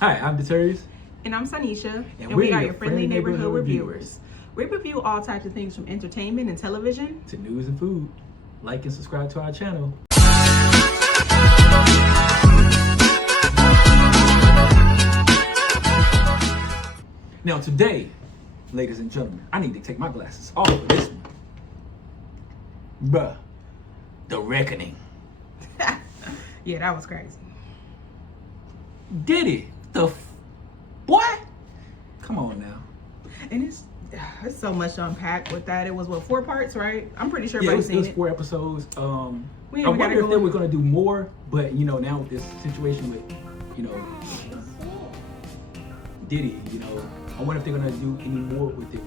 Hi, I'm Deterius. And I'm Sanisha, And we are your friendly neighborhood reviewers. We review all types of things from entertainment and television to news and food. Like and subscribe to our channel. Now today, ladies and gentlemen, I need to take my glasses off for this one. Bruh, The Reckoning. Yeah, that was crazy. Diddy, what? Come on now. And it's so much to unpack with that. It was 4 parts, right? I'm pretty sure Yeah, everybody's it was seen 4 episodes. I We even wonder gotta if they go- were going to do more, but now with this situation with, Diddy, I wonder if they're going to do any more with it.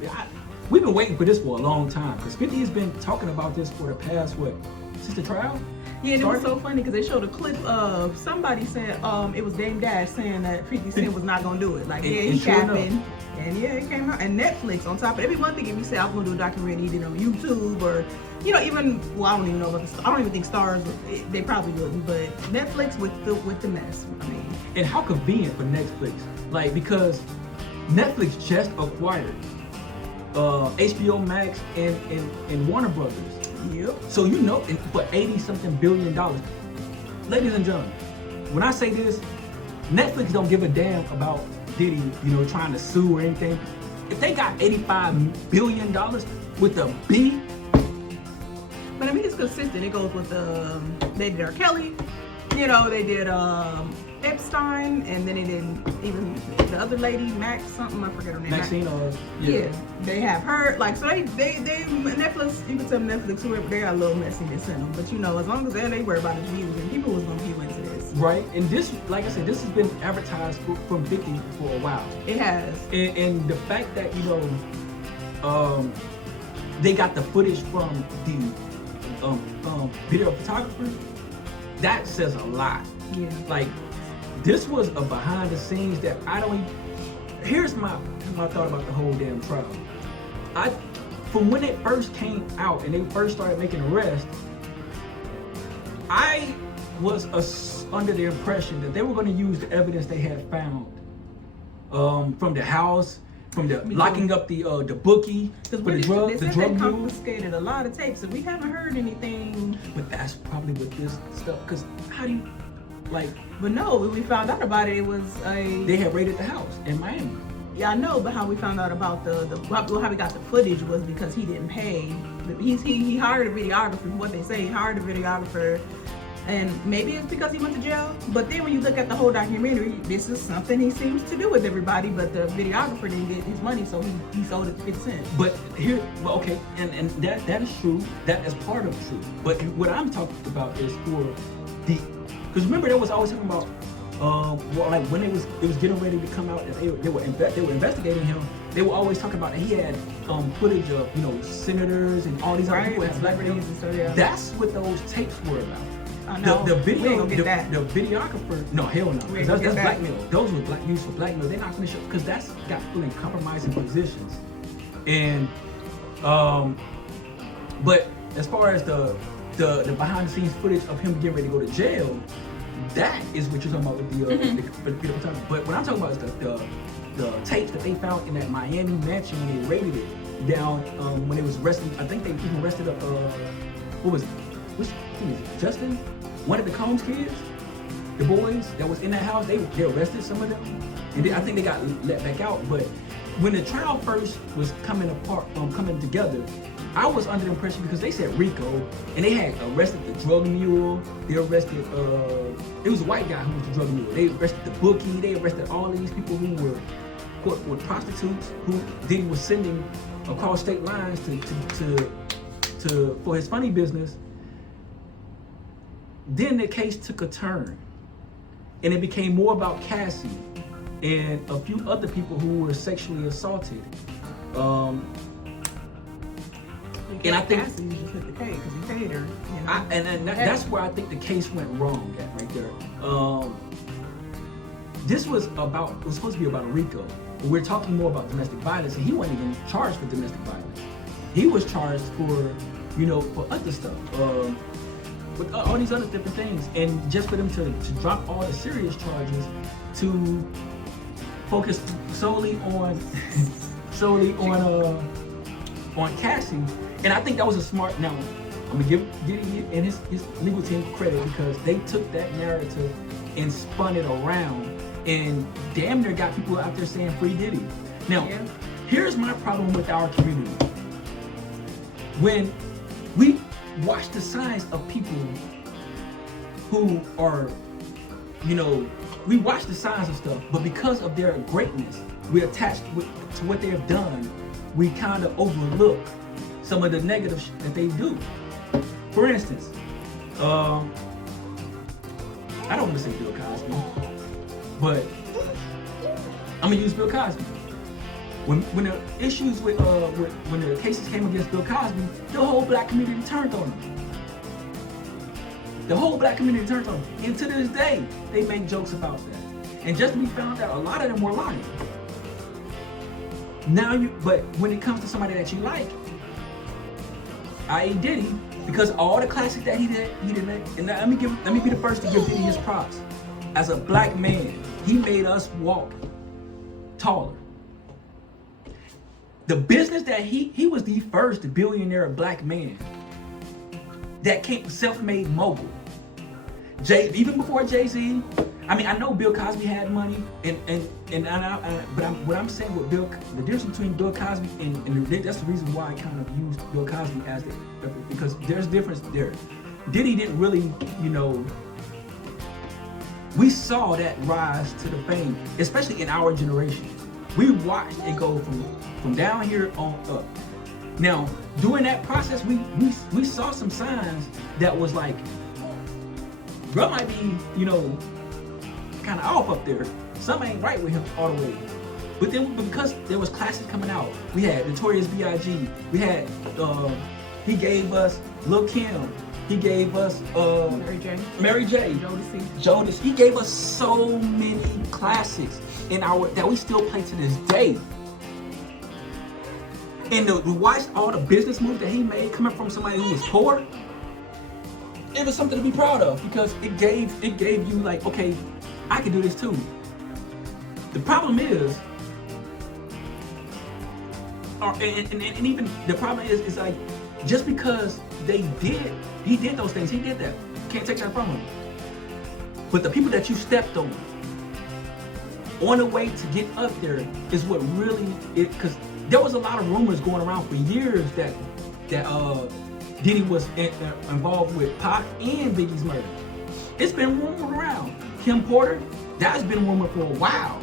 We've been waiting for this for a long time because 50 has been talking about this for the past, since the trial? Yeah, and it was so funny because they showed a clip of somebody saying it was Dame Dash saying that 50 Cent was not gonna do it. Like, he sure capping. And yeah, it came out. And Netflix on top of it. It'd be one thing if you say I was gonna do a documentary either on YouTube or, even, I don't even know about I don't even think Stars, they probably wouldn't, but Netflix with the mess. I mean. And how convenient for Netflix. Like, because Netflix just acquired HBO Max and Warner Brothers. Yep. So for $80-something billion. Ladies and gentlemen, when I say this, Netflix don't give a damn about Diddy, trying to sue or anything. If they got $85 billion with a B. But I mean, it's consistent. It goes with they did R. Kelly, they did Epstein, and then they did even the other lady, Max something, I forget her name. Maxine, yeah, they have her. Like, so they Netflix, you can tell Netflix whoever, they got a little messiness in them. But as long as they worry about his views, and people was gonna view into this. Right, and this, like I said, this has been advertised from 50 for a while. It has. And the fact that they got the footage from the video photographer, that says a lot. Yeah. Like, this was a behind the scenes that here's my thought about the whole damn trial. From when it first came out and they first started making arrests, I was under the impression that they were going to use the evidence they had found from the house, from the locking up the bookie for the drug they confiscated a lot of tapes, and we haven't heard anything. But that's probably with this stuff, because how do you, like? But no, when we found out about it, it was they had raided the house in Miami. Yeah, I know, but how we found out about how we got the footage was because he didn't pay. He hired a videographer. From what they say, he hired a videographer. And maybe it's because he went to jail. But then when you look at the whole documentary, this is something he seems to do with everybody. But the videographer didn't get his money, so he sold it to 50 cents. But okay, and that is true. That is part of the truth. But what I'm talking about is for because remember they was always talking about like when it was getting ready to come out and they were investigating him. They were always talking about that he had footage of senators and all these other people had celebrities and stuff. Yeah. That's what those tapes were about. No, the video, we ain't gonna get that. The videographer, no, hell no, because that's blackmail. Those were used for blackmail. They're not gonna show, because that's got people in compromising positions. And but as far as the behind the scenes footage of him getting ready to go to jail, that is what you're talking about with the video photography. But what I'm talking about is the tapes that they found in that Miami mansion when they raided it down when they was arresting. I think they even arrested what was it? Who is it? Justin? One of the Combs kids? The boys that was in that house, they arrested some of them. And I think they got let back out. But when the trial first was coming together, I was under the impression, because they said Rico, and they had arrested the drug mule. They arrested, it was a white guy who was the drug mule. They arrested the bookie. They arrested all these people who were prostitutes who Diddy was sending across state lines to for his funny business. Then the case took a turn, and it became more about Cassie and a few other people who were sexually assaulted. And I think Cassie just hit the cake because he paid her. That's where I think the case went wrong at right there. This was supposed to be about Rico, but we're talking more about domestic violence, and he wasn't even charged for domestic violence. He was charged for other stuff. With all these other different things, and just for them to drop all the serious charges to focused solely on on Cassie, and I think that was a smart. Now, I'm gonna give Diddy and his legal team credit because they took that narrative and spun it around, and damn near got people out there saying free Diddy. Now, here's my problem with our community. When we watch the signs of people who are, we watch the signs of stuff, but because of their greatness, we're attached to what they have done. We kind of overlook some of the negative that they do. For instance, I don't want to say Bill Cosby, but I'm gonna use Bill Cosby. When the issues when the cases came against Bill Cosby, the whole black community turned on him. The whole black community turned on him. And to this day, they make jokes about that. And just to be found out, a lot of them were lying. But when it comes to somebody that you like, i.e. Diddy, because all the classics that he did, and let me be the first to give Diddy his props. As a black man, he made us walk taller. The business that he was the first billionaire black man that came self-made mogul. Even before Jay-Z. I mean, I know Bill Cosby had money, but what I'm saying with the difference between Bill Cosby and that's the reason why I kind of used Bill Cosby as because there's difference there. Diddy didn't really, we saw that rise to the fame, especially in our generation. We watched it go from down here on up. Now, during that process, we saw some signs that was like, bro might be, kind of off up there. Something ain't right with him all the way. But then, because there was classics coming out, we had Notorious B.I.G. We had, he gave us Lil' Kim. He gave us Mary J. Jodeci. He gave us so many classics that we still play to this day. And to watch all the business moves that he made coming from somebody who was poor, it was something to be proud of because it gave you like, okay, I can do this too. The problem is, and even the problem is like, just because he did those things, he did that. Can't take that from him. But the people that you stepped on the way to get up there is what really, because there was a lot of rumors going around for years that Diddy was involved with Pac and Biggie's murder. It's been rumored around. Kim Porter, that's been rumored for a while.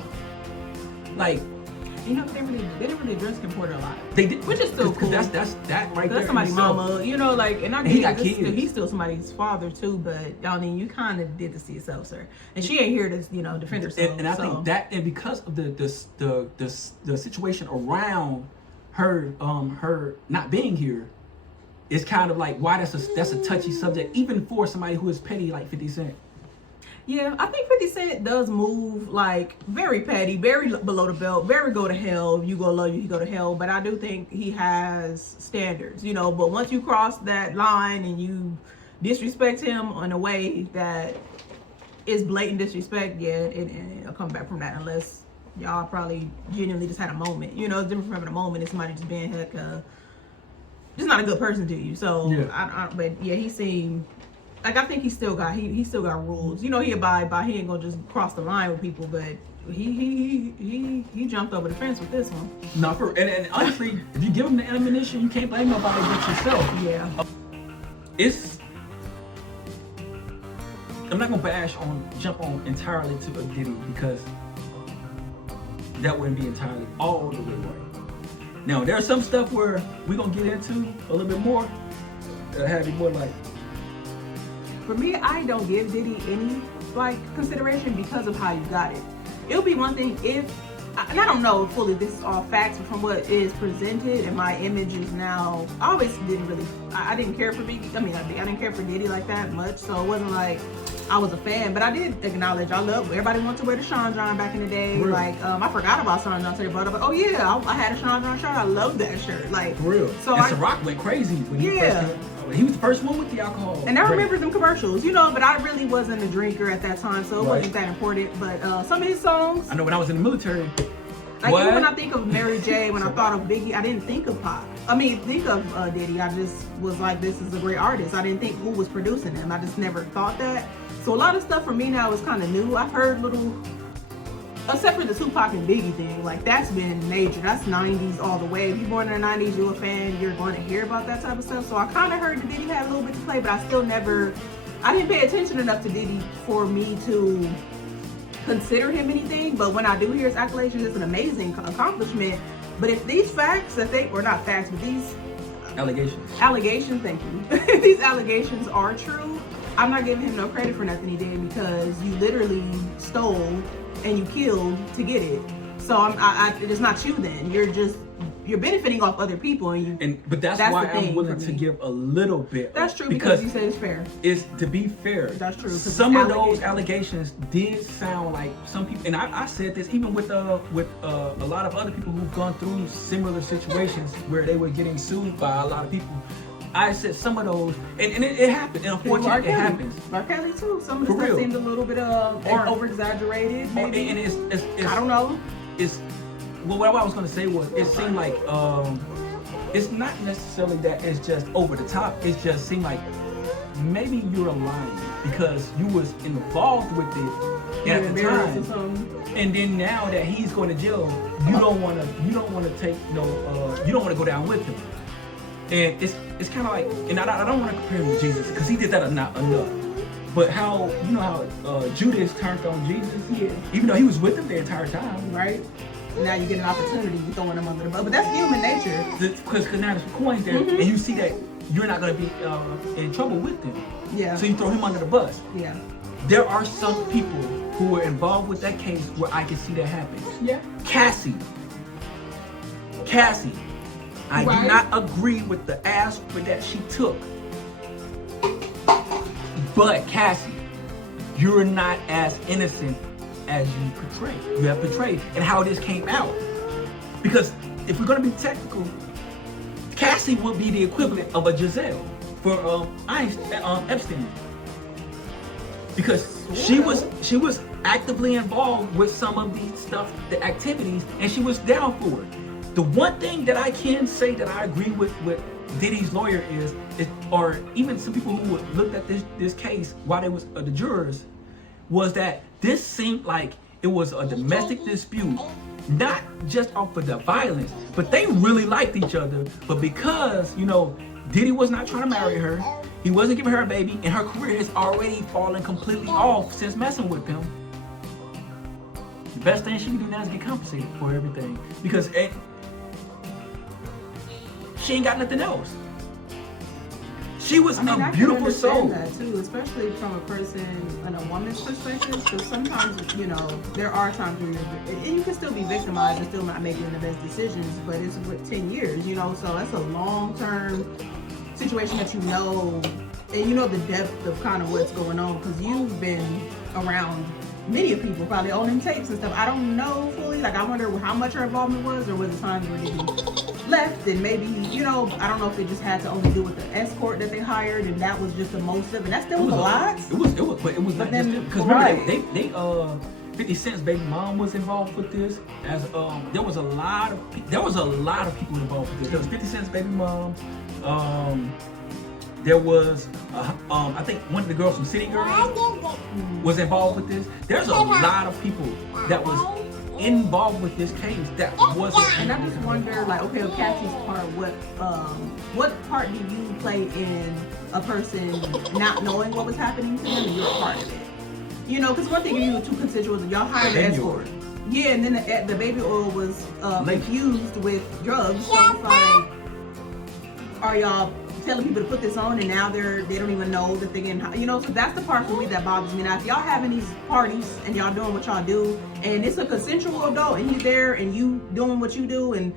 Like, they didn't really address Kim Porter a lot. They did, which is still cool. That's right there. That's somebody's mama, and he got kids. He's still somebody's father too. But Donnie, you kind of did this to yourself, sir. And she ain't here to defend herself. And I think that, and because of the situation around her not being here, it's kind of like why that's a touchy subject, even for somebody who is petty like 50 Cent. Yeah, I think 50 Cent does move like very petty, very below the belt, very go to hell. You go low, you go to hell. But I do think he has standards, But once you cross that line and you disrespect him in a way that is blatant disrespect, it'll come back from that unless y'all probably genuinely just had a moment. It's different from having a moment and somebody just being just not a good person to you. So, yeah. He seemed like, I think he still got rules. He abide by. He ain't gonna just cross the line with people, but he jumped over the fence with this one. No, and honestly, if you give him the ammunition, you can't blame nobody but yourself. Yeah. I'm not gonna jump on entirely to a Diddy because that wouldn't be entirely all the way right. Now, there's some stuff where we're gonna get into a little bit more that have you more like. For me, I don't give Diddy any consideration because of how you got it. It'll be one thing and I don't know fully if this is all facts, but from what is presented and my image is now, I didn't care for Biggie. I didn't care for Diddy like that much, so it wasn't like I was a fan, but I did acknowledge I love everybody wanted to wear the Sean John back in the day. Real. Like I forgot about Sean John today, but I'm like, oh yeah, I had a Sean John shirt. I love that shirt. Like For real. So and Ciroc went crazy when he first came. He was the first one with the alcohol. And I remember them commercials, you know, but I really wasn't a drinker at that time, so it wasn't that important. But some of his songs. I know when I was in the military. Like even when I think of Mary J, when I thought of Biggie, I didn't think of Pop. I mean, think of Diddy. I just was like, this is a great artist. I didn't think who was producing him. I just never thought that. So a lot of stuff for me now is kind of new. I've heard little, except for the Tupac and Biggie thing, like that's been major. That's 90s all the way. If you're born in the 90s, you're a fan, you're going to hear about that type of stuff. So I kind of heard that Diddy had a little bit to play, but I still never, I didn't pay attention enough to Diddy for me to consider him anything. But when I do hear his accolades, it's an amazing accomplishment. But if these facts that they, or not facts, but these allegations, thank you. These allegations are true, I'm not giving him no credit for nothing he did, because you literally stole and you killed to get it. So it's not you then. You're benefiting off other people, but that's why I'm willing to give a little bit. That's true, because you said it's fair. Is to be fair. That's true. Some of those allegations did sound like some people, and I said this even with a lot of other people who've gone through similar situations where they were getting sued by a lot of people. I said some of those, and it happened. And unfortunately, it happens. R. Kelly too. Some of the stuff seemed a little bit over exaggerated. Maybe. And it's I don't know. Well, what I was gonna say was, it seemed like it's not necessarily that it's just over the top. It just seemed like maybe you're lying because you was involved with it at the time, and then now that he's going to jail, you don't want to take you don't want to go down with him. And it's kind of like, and I don't want to compare him with Jesus because he did that not enough. But how Judas turned on Jesus, even though he was with him the entire time, right? Now you get an opportunity, you're throwing them under the bus. But that's human nature. Because now there's coins there, and you see that you're not going to be in trouble with them. Yeah. So you throw him under the bus. Yeah. There are some people who were involved with that case where I can see that happen. Yeah. Cassie. I do not agree with the aspect that she took. But Cassie, you're not as innocent as you portray. You have portrayed, and how this came out. Because if we're gonna be technical, Cassie would be the equivalent of a Giselle for Epstein. Because she was actively involved with some of the activities, and she was down for it. The one thing that I can say that I agree with Diddy's lawyer is, or even some people who looked at this case while they was the jurors, was that this seemed like it was a domestic dispute, not just off of the violence, but they really liked each other. But because Diddy was not trying to marry her, he wasn't giving her a baby, and her career has already fallen completely off since messing with him. The best thing she can do now is get compensated for everything, because she ain't got nothing else. She was a beautiful soul. That too, especially from a person and a woman's perspective, because sometimes there are times where you can still be victimized and still not making the best decisions, but it's 10 years, so that's a long-term situation that and the depth of kind of what's going on, because you've been around many of people probably owning tapes and stuff. I don't know fully. Like, I wonder how much her involvement was, or was it times where he left and maybe, I don't know if it just had to only do with the escort that they hired, and that was just the most of it. That still was a lot. It was not just because remember they 50 Cent's baby mom was involved with this. As there was a lot of people involved with this. There was 50 Cent's baby mom. There was, I think one of the girls from City Girls was involved with this. There's a lot of people that was involved with this case that wasn't. And I just wonder, like, okay, with Cassie's part, what part do you play in a person not knowing what was happening to them and you're a part of it? Because one thing you were two constituents, y'all hired an escort. Yeah, and then the baby oil was infused with drugs. So it's like, are y'all telling people to put this on, and now they don't even know that they're getting, so that's the part for me that bothers me. Now, if y'all having these parties and y'all doing what y'all do, and it's a consensual adult, and he's there, and you doing what you do, and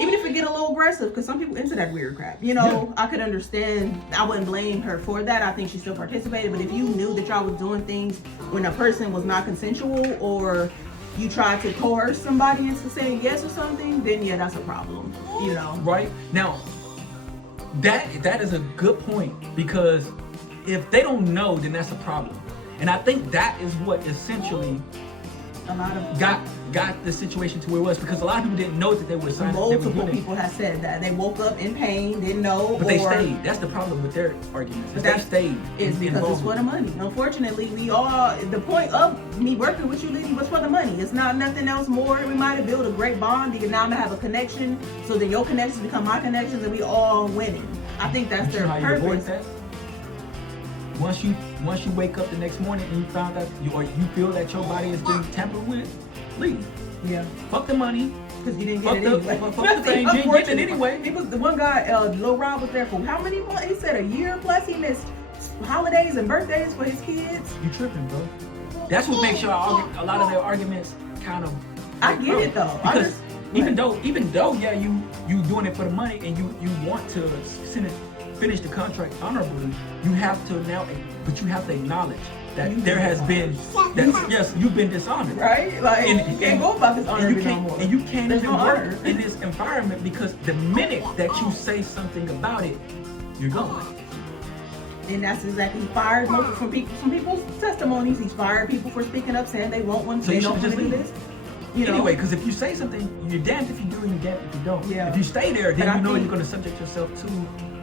even if it get a little aggressive, because some people into that weird crap, you know, I could understand. I wouldn't blame her for that. I think she still participated. But if you knew that y'all was doing things when a person was not consensual, or you tried to coerce somebody into saying yes or something, then yeah, that's a problem, you know. Right? Now, that is a good point, because if they don't know, then that's a problem. And I think that is what essentially A lot of got the situation to where it was, because a lot of people didn't know that they were signing. multiple people have said that they woke up in pain, didn't know, but they stayed. That's the problem with their arguments. But they stayed. It's because it's for the money. Unfortunately, the point of me working with you, Liddy, was for the money. It's not nothing else more. We might have built a great bond because now I'm gonna have a connection, so then your connections become my connections, and we all winning. I think that's their purpose. Once you wake up the next morning and you found out you feel that your body is being tampered with, leave. Yeah. Fuck the money. Because you didn't get it anyway. Fuck the thing. You didn't get it anyway. The one guy, Lil Rob, was there for how many months? He said a year plus. He missed holidays and birthdays for his kids. You tripping, bro. That's what makes sure a lot of their arguments kind of. I get it though. Because even though yeah, you doing it for the money and you want to finish the contract honorably, you have to acknowledge that there has been yes, you've been dishonored. Right? Like you can't go about this honor no more. And you can't even work in this environment, because the minute that you say something about it, you're gone. And that's exactly, he fired from people's testimonies. He's fired people for speaking up, saying they want one, so they don't want to do this. Anyway, because if you say something, you're damned if you do and you're damned if you don't. Yeah. If you stay there, then you know you're going to subject yourself to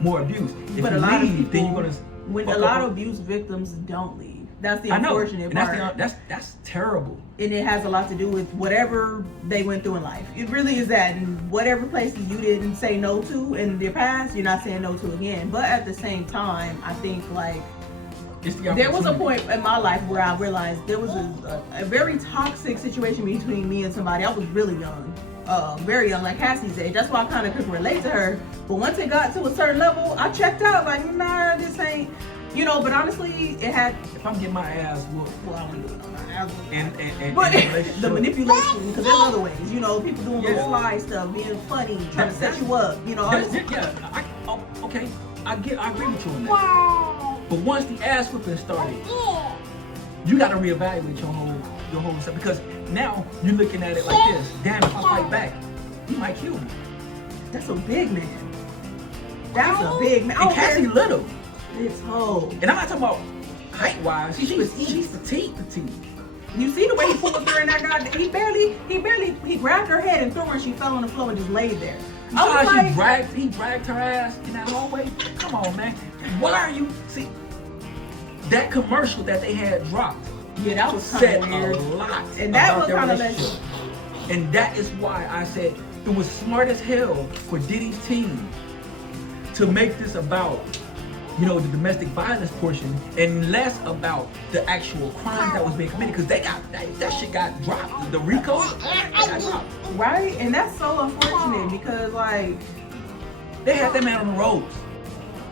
more abuse. If you leave, then you're going to. When a lot of abuse victims don't leave. That's the unfortunate part. That's terrible. And it has a lot to do with whatever they went through in life. It really is that. And whatever places you didn't say no to in the past, you're not saying no to again. But at the same time, I think like there was a point in my life where I realized there was a very toxic situation between me and somebody. I was really young. Very young, like Cassie's age. That's why I kind of could relate to her. But once it got to a certain level, I checked out. Like, nah, this ain't, you know. But honestly, it had. If I'm getting my ass whooped, well, I wouldn't do it on my ass whooped. But the manipulation, because there's other ways. You know, people doing little sly stuff, being funny, trying to set you up. You know. Okay, I agree with you on that. But once the ass whipping started, you got to reevaluate your whole stuff, because now you're looking at it like this. Damn, if I fight back, you might kill me. That's a big man. That's a big man. And Cassie little. It's whole. And I'm not talking about height-wise. She's petite. You see the way he pulled her in that guy? He grabbed her head and threw her, and she fell on the floor and just laid there. You saw how he dragged her ass in that hallway? Come on, man. Why are you see that commercial that they had dropped? Yeah, that was said a lot. And that was kind of like, and that is why I said it was smart as hell for Diddy's team to make this about, you know, the domestic violence portion and less about the actual crime that was being committed, because they got that shit got dropped. The RICO got dropped. Right? And that's so unfortunate, because like they had that man on the ropes,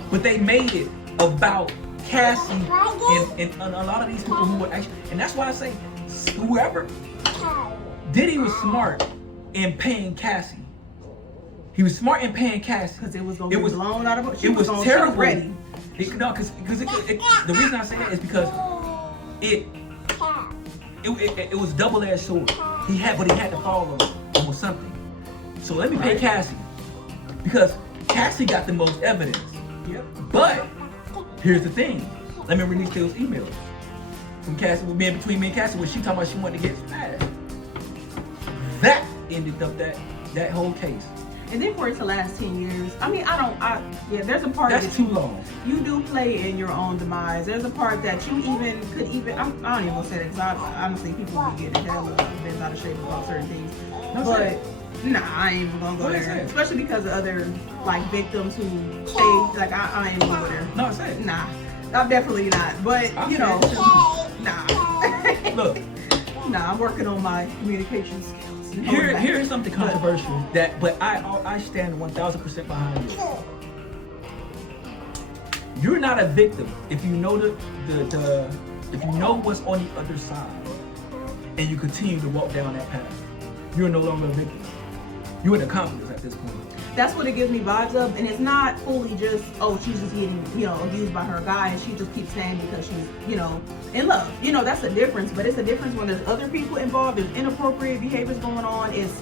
but they made it about Cassie and a lot of these people who were actually, and that's why I say whoever, Diddy was smart in paying Cassie. He was smart in paying Cassie because it was going to be blown out of it. It was terrible. Because the reason I say that is because it was double-edged sword. But he had to fall on something. So let me pay Cassie, because Cassie got the most evidence. Yep. But here's the thing. Let me release those emails from Cassie, between me and Cassie, when she talking about she wanted to get smashed. That ended up that whole case. And then for it to last 10 years, I mean, there's a part that's too long. You do play in your own demise. There's a part that you I don't even want to say that, because honestly, people will get hella bent out of shape about certain things. Nah, I ain't even gonna go there. Especially because of other like victims who stay, like I ain't gonna go there. No, say it. Nah, I'm definitely not. But you know, nah. Look. Nah, I'm working on my communication skills. Here's something controversial but I stand 1000% behind this. You're not a victim if you know if you know what's on the other side and you continue to walk down that path. You're no longer a victim. You're an accomplice at this point. That's what it gives me vibes of, and it's not fully just, oh, she's just getting, abused by her guy, and she just keeps staying because she's, in love. That's a difference, but it's a difference when there's other people involved, there's inappropriate behaviors going on, it's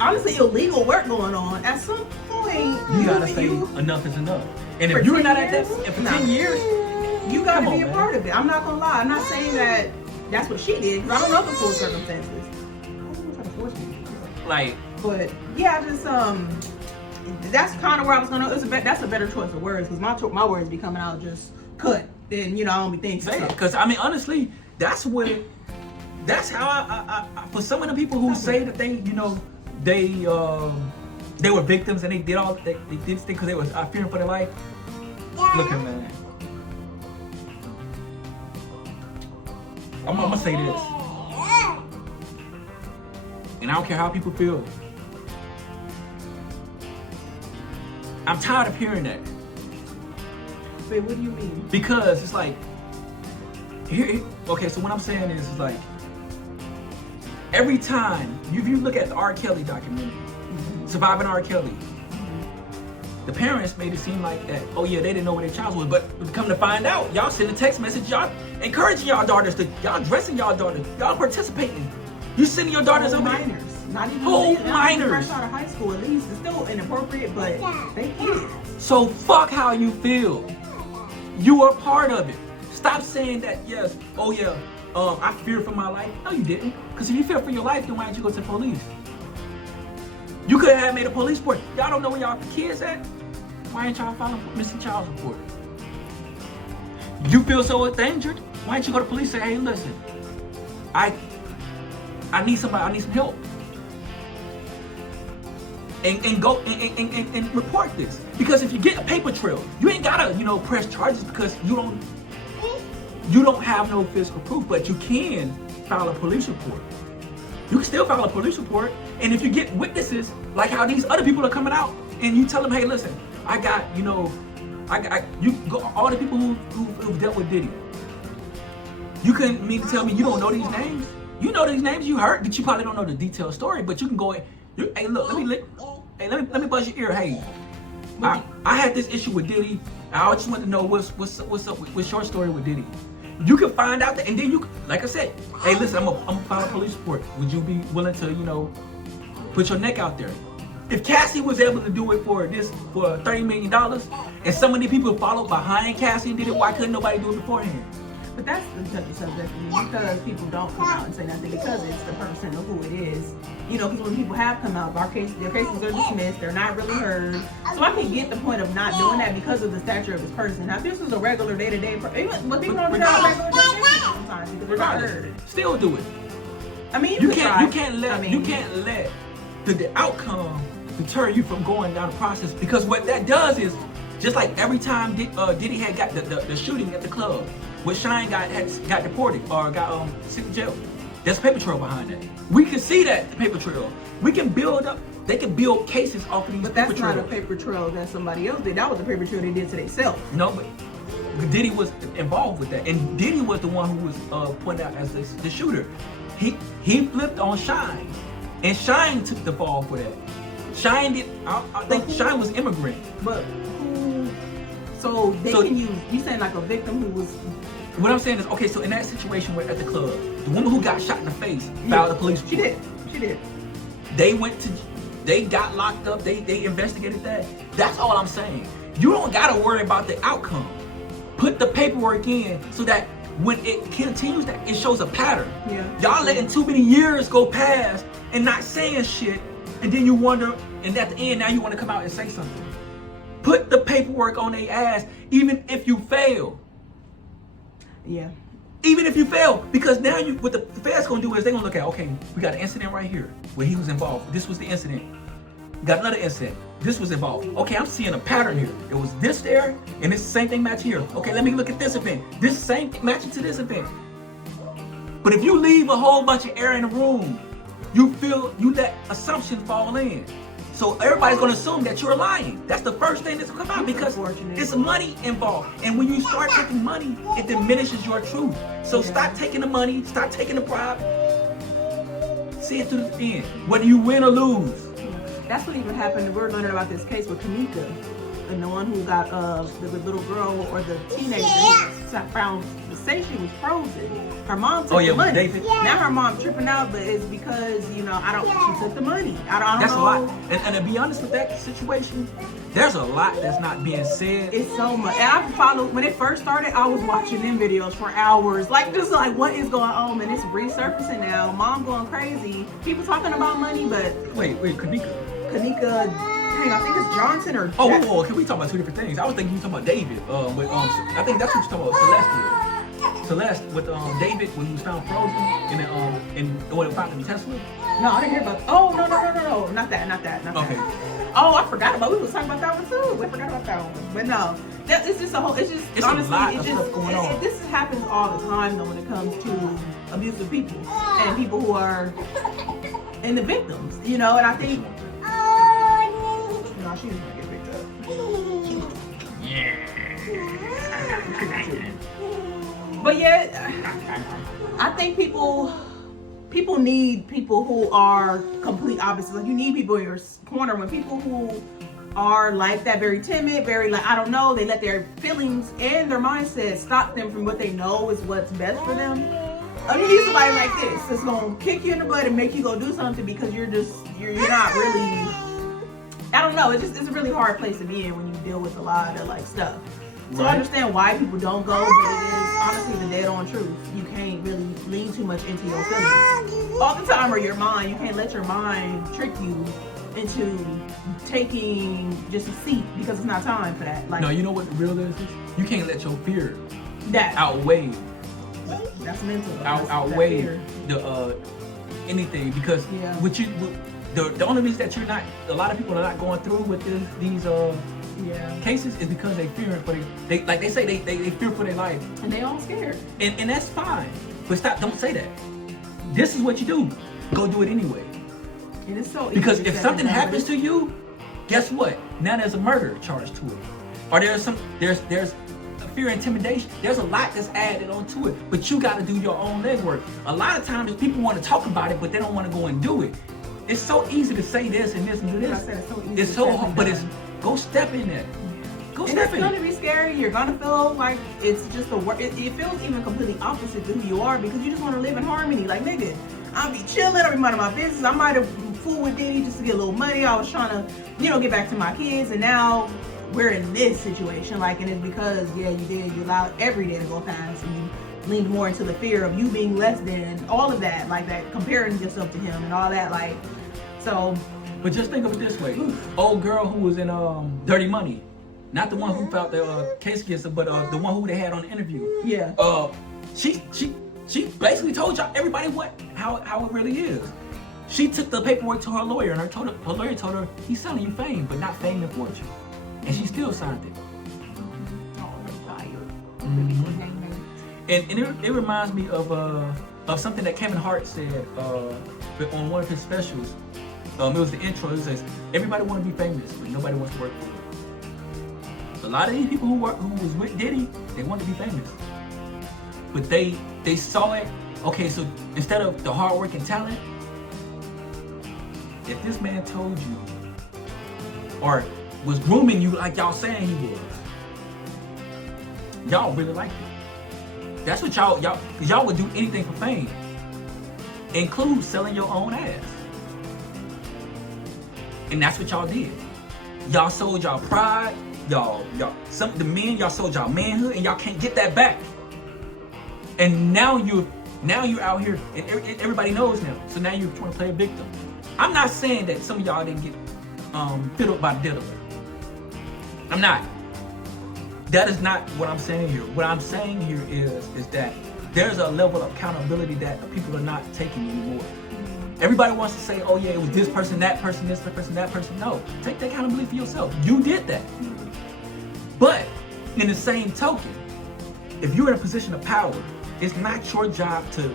honestly illegal work going on. At some point, you gotta say enough is enough. And if you're not at that, and for 10 years, you gotta be a part of it. I'm not gonna lie. I'm not saying that that's what she did, because I don't know the full circumstances. But yeah, I just that's kind of where I was gonna. That's a better choice of words, because my words be coming out just cut, and I don't be thinking. Because honestly, that's how I for some of the people who say that they were victims and they did this thing because they was fearing for their life. Look at man. I'm gonna say this, and I don't care how people feel. I'm tired of hearing that. Wait, what do you mean? Because it's like, okay, so what I'm saying is like, every time, if you look at the R. Kelly documentary, Surviving R. Kelly, the parents made it seem like that, oh yeah, they didn't know where their child was, but come to find out, y'all send a text message, y'all encouraging y'all daughters y'all dressing y'all daughters, y'all participating. You sending your daughters over minors. Not even minors. Fresh out of high school, at least. It's still inappropriate, but they kids. So fuck how you feel. You are part of it. Stop saying that, yes, oh yeah, I fear for my life. No, you didn't. Because if you fear for your life, then why didn't you go to the police? You could have made a police report. Y'all don't know where y'all kids at? Why ain't y'all filing missing child report? You feel so endangered? Why didn't you go to the police and say, hey, listen, I need somebody, I need some help. And go and report this. Because if you get a paper trail, you ain't gotta, press charges because you don't have no physical proof, but you can file a police report. You can still file a police report, and if you get witnesses, like how these other people are coming out, and you tell them, hey, listen, I got, you go, all the people who've dealt with Diddy. You couldn't mean to tell me you don't know these names. You know these names, you heard, but you probably don't know the detailed story. But you can go, hey, look, let me buzz your ear. Hey, I had this issue with Diddy. I just want to know what's up with your story with Diddy. You can find out that, and then you, like I said, hey, listen, I'm gonna file a police report. Would you be willing to, put your neck out there? If Cassie was able to do it for $30 million, and so many people followed behind Cassie and did it, why couldn't nobody do it beforehand? But that's the touchy subject because people don't come out and say nothing because it's the person of who it is. Because when people have come out, their cases are dismissed, they're not really heard. So I can get the point of not doing that because of the stature of this person. Now, if this was a regular day-to-day person, but people don't do that regular day-to-day sometimes because they're not heard. Still do it. I mean, you can't let the outcome deter you from going down the process, because what that does is, just like every time Diddy had got the shooting at the club, where Shine got deported or got sent to jail, there's a paper trail behind that. We can see that paper trail. We can build up. They can build cases off of these. But that's not a paper trail that somebody else did. That was a paper trail they did to themselves. No, but Diddy was involved with that, and Diddy was the one who was pointed out as the shooter. He flipped on Shine, and Shine took the fall for that. Shine did. I think Shine was immigrant. But who? So can use. You saying like a victim who was. What I'm saying is, okay, so in that situation where at the club, the woman who got shot in the face filed a police report. She did. They got locked up, they investigated that. That's all I'm saying. You don't gotta worry about the outcome. Put the paperwork in so that when it continues, that it shows a pattern. Yeah. Y'all letting too many years go past and not saying shit, and then you wonder, and at the end now you wanna come out and say something. Put the paperwork on their ass, even if you fail. Yeah. Even if you fail, because now what the feds gonna do is they're gonna look at, okay, we got an incident right here where he was involved. This was the incident. Got another incident. This was involved. Okay, I'm seeing a pattern here. It was this there, and it's the same thing match here. Okay, let me look at this event. This same thing matching to this event. But if you leave a whole bunch of air in the room, you let assumptions fall in. So everybody's gonna assume that you're lying. That's the first thing that's gonna come out, because it's money involved. And when you start taking money, it diminishes your truth. So stop taking the money, stop taking the bribe. See it through the end. Whether you win or lose. That's what even happened. We're learning about this case with Kamika, and the one who got the little girl or the teenager found to say she was frozen. Her mom took the money. David. Now her mom tripping out, but it's because she took the money. I don't That's know. a lot. And to be honest with that situation, there's a lot that's not being said. It's so much. And I followed when it first started. I was watching them videos for hours, just like what is going on, and it's resurfacing now. Mom going crazy. People talking about money, but wait, Kanika. Hang on, I think it's Johnson or. Oh, can we talk about two different things? I was thinking you were talking about David. I think that's what you're talking about. Celeste with David when he was found frozen and the one that found in Tesla. No, I didn't hear about. Oh no, not that. Okay. Oh, I forgot about. We was talking about that one too. We forgot about that one. But no, it's just a whole. It's honestly, a lot of stuff going on. This happens all the time though when it comes to abusive people and people who are and the victims. And I think. No, she's gonna get picked up. Yeah. But yeah, I think people need people who are complete opposites. Like you need people in your corner. When people who are like that, very timid, very I don't know, they let their feelings and their mindset stop them from what they know is what's best for them. You need somebody like this that's gonna kick you in the butt and make you go do something because you're not really. I don't know. It's a really hard place to be in when you deal with a lot of stuff. So I understand why people don't go, but it is honestly the dead on truth. You can't really lean too much into your feelings all the time or your mind. You can't let your mind trick you into taking just a seat because it's not time for that. No, you know what the real is? You can't let your fear that outweigh. That's mental. Outweigh the anything because the only reason that a lot of people are not going through with these cases is because they fear for they fear for their life and they all scared and that's fine, but don't say that. This is what you do. Go do it anyway. And it's so because if something happens to you, guess what? Now there's a murder charge to it, or there's a fear, intimidation. There's a lot that's added onto it, but you got to do your own legwork. A lot of times people want to talk about it, but they don't want to go and do it. It's so easy to say this and this and do this. It's so hard, but go step in there. Go step in. It's gonna be scary. You're gonna feel like it's just it feels even completely opposite to who you are because you just want to live in harmony. Like nigga, I'll be chilling. I'll be minding my business. I might have fooled with Diddy just to get a little money. I was trying to, get back to my kids, and now we're in this situation. And it's because you allowed every day to go past, and you leaned more into the fear of you being less than all of that, that comparing yourself to him and all that, so. But just think of it this way: old girl who was in Dirty Money, not the one who filed the case against her, but the one who they had on the interview. Yeah. She basically told y'all everybody how it really is. She took the paperwork to her lawyer, and her lawyer told her he's selling you fame, but not fame and fortune, and she still signed it. And it reminds me of something that Kevin Hart said on one of his specials. It was the intro. It says, "Everybody want to be famous, but nobody wants to work for it." A lot of these people who was with Diddy, they wanted to be famous, but they saw it. Okay, so instead of the hard work and talent, if this man told you or was grooming you like y'all saying he was, y'all really liked it. That's what y'all would do anything for fame, include selling your own ass. And that's what y'all did. Y'all sold y'all pride, some of the men, y'all sold y'all manhood, and y'all can't get that back. And now you're out here, and everybody knows now. So now you're trying to play a victim. I'm not saying that some of y'all didn't get fiddled by the diddler. I'm not. That is not what I'm saying here. What I'm saying here is that there's a level of accountability that people are not taking anymore. Everybody wants to say, oh yeah, it was this person, that person, this person, that person. No, take the accountability for yourself. You did that. But in the same token, if you're in a position of power, it's not your job to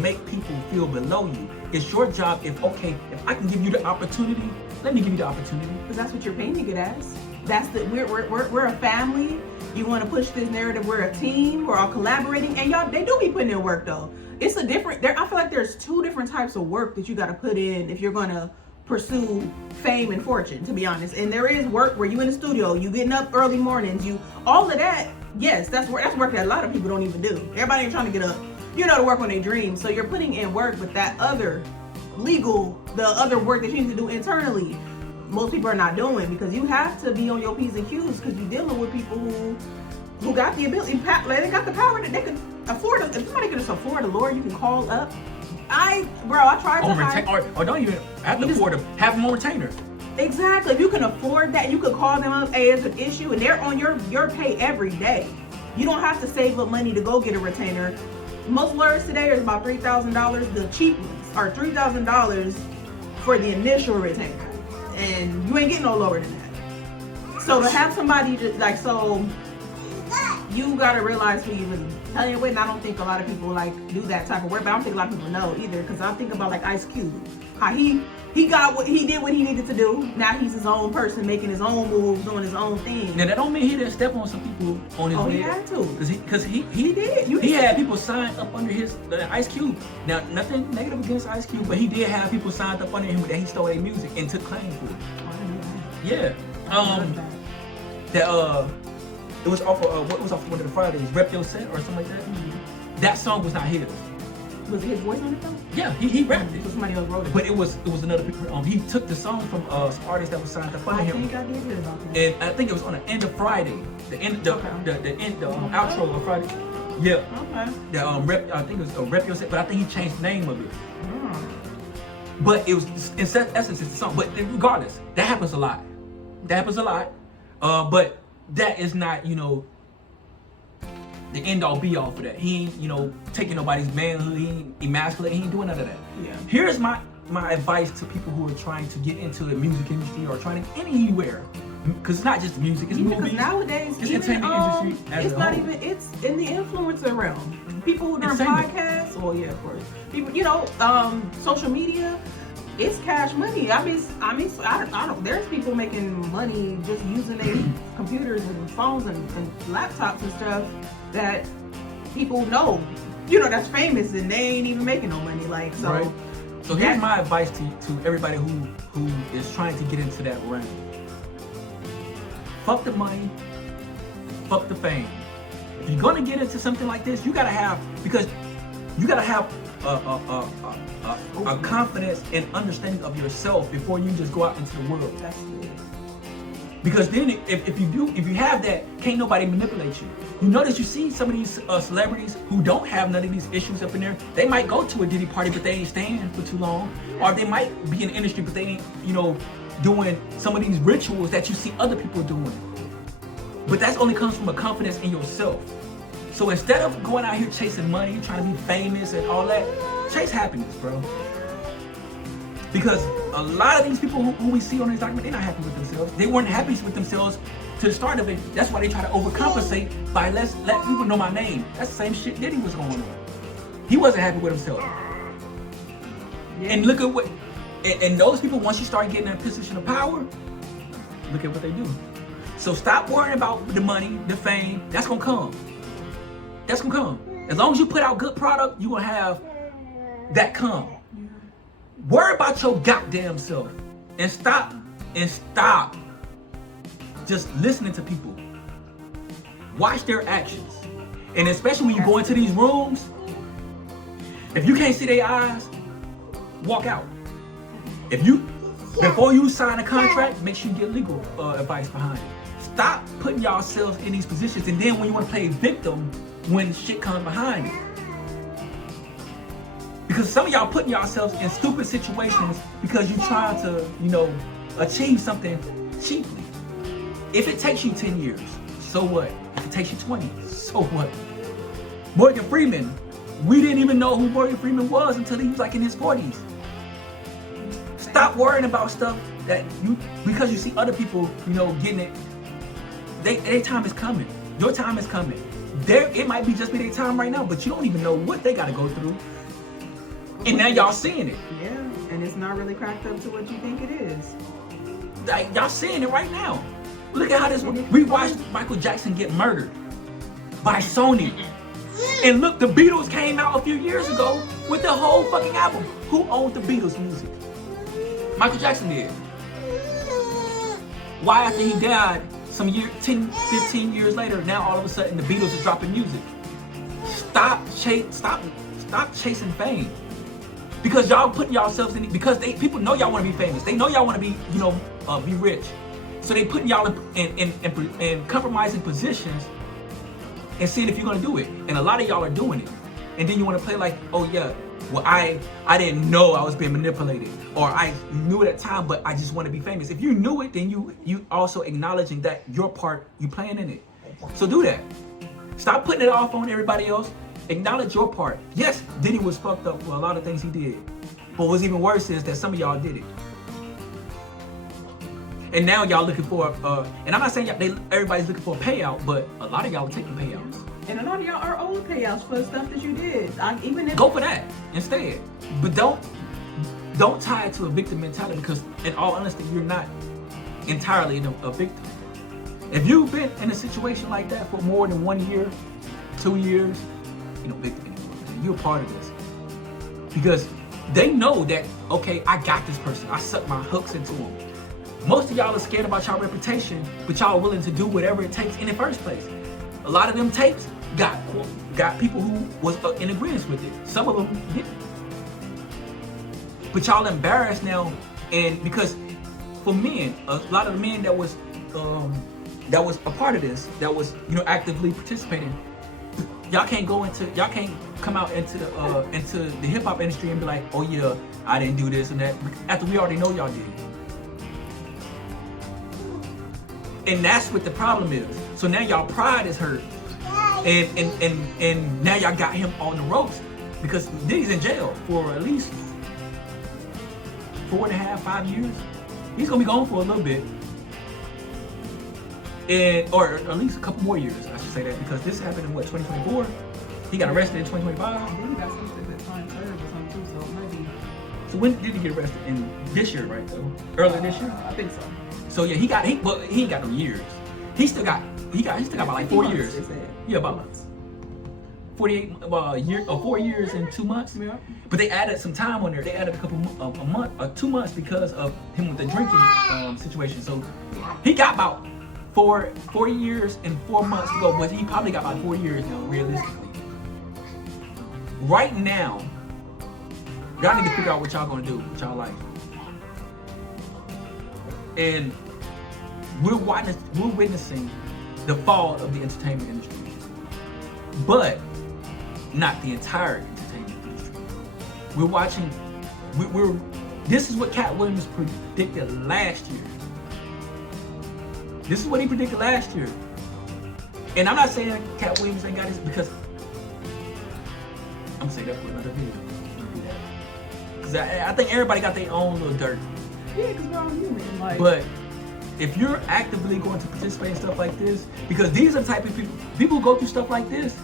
make people feel below you. It's your job if I can give you the opportunity, let me give you the opportunity. Because that's what you're painting it as. We're a family. You want to push this narrative. We're a team. We're all collaborating, and they do be putting in work though. It's I feel like there's two different types of work that you got to put in if you're gonna pursue fame and fortune, to be honest. And there is work where you in the studio, you getting up early mornings, all of that. Yes, that's work that a lot of people don't even do. Everybody ain't trying to get up, to work on their dreams. So you're putting in work, but that other the other work that you need to do internally, most people are not doing, because you have to be on your P's and Q's, because you're dealing with people who got the ability, they got the power that they could afford. If somebody could just afford a lawyer, you can call up. I tried to or don't even have to afford to have them on retainer. Exactly. If you can afford that, you could call them up, hey, it's an issue, and they're on your pay every day. You don't have to save up money to go get a retainer. Most lawyers today are about $3,000. The cheap ones are $3,000 for the initial retainer, and you ain't getting no lower than that. So to have somebody just you gotta realize who you really telling with. And I don't think a lot of people do that type of work, but I don't think a lot of people know either, because I think about Ice Cube, how he got what he did, what he needed to do. Now he's his own person, making his own moves, doing his own thing. Now that don't mean he didn't step on some people on his way. He had to, because he did. He had people signed up under his Ice Cube. Now nothing negative against Ice Cube, but he did have people signed up under him that he stole their music and took claim for it. Yeah. It was off of what was off one of the Fridays, Rep Your Set or something like that. Mm-hmm. That song was not his. Was it his voice on it though? Yeah, he rapped it. So somebody else wrote it. But it was another people. He took the song from some artist that was signed up under him. I think I did hear about that. And I think it was on the end of Friday, the outro of Friday. Yeah. Okay. The I think it was Rep Your Set, but I think he changed the name of it. But it was in essence it's the song. But regardless, that happens a lot. But that is not, the end all be all for that. He ain't, taking nobody's manhood. He ain't emasculating. He ain't doing none of that. Yeah. Here's my advice to people who are trying to get into the music industry or trying to anywhere, because it's not just music. It's movies. Because nowadays, it's entertainment industry. It's not even. It's in the influencer realm. People who are doing podcasts. Well, yeah, of course. People, social media. It's cash money. I don't. There's people making money just using their computers and phones and laptops and stuff that people know, that's famous, and they ain't even making no money. Right. So here's my advice to everybody who is trying to get into that realm. Fuck the money. Fuck the fame. If you're gonna get into something like this, you gotta have a confidence and understanding of yourself before you just go out into the world. That's good. Because then if you have that, can't nobody manipulate you. You notice you see some of these celebrities who don't have none of these issues up in there. They might go to a Diddy party, but they ain't staying for too long. Or they might be in the industry, but they ain't, doing some of these rituals that you see other people doing. But that only comes from a confidence in yourself. So instead of going out here chasing money, trying to be famous and all that, chase happiness, bro. Because a lot of these people who we see on this document, they're not happy with themselves. They weren't happy with themselves to the start of it. That's why they try to overcompensate by let people know my name. That's the same shit Diddy was going on. He wasn't happy with himself. Yeah. And look at what, and those people, once you start getting in a position of power, look at what they do. So stop worrying about the money, the fame. That's gonna come. That's gonna come. As long as you put out good product, you gonna have that come. Worry about your goddamn self and stop just listening to people. Watch their actions. And especially when you go into these rooms, if you can't see their eyes, walk out. Before you sign a contract, make sure you get legal advice behind it. Stop putting yourselves in these positions, and then when you want to play victim, when shit comes behind it. Because some of y'all putting yourselves in stupid situations because you're trying to, achieve something cheaply. If it takes you 10 years, so what? If it takes you 20, so what? Morgan Freeman, we didn't even know who Morgan Freeman was until he was in his 40s. Stop worrying about stuff because you see other people, getting it. Their time is coming. Your time is coming. It might be just be their time right now, but you don't even know what they got to go through. And now y'all seeing it. Yeah, and it's not really cracked up to what you think it is. Y'all seeing it right now. Look at how this. We watched Michael Jackson get murdered by Sony. And look, the Beatles came out a few years ago with the whole fucking album. Who owned the Beatles music? Michael Jackson did. Why after he died, 10, 15 years later, now all of a sudden the Beatles is dropping music? Stop chasing fame. Because y'all putting yourselves in, because people know y'all want to be famous. They know y'all want to be, be rich. So they putting y'all in compromising positions and seeing if you're gonna do it. And a lot of y'all are doing it. And then you want to play like, oh yeah, well I didn't know I was being manipulated, or I knew it at the time, but I just want to be famous. If you knew it, then you also acknowledging that your part, you playing in it. So do that. Stop putting it off on everybody else. Acknowledge your part. Yes, Diddy was fucked up for a lot of things he did. But what's even worse is that some of y'all did it. And now y'all looking for, and I'm not saying everybody's looking for a payout, but a lot of y'all are taking payouts. And a lot of y'all are owed payouts for the stuff that you did. Go for that instead. But don't tie it to a victim mentality, because in all honesty, you're not entirely a victim. If you've been in a situation like that for more than 1 year, 2 years, you're no victim anymore. You're a part of this. Because they know that, okay, I got this person. I suck my hooks into them. Most of y'all are scared about y'all reputation, but y'all are willing to do whatever it takes in the first place. A lot of them tapes got people who was in agreement with it. Some of them didn't. But y'all embarrassed now, and because for men, a lot of the men that was a part of this, that was actively participating, y'all can't come out into the hip hop industry and be like, oh yeah, I didn't do this and that, after we already know y'all did it. And that's what the problem is. So now y'all pride is hurt, and now y'all got him on the ropes, because Diddy's in jail for at least 4.5, 5 years. He's gonna be gone for a little bit, or at least a couple more years, I should say that, because this happened in 2024. He got arrested in 2025. He got something that time served or something too, so it might be. So when did he get arrested? In this year, right? So earlier this year. I think so. So yeah, he ain't got no years. He still got about like 4 years. Yeah, about 48 4 years and 2 months. Yeah. But they added some time on there. They added a month or 2 months because of him with the drinking situation. So he got about 4 years and 4 months to go, but he probably got about 4 years now, realistically. Right now, y'all need to figure out what y'all gonna do with y'all life. And we're witnessing the fall of the entertainment industry, but not the entire entertainment industry. We're watching. This is what Cat Williams predicted last year. This is what he predicted last year. And I'm not saying Cat Williams ain't got this, because I'm gonna say that for another video. Because I think everybody got their own little dirt. Yeah, because we're all human. But if you're actively going to participate in stuff like this, because these are the type of people who go through stuff like this,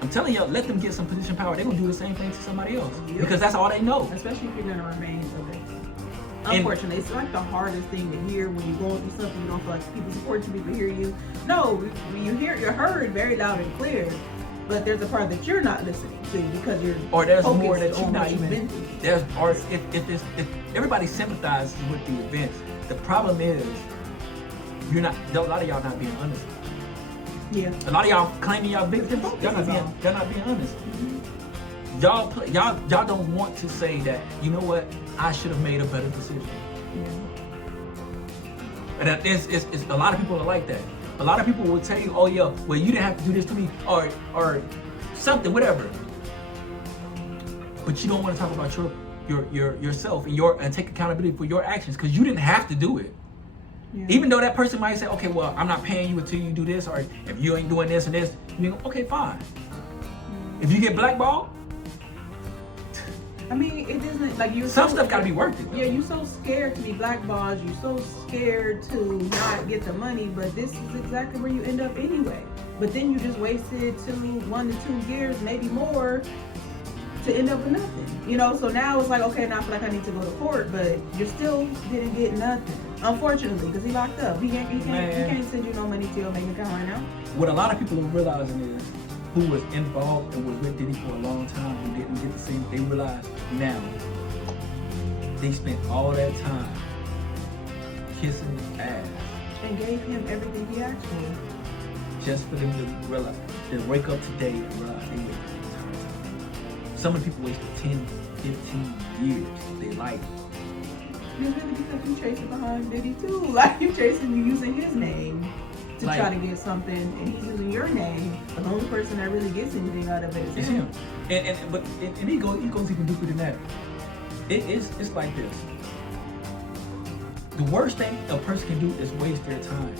I'm telling you, let them get some position power. They're gonna do the same thing to somebody else. Yep. Because that's all they know. Especially if you're gonna remain a victim. Unfortunately, it's like the hardest thing to hear when you're going through something. You don't feel like people support you, people hear you. No, when you're heard very loud and clear. But there's a part that you're not listening to because you're there's more that you're not even. If everybody sympathizes with the events, the problem is a lot of y'all not being honest. Yeah. A lot of y'all claiming y'all victims, y'all not being honest. Mm-hmm. Y'all don't want to say that, you know what, I should have made a better decision. Yeah. And it's a lot of people are like that. A lot of people will tell you, oh yeah, well you didn't have to do this to me, or something, whatever. But you don't want to talk about yourself and take accountability for your actions, because you didn't have to do it. Yeah. Even though that person might say, okay, well, I'm not paying you until you do this, or if you ain't doing this and this, you go, okay, fine. If you get blackballed, I mean, it doesn't, like, some stuff gotta be worth it. Yeah, you're so scared to be blackballed, you're so scared to not get the money, but this is exactly where you end up anyway. But then you just wasted 1 to 2 years, maybe more, to end up with nothing. So now it's like, okay, now I feel like I need to go to court, but you still didn't get nothing. Unfortunately, because he locked up. He can't send you no money to your bank account right now. What a lot of people are realizing is, who was involved and was with Diddy for a long time, who didn't get the same, they realize now they spent all that time kissing his ass. And gave him everything he asked for. Just for them to realize, to wake up today and realize they waited the entire time. Some of the people wasted 10, 15 years of their life. It's really because you chasing behind Diddy too. Like you chasing, you using his name to try to get something, and he's using your name. But the only person that really gets anything out of it is him. And he goes even deeper than that. It's like this. The worst thing a person can do is waste their time.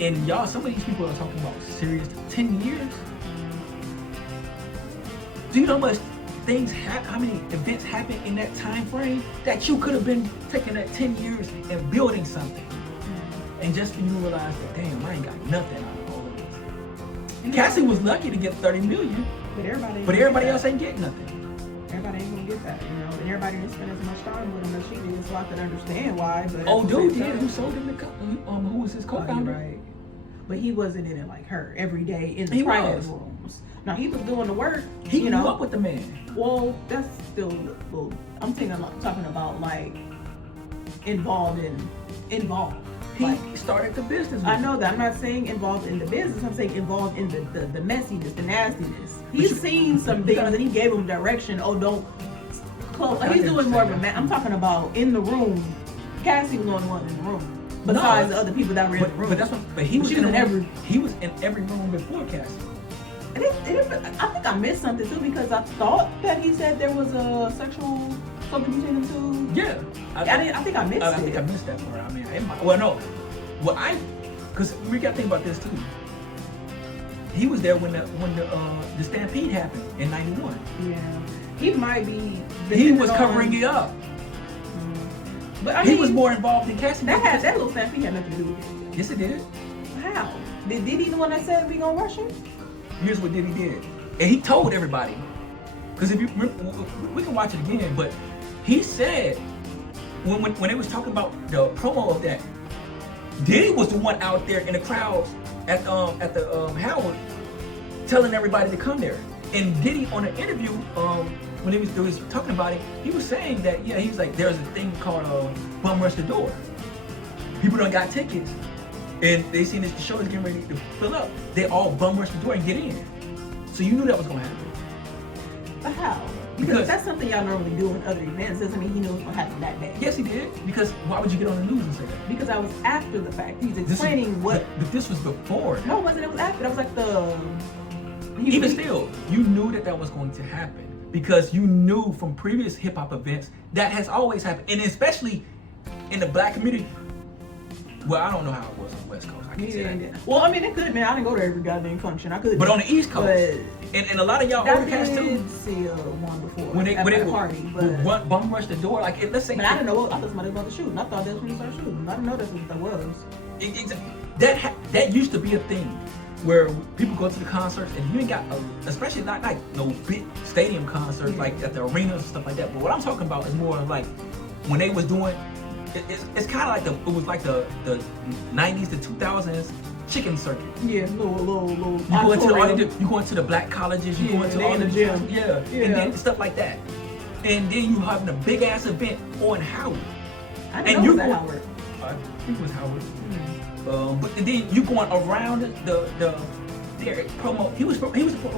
And y'all, some of these people are talking about serious 10 years. Do you know how much things how many events happen in that time frame that you could have been taking that 10 years and building something? And just when you realize that, damn, I ain't got nothing out of all of this. Cassie was lucky to get 30 million, but everybody else ain't getting nothing. Everybody ain't gonna get that, you know. And everybody didn't spend as much time with him as she did, so I can understand why. But dude did. Who sold him the who was his co-founder? Right. But he wasn't in it like her every day in the private rooms. Now he was doing the work. He grew up with the man. Well, that's still. Well, I'm talking about like involved. He started the business. I know that. I'm not saying involved in the business. I'm saying involved in the messiness, the nastiness. He's seen some things and he gave them direction. Oh, don't close. He's doing more of a man. I'm talking about in the room. Cassie was the only one in the room. Besides the other people that were in the room. But that's what. But he was in every room before Cassie. I think I missed something too because I thought that he said there was a sexual something between them two. Yeah, I think I missed it. I think I missed that part. I mean, because we got to think about this too. He was there when the stampede happened in '91. Yeah, he might be. He was covering it up. But he was more involved than Cassie. That little stampede had nothing to do with it. Yes, it did. How? Did Diddy the one that said we gonna rush him? Here's what Diddy did, and he told everybody. Because if you remember, we can watch it again, but he said when they was talking about the promo of that, Diddy was the one out there in the crowds at the Howard telling everybody to come there. And Diddy on an interview, when he was talking about it, he was saying that he was like, there's a thing called bum rush the door. People done got tickets, and they seen this show is getting ready to fill up. They all bum rush the door and get in. So you knew that was gonna happen. But how? Because that's something y'all normally do in other events. Doesn't mean he knew it was gonna happen that day. Yes, he did. Because why would you get on the news and say that? Because I was after the fact. He's explaining what. But this was before. No, it wasn't. It was after. That was like Even still, you knew that was going to happen because you knew from previous hip hop events that has always happened, and especially in the black community. Well, I don't know how it was on the West Coast. I can't say that. Well, I mean, it could have been. I didn't go to every goddamn function. I could. But on the East Coast, and a lot of y'all older cats too. I did see one before when they at a party, but bum rush the door. Like, let's say. But I didn't know. I thought somebody was about to shoot. And I thought that was when you started shooting. I didn't know that's what that was. That used to be a thing where people go to the concerts and you ain't got, especially not like no big stadium concerts like at the arenas and stuff like that. But what I'm talking about is more like when they was doing. It's kind of like it was like the 90s to 2000s chicken circuit. Yeah, little. You go into the black colleges. You go into all the gyms. Yeah, and then stuff like that. And then you having a big ass event on Howard. I didn't know it was Howard. I think it was Howard. Mm-hmm. But then you going around the promo. He was a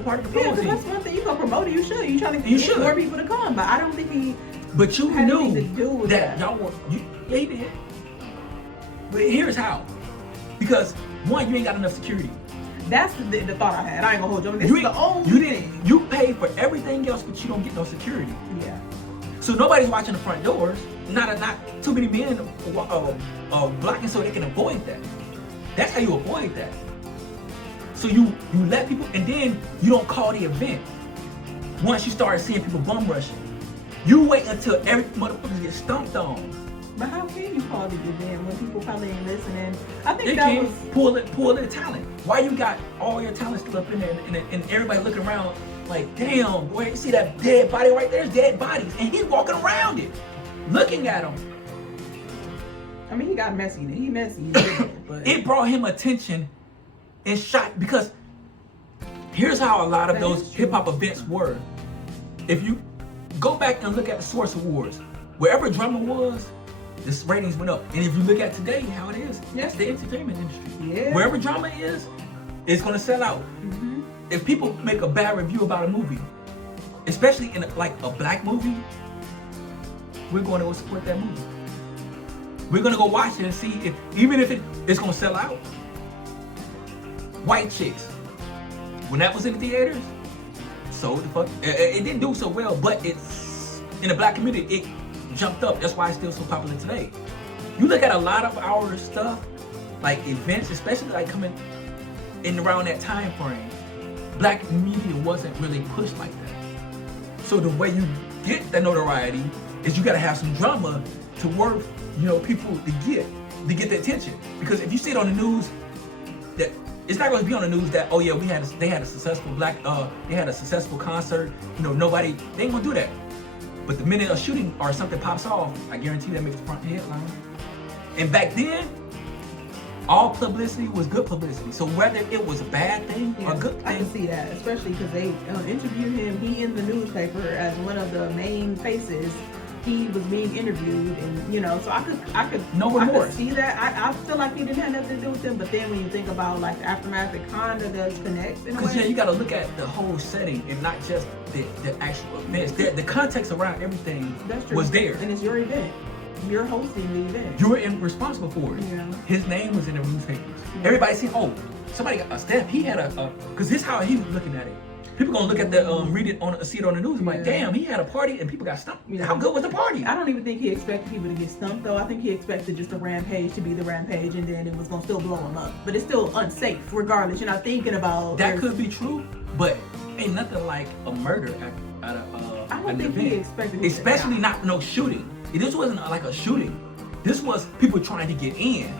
part of the promo. Yeah, because that's one thing you go promote. You should. You trying to get more people to come, but I don't think he. But you knew that y'all were. Yeah, he did. But here's how. Because one, you ain't got enough security. That's the thought I had. I ain't gonna hold you. I mean, this is the only thing. You pay for everything else, but you don't get no security. Yeah. So nobody's watching the front doors. Not too many men blocking so they can avoid that. That's how you avoid that. So you let people, and then you don't call the event. Once you start seeing people bum rushing, you wait until every motherfucker gets stumped on. But how can you call the event when people probably ain't listening? I think they was pull their talent. Why you got all your talent still up in there and everybody looking around like, damn, boy, you see that dead body right there? There's dead bodies, and he's walking around it, looking at them. I mean, he got messy. He messy. But it brought him attention and shot because here's how a lot of those hip hop events were. If you go back and look at the Source Awards. Wherever drama was, the ratings went up. And if you look at today, how it is, that's the entertainment industry. Yeah. Wherever drama is, it's gonna sell out. Mm-hmm. If people make a bad review about a movie, especially in like a black movie, we're going to go support that movie. We're gonna go watch it and see if, even if it's gonna sell out. White Chicks, when that was in the theaters, sold the fuck. It didn't do so well, but it's in the black community, it jumped up. That's why it's still so popular today. You look at a lot of our stuff, like events, especially like coming in around that time frame, black media wasn't really pushed like that. So the way you get the notoriety is you gotta have some drama to work, people to get the attention. Because if you see it on the news, that it's not going to be on the news that, oh yeah, they had a successful they had a successful concert. Nobody, they ain't gonna do that. But the minute a shooting or something pops off, I guarantee that makes the front headline. And back then, all publicity was good publicity. So whether it was a bad thing or a good thing, I can see that, especially because they interviewed him. He in the newspaper as one of the main faces. He was being interviewed, and so I could no remorse. I could see that. I feel like he didn't have nothing to do with him. But then when you think about like the aftermath, it kind of does connect in a way. Because you got to look at the whole setting and not just the actual events. The context around everything was there. And it's your event. You're hosting the event. You're responsible for it. Yeah. His name was in the newspapers. Yeah. Everybody seen, somebody got a stamp. He had because this is how he was looking at it. People gonna look at the see it on the news and like, damn, he had a party and people got stumped. Yeah. How good was the party? I don't even think he expected people to get stumped though. I think he expected just a rampage to be the rampage, and then it was gonna still blow him up. But it's still unsafe regardless. You're not thinking about that. Could be true, but ain't nothing like a murder at I don't think he expected, especially not no shooting. This wasn't like a shooting. This was people trying to get in.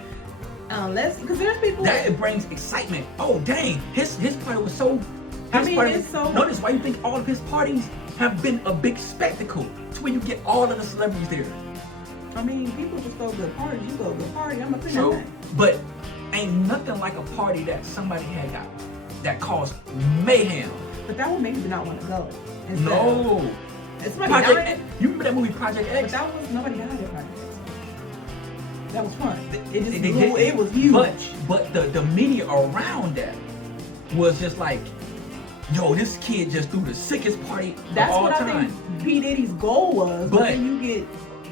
Unless, because there's people that it brings excitement. Oh dang, his party was so. It's so. Notice why you think all of his parties have been a big spectacle. It's when you get all of the celebrities there. I mean, people just go to a party. You go to a party. I'm a thing. True, but ain't nothing like a party that somebody had got that caused mayhem. But that would make you not want to go. No. Project X. You remember that movie Project X? But that was nobody died at Project X. That was fun. It was huge. But the media around that was just like, yo, this kid just threw the sickest party of all time. That's what I think P. Diddy's goal was. But then you get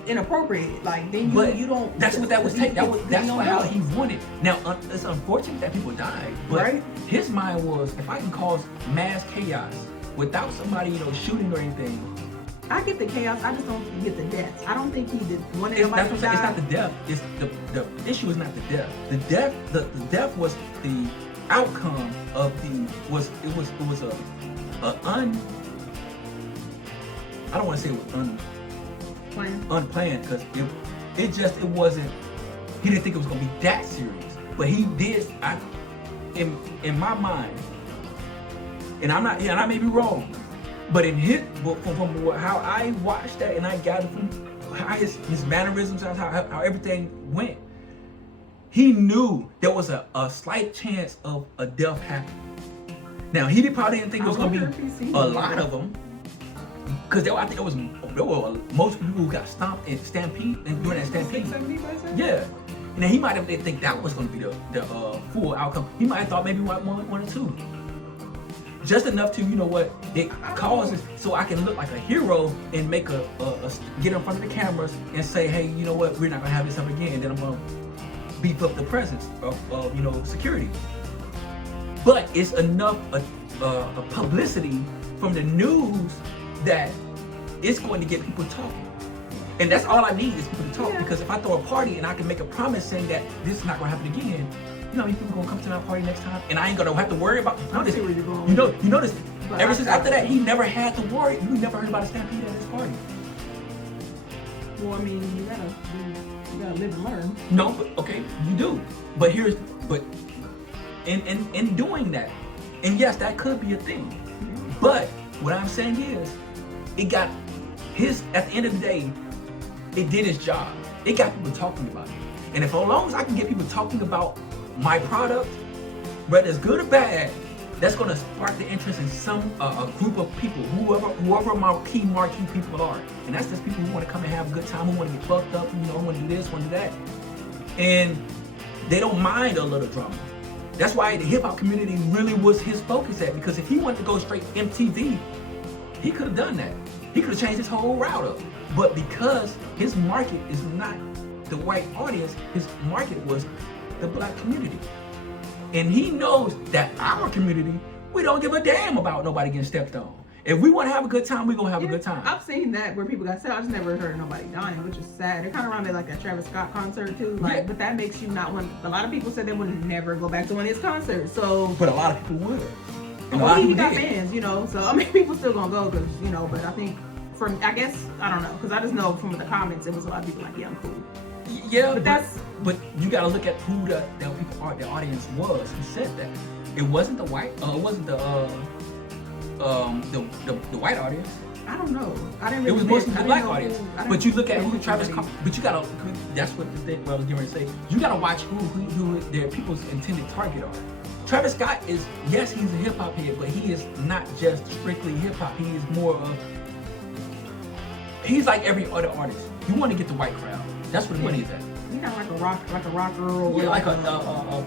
inappropriate. Like then you don't. That's what that was taking. That's how he wanted. Now it's unfortunate that people died, but his mind was, if I can cause mass chaos without somebody shooting or anything. I get the chaos. I just don't get the deaths. I don't think he did one of them. It's not the death. It's the issue is not the death. The death was the outcome of it was I don't want to say it was unplanned because it wasn't. He didn't think it was gonna be that serious, but he did. In my mind, and I may be wrong. But in from how I watched that and I gathered from how his mannerisms, how everything went, he knew there was a slight chance of a death happening. Now he probably didn't think it was going to be a lot of them, because I think there were most people who got stomped and stampede and during that stampede. Yeah, and then he might have didn't think that was going to be the full outcome. He might have thought maybe one or two. Just enough to, it causes so I can look like a hero and make get in front of the cameras and say, hey, you know what, we're not gonna have this up again. And then I'm gonna beef up the presence of security. But it's enough publicity from the news that it's going to get people talking. And that's all I need is people to talk. Because if I throw a party and I can make a promise saying that this is not gonna happen again, people gonna come to my party next time, and I ain't gonna have to worry about. You notice. Ever since after that, he never had to worry. You never heard about a stampede at his party. Well, I mean, you gotta live and learn. No, but okay, you do. But in doing that, and yes, that could be a thing. Mm-hmm. But what I'm saying is, it got at the end of the day, it did its job. It got people talking about it. And as long as I can get people talking about my product, whether it's good or bad, that's going to spark the interest in some a group of people, whoever my key marquee people are. And that's just people who want to come and have a good time, who want to get fucked up, you know, who want to do this, want to do that. And they don't mind a little drama. That's why the hip-hop community really was his focus at, because if he wanted to go straight MTV, he could have done that. He could have changed his whole route up. But because his market is not the white audience, his market was the black community. And he knows that our community, we don't give a damn about nobody getting stepped on. If we want to have a good time, we're going to have a good time. I've seen that where people got sad. I just never heard of nobody dying, which is sad. It kind of reminded me like that Travis Scott concert too. Like, yeah. But that makes you not want. A lot of people said they would never go back to one of his concerts. So, but a lot of people would. He got fans, you know. So I mean, people still gonna go because you know. But I think I guess I don't know, because I just know from the comments it was a lot of people like, yeah, I'm cool. Yeah, but you gotta look at who the audience was who said that. It wasn't the white. It wasn't the white audience. I don't know. I didn't. Really it was mostly the black audience. But you look at who Travis. But you gotta. That's what the thing. What I was getting ready to say. You gotta watch who their people's intended target are. Travis Scott is, yes, he's a hip hop head, but he is not just strictly hip hop. He is more of. He's like every other artist. You want to get the white crowd. That's where the money is at. You got like a rocker or yeah, like a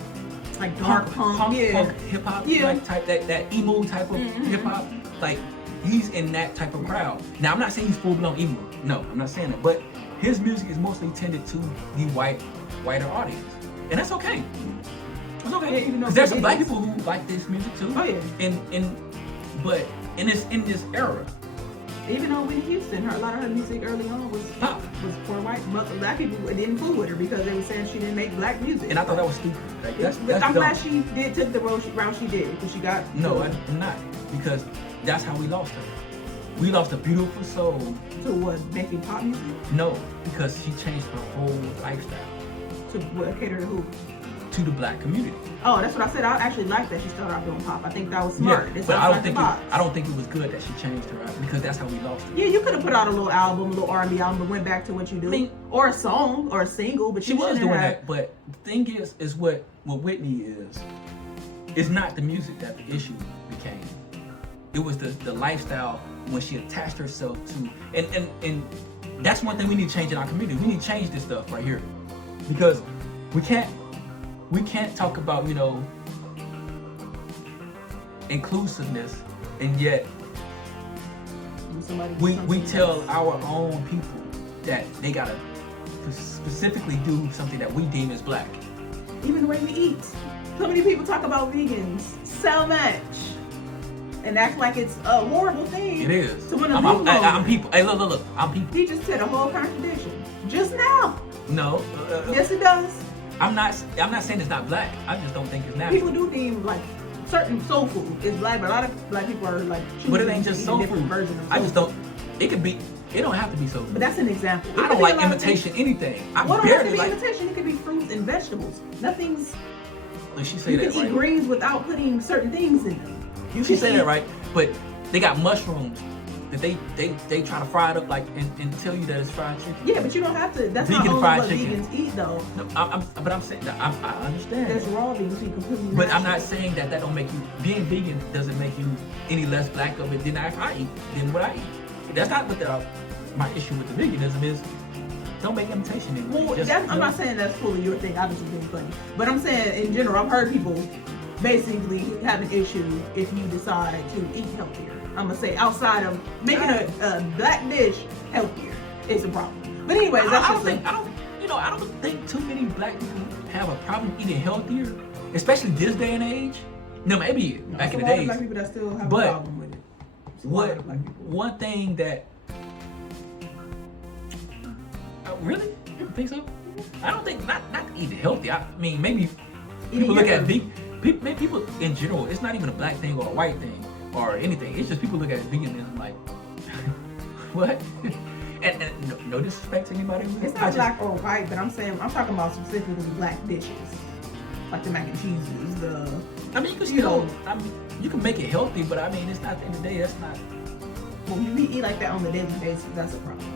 like dark punk hip hop like type that emo type of hip hop. Like he's in that type of crowd. Now I'm not saying he's full blown emo. No, I'm not saying that. But his music is mostly tended to the whiter audience, and that's okay. It's okay because there's some black people who like this music too. Oh yeah. But in this era. Even though Whitney Houston, a lot of her music early on was pop, was for white, black people didn't fool with her because they were saying she didn't make black music. And I thought that was stupid. Like, that's I'm glad she took the route she did because she got. No, I'm not, because that's how we lost her. We lost a beautiful soul. To what, making pop music? No, because she changed her whole lifestyle. To what, cater to who? To the black community. Oh, that's what I said. I actually like that she started off doing pop. I think that was smart. Yeah, but I don't think it was good that she changed her out, because that's how we lost her. Yeah, you could have put out a little album, a little R&B album, but went back to what you do, I mean, or a song or a single. But she was doing that. But the thing is what Whitney is. It's not the music that the issue became. It was the lifestyle when she attached herself to, and that's one thing we need to change in our community. We need to change this stuff right here, because we can't talk about, you know, inclusiveness, and yet we tell our own people that they gotta specifically do something that we deem as black. Even the way we eat. So many people talk about vegans so much and act like it's a horrible thing. It is. I'm people. Hey, look. I'm people. He just said a whole contradiction just now. No. Yes, it does. I'm not saying it's not black. I just don't think it's natural. People do deem like certain soul food is black, but a lot of black people are like choosing but it ain't just soul food. I just don't. It could be. It don't have to be soul food. But that's an example. I don't like imitation anything. I barely like imitation. It could be fruits and vegetables. Nothing's. Like she say you that can eat greens without putting certain things in them. She say that right, but they got mushrooms that they try to fry it up like and tell you that it's fried chicken. Yeah, but you don't have to. That's vegan not only fried what chicken. Vegans eat though. No, I'm saying that I understand. That's raw vegan, so you completely. But I'm not saying that don't make you, being vegan doesn't make you any less black of it than I eat, than what I eat. That's not what my issue with the veganism is. Don't make imitation anymore. Well, I'm not saying that's fully your thing. Obviously, being funny, but I'm saying in general, I've heard people basically have an issue if you decide to eat healthier. I'm gonna say outside of making a black dish healthier, it's a problem. But anyways, I don't think too many black people have a problem eating healthier, especially this day and age. No, maybe back in the days. Black people that still have a problem with it. One thing that really? You think so? I don't think not eating healthy. I mean, maybe people look at people in general. It's not even a black thing or a white thing or anything. It's just people look at veganism like, what? and no disrespect to anybody. It's not black or white, but I'm talking about specifically black dishes, like the mac and cheeses. I mean, you can still. I mean, you can make it healthy, but I mean, it's not. At the end of the day, that's not. Well, if you eat like that on a daily basis, that's a problem.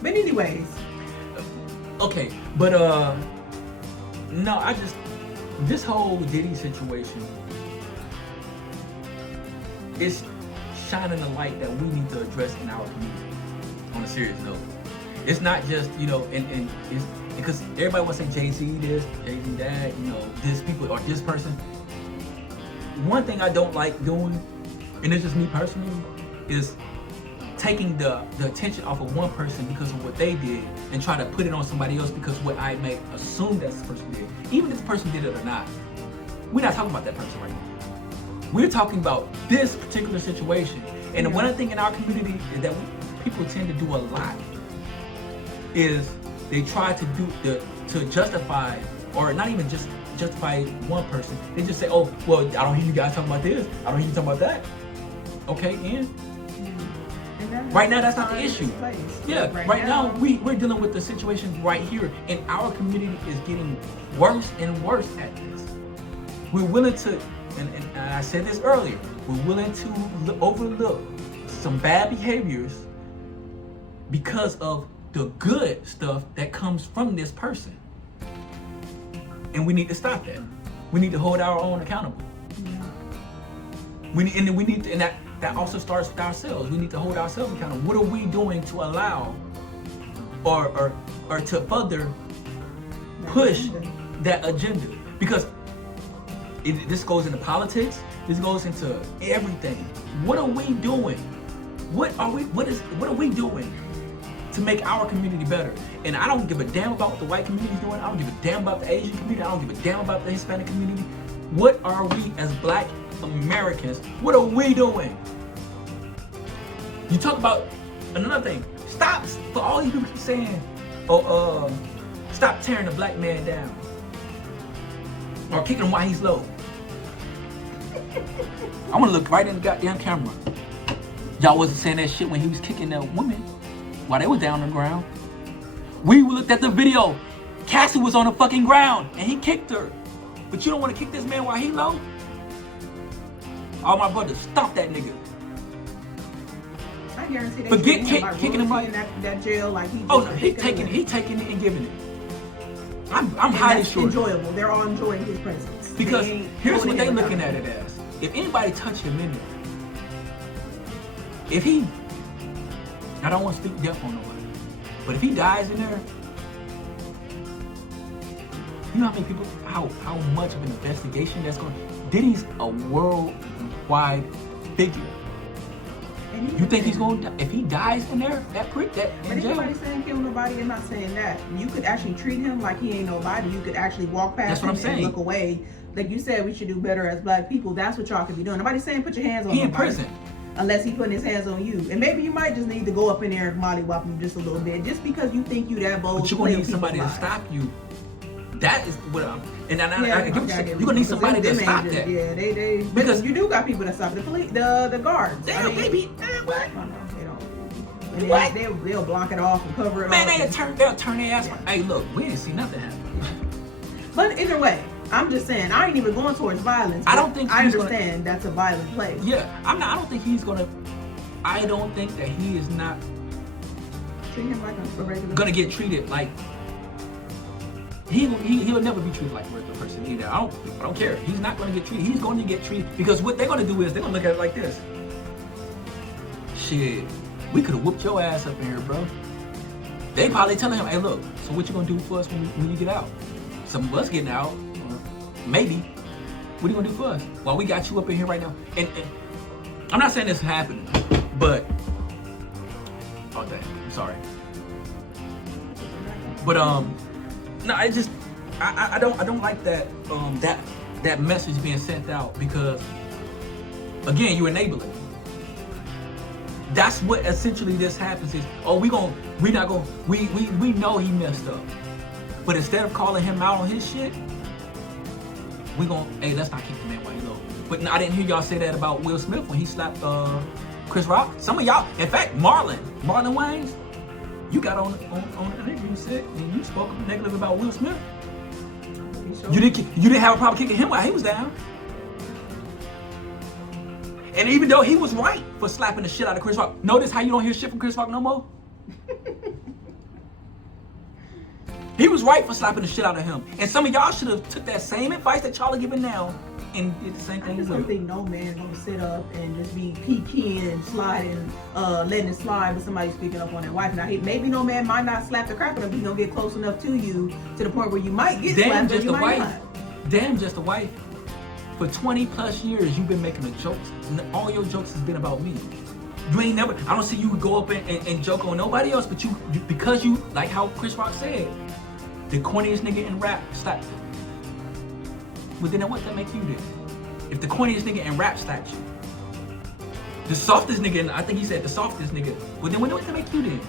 But anyways. Okay, but no, this whole Diddy situation is shining a light that we need to address in our community on a serious note. It's not just, you know, and it's because everybody wants to say Jay-Z this, Jay-Z that, you know, this people or this person. One thing I don't like doing, and it's just me personally, is taking the attention off of one person because of what they did and try to put it on somebody else because what I may assume that this person did. Even if this person did it or not, we're not talking about that person right now. We're talking about this particular situation. And one thing in our community is that people tend to do a lot is they try to do to justify, or not even just justify one person. They just say, oh, well, I don't hear you guys talking about this. I don't hear you talking about that. Okay, and right now that's not the issue. Yeah, right now we're dealing with the situation right here, and our community is getting worse and worse at this. We're willing to, and I said this earlier, we're willing to overlook some bad behaviors because of the good stuff that comes from this person. And we need to stop that. We need to hold our own accountable. And that also starts with ourselves. We need to hold ourselves accountable. What are we doing to allow or to further push that agenda? Because this goes into politics. This goes into everything. What are we doing? What are we doing to make our community better? And I don't give a damn about what the white community is doing. I don't give a damn about the Asian community. I don't give a damn about the Hispanic community. What are we as Black Americans? What are we doing? You talk about another thing. Stop, for all you people keep saying, stop tearing the Black man down or kicking him while he's low. I'm gonna look right in the goddamn camera. Y'all wasn't saying that shit when he was kicking that woman while they was down on the ground. We looked at the video. Cassie was on the fucking ground and he kicked her. But you don't want to kick this man while he low? All my brothers, stop that nigga. I guarantee they forget kicking him out that jail like he. Oh no, he taking it and giving it. I'm highly sure. Enjoyable. They're all enjoying his presence. Because here's what they looking at it as: if anybody touch him in there, if he, I don't want to speak death on nobody, but if he dies in there, you know how many people, how much of an investigation that's going. Diddy's a worldwide figure. You think he's going to, if he dies in there, that in jail? But anybody's saying kill nobody, I'm not saying that. You could actually treat him like he ain't nobody. You could actually walk past him and look away. Like you said, we should do better as Black people. That's what y'all could be doing. Nobody's saying put your hands on him. He in prison. Unless he putting his hands on you. And maybe you might just need to go up in there and mollywop him just a little bit. Just because you think you that bold. But you're going to need somebody to stop you. That is what I'm, and I get what you're gonna need somebody to stop that. Yeah, they because you do got people that stop the police, the guards. Damn, baby, what? They don't. What? They'll block it off and cover it. Man, they'll turn their ass. Hey, look, we didn't see nothing happen. But either way, I'm just saying, I ain't even going towards violence. I don't think I understand that's a violent place. Yeah, I don't think he's gonna. I don't think that he is not treat him like a regular. Gonna get treated like. He'll never be treated like a regular person either. I don't care. He's not going to get treated. He's going to get treated because what they're going to do is they're going to look at it like this. Shit, we could have whooped your ass up in here, bro. They probably telling him, hey, look, so what you going to do for us when you get out? Some of us getting out, maybe. What are you going to do for us? Well, we got you up in here right now. And I'm not saying this is happening, but oh dang, I'm sorry. But no, I don't like that that message being sent out because again, you're enabling. That's what essentially this happens is, we know he messed up. But instead of calling him out on his shit, hey, let's not kick the man while he's low. But I didn't hear y'all say that about Will Smith when he slapped Chris Rock. Some of y'all, in fact, Marlon Wayans, you got on an interview said and you spoke negative about Will Smith. You didn't have a problem kicking him while he was down. And even though he was right for slapping the shit out of Chris Rock, notice how you don't hear shit from Chris Rock no more? He was right for slapping the shit out of him. And some of y'all should have took that same advice that y'all are giving now and did the same thing. I just don't think no man gonna sit up and just be peeking and sliding, letting it slide with somebody speaking up on their wife. Now, maybe no man might not slap the crap out of you. He's gonna get close enough to you to the point where you might get slapped, but you might not. Damn, just a wife. For 20 plus years, you've been making the jokes. All your jokes has been about me. You ain't never. I don't see you go up and joke on nobody else, but you because you like how Chris Rock said. The corniest nigga in rap slapped you. But then what that make you then? If the corniest nigga in rap slapped you. The softest nigga, I think he said the softest nigga. But then what that make you then?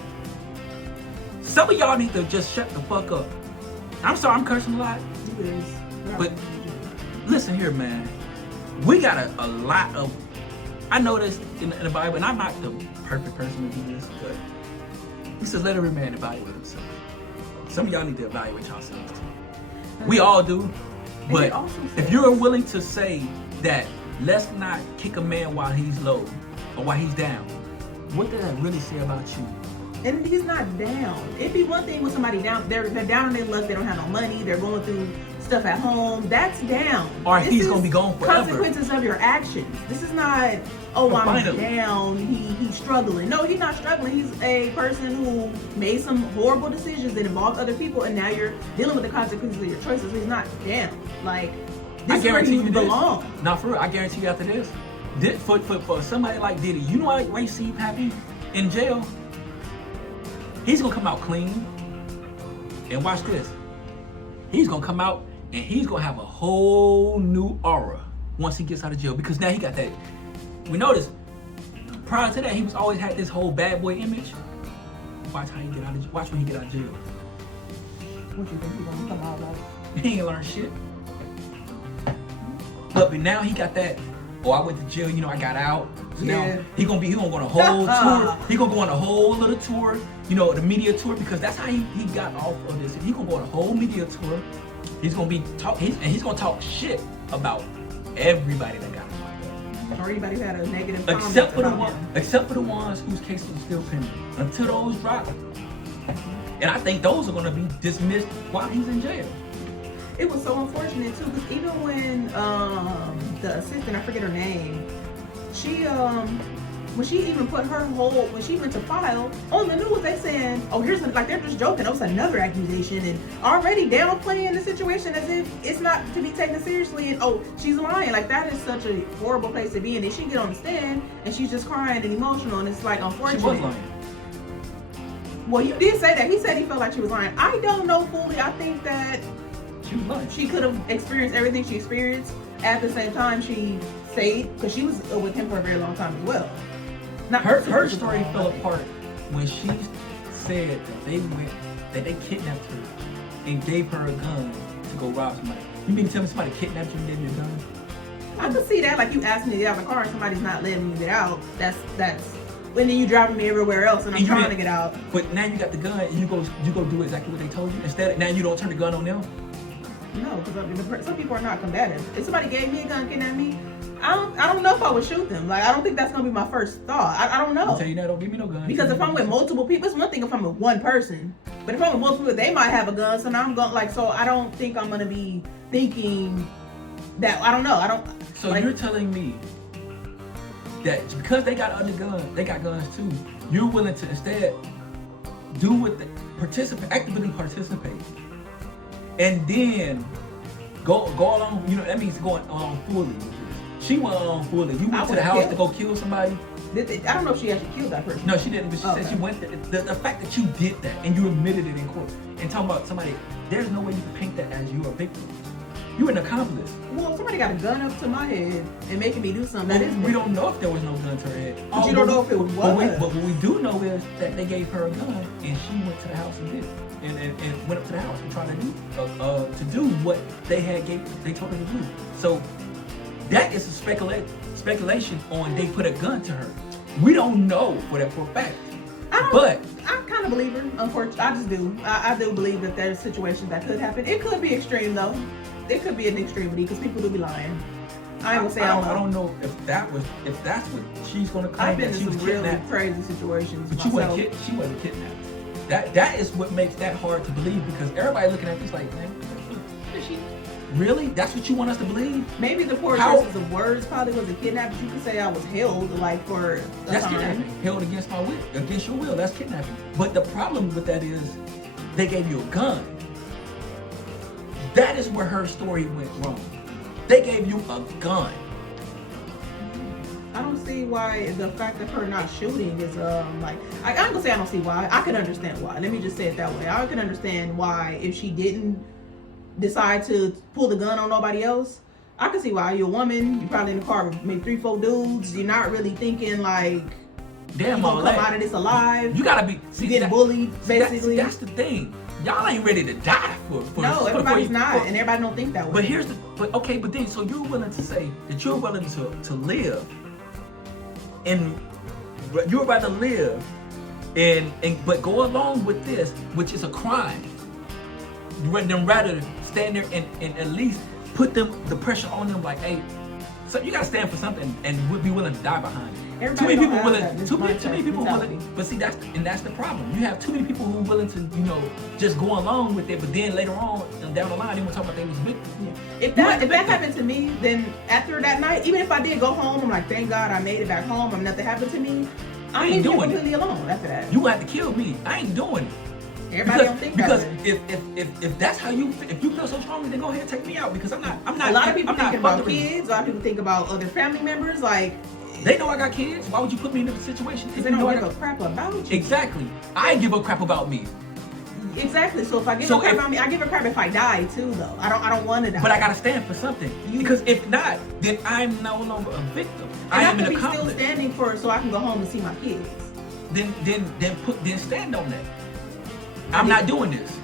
Some of y'all need to just shut the fuck up. I'm sorry, I'm cursing a lot. It is. But listen here, man. We got a lot of, I know this in the Bible, and I'm not the perfect person to do this, but he says let every man evaluate himself. Some of y'all need to evaluate yourselves too. We all do. But if you're willing to say that let's not kick a man while he's low or while he's down, what does that really say about you? And he's not down. It'd be one thing with somebody down, they're down in their luck, they don't have no money, they're going through stuff at home, that's down. Or he's gonna be gone forever. Consequences of your actions. This is not, oh, I'm down, he's struggling. No, he's not struggling. He's a person who made some horrible decisions that involved other people, and now you're dealing with the consequences of your choices. He's not down. Like, this is where you belong. Not for real, I guarantee you after this for somebody like Diddy, you know why you see Pappy in jail? He's gonna come out clean. And watch this. He's gonna come out and he's gonna have a whole new aura once he gets out of jail, because now he got that. We noticed prior to that he was always had this whole bad boy image. Watch how he get out of jail. Watch when he get out of jail. What you think he's gonna come out like? He ain't learn shit. But now he got that. Oh, I went to jail. You know, I got out. So now he gonna go on a whole tour. He gonna go on a whole little tour. You know, the media tour, because that's how he got off of this. He gonna go on a whole media tour. He's gonna be he's gonna talk shit about everybody that got him. Or anybody who had a negative except for the ones whose cases are still pending. Until those drop. And I think those are gonna be dismissed while he's in jail. It was so unfortunate too, because even when the assistant, I forget her name, she when she even put her when she went to file on the news, they saying, oh, here's like they're just joking. Oh, it's another accusation, and already downplaying the situation as if it's not to be taken seriously. And oh, she's lying. Like, that is such a horrible place to be in. And she get on the stand and she's just crying and emotional, and it's like unfortunate. She was lying. Well, you did say that. He said he felt like she was lying. I don't know fully. I think that she could have experienced everything she experienced. At the same time, she stayed, because she was with him for a very long time as well. Her story fell apart when she said that they kidnapped her and gave her a gun to go rob somebody. You mean to tell me somebody kidnapped you and gave you a gun? I could see that. Like, you asked me to get out of the car and somebody's not letting you get out. That's when then you driving me everywhere else and I'm trying to get out. But now you got the gun and you go do exactly what they told you. Instead, now you don't turn the gun on them. No, because some people are not combative. If somebody gave me a gun, kidnapped me, I don't know if I would shoot them. Like, I don't think that's gonna be my first thought. I don't know. I'll tell you now, don't give me no gun. Because if I'm with multiple people, it's one thing if I'm with one person. But if I'm with multiple people, they might have a gun, so now I'm going, like, so I don't think I'm gonna be thinking that, I don't know. So like, you're telling me that because they got they got guns too, you're willing to instead do what they actively participate. And then go along, you know, that means going on fully. She went on fully. You went to the house to go kill somebody. I don't know if she actually killed that person. No, she didn't, but she said she went there. The fact that you did that and you admitted it in court and talking about somebody, there's no way you can paint that as you a victim. You're an accomplice. Well, somebody got a gun up to my head and making me do something. We don't know if there was no gun to her head. But you don't know if it was. But what we do know is that they gave her a gun and she went to the house and did it. And went up to the house and tried to do what they told her to do. So that is a speculation on they put a gun to her. We don't know for a fact. I kind of believe her. Unfortunately, I just do. I do believe that there's situations that could happen. It could be extreme though. It could be an extremity because people do be lying. I ain't gonna say I don't know if that's what she's gonna claim. I've been in some really crazy situations. But she wasn't kidnapped. That is what makes that hard to believe, because everybody looking at this like, man, is she really? That's what you want us to believe? Maybe the poor choices of words probably was a kidnapping. You could say I was held like for that's kidnapping. Held against my will, against your will. That's kidnapping. But the problem with that is they gave you a gun. That is where her story went wrong. They gave you a gun. I don't see why the fact of her not shooting is like, I'm gonna say I don't see why. I can understand why. Let me just say it that way. I can understand why if she didn't decide to pull the gun on nobody else, I can see why. You're a woman, you're probably in the car with maybe 3-4 dudes, you're not really thinking like, damn, you gonna come out of this alive. You gotta be, you getting bullied, basically. That's the thing. Y'all ain't ready to die for no, everybody's not, and everybody don't think that way. But then, so you're willing to say that you're willing to live, and you're about to live, but go along with this, which is a crime. Then rather stand there and at least put the pressure on them, like, hey, so you gotta stand for something and would be willing to die behind it. Too many people willing. But see, that's the problem. You have too many people who are willing to, just go along with it. But then later on down the line, they want to talk about they was victims. Yeah. If that happened to me, then after that night, even if I did go home, I'm like, thank God I made it back home. And nothing happened to me. I ain't doing completely alone after that. You have to kill me. I ain't doing it. Everybody don't think that way. Because if that's how you feel so strongly, then go ahead and take me out, because I'm not. A lot of people think about kids. A lot of people think about other family members. Like, they know I got kids. Why would you put me in a situation? Because they don't give a crap about you. Exactly. I give a crap about me. Exactly. So if I give a crap about me, I give a crap if I die too, though. I don't want to die. But I gotta stand for something. Because if not, then I'm no longer a victim. I am an accomplice. Still standing for, so I can go home and see my kids. Then stand on that. I'm not doing this.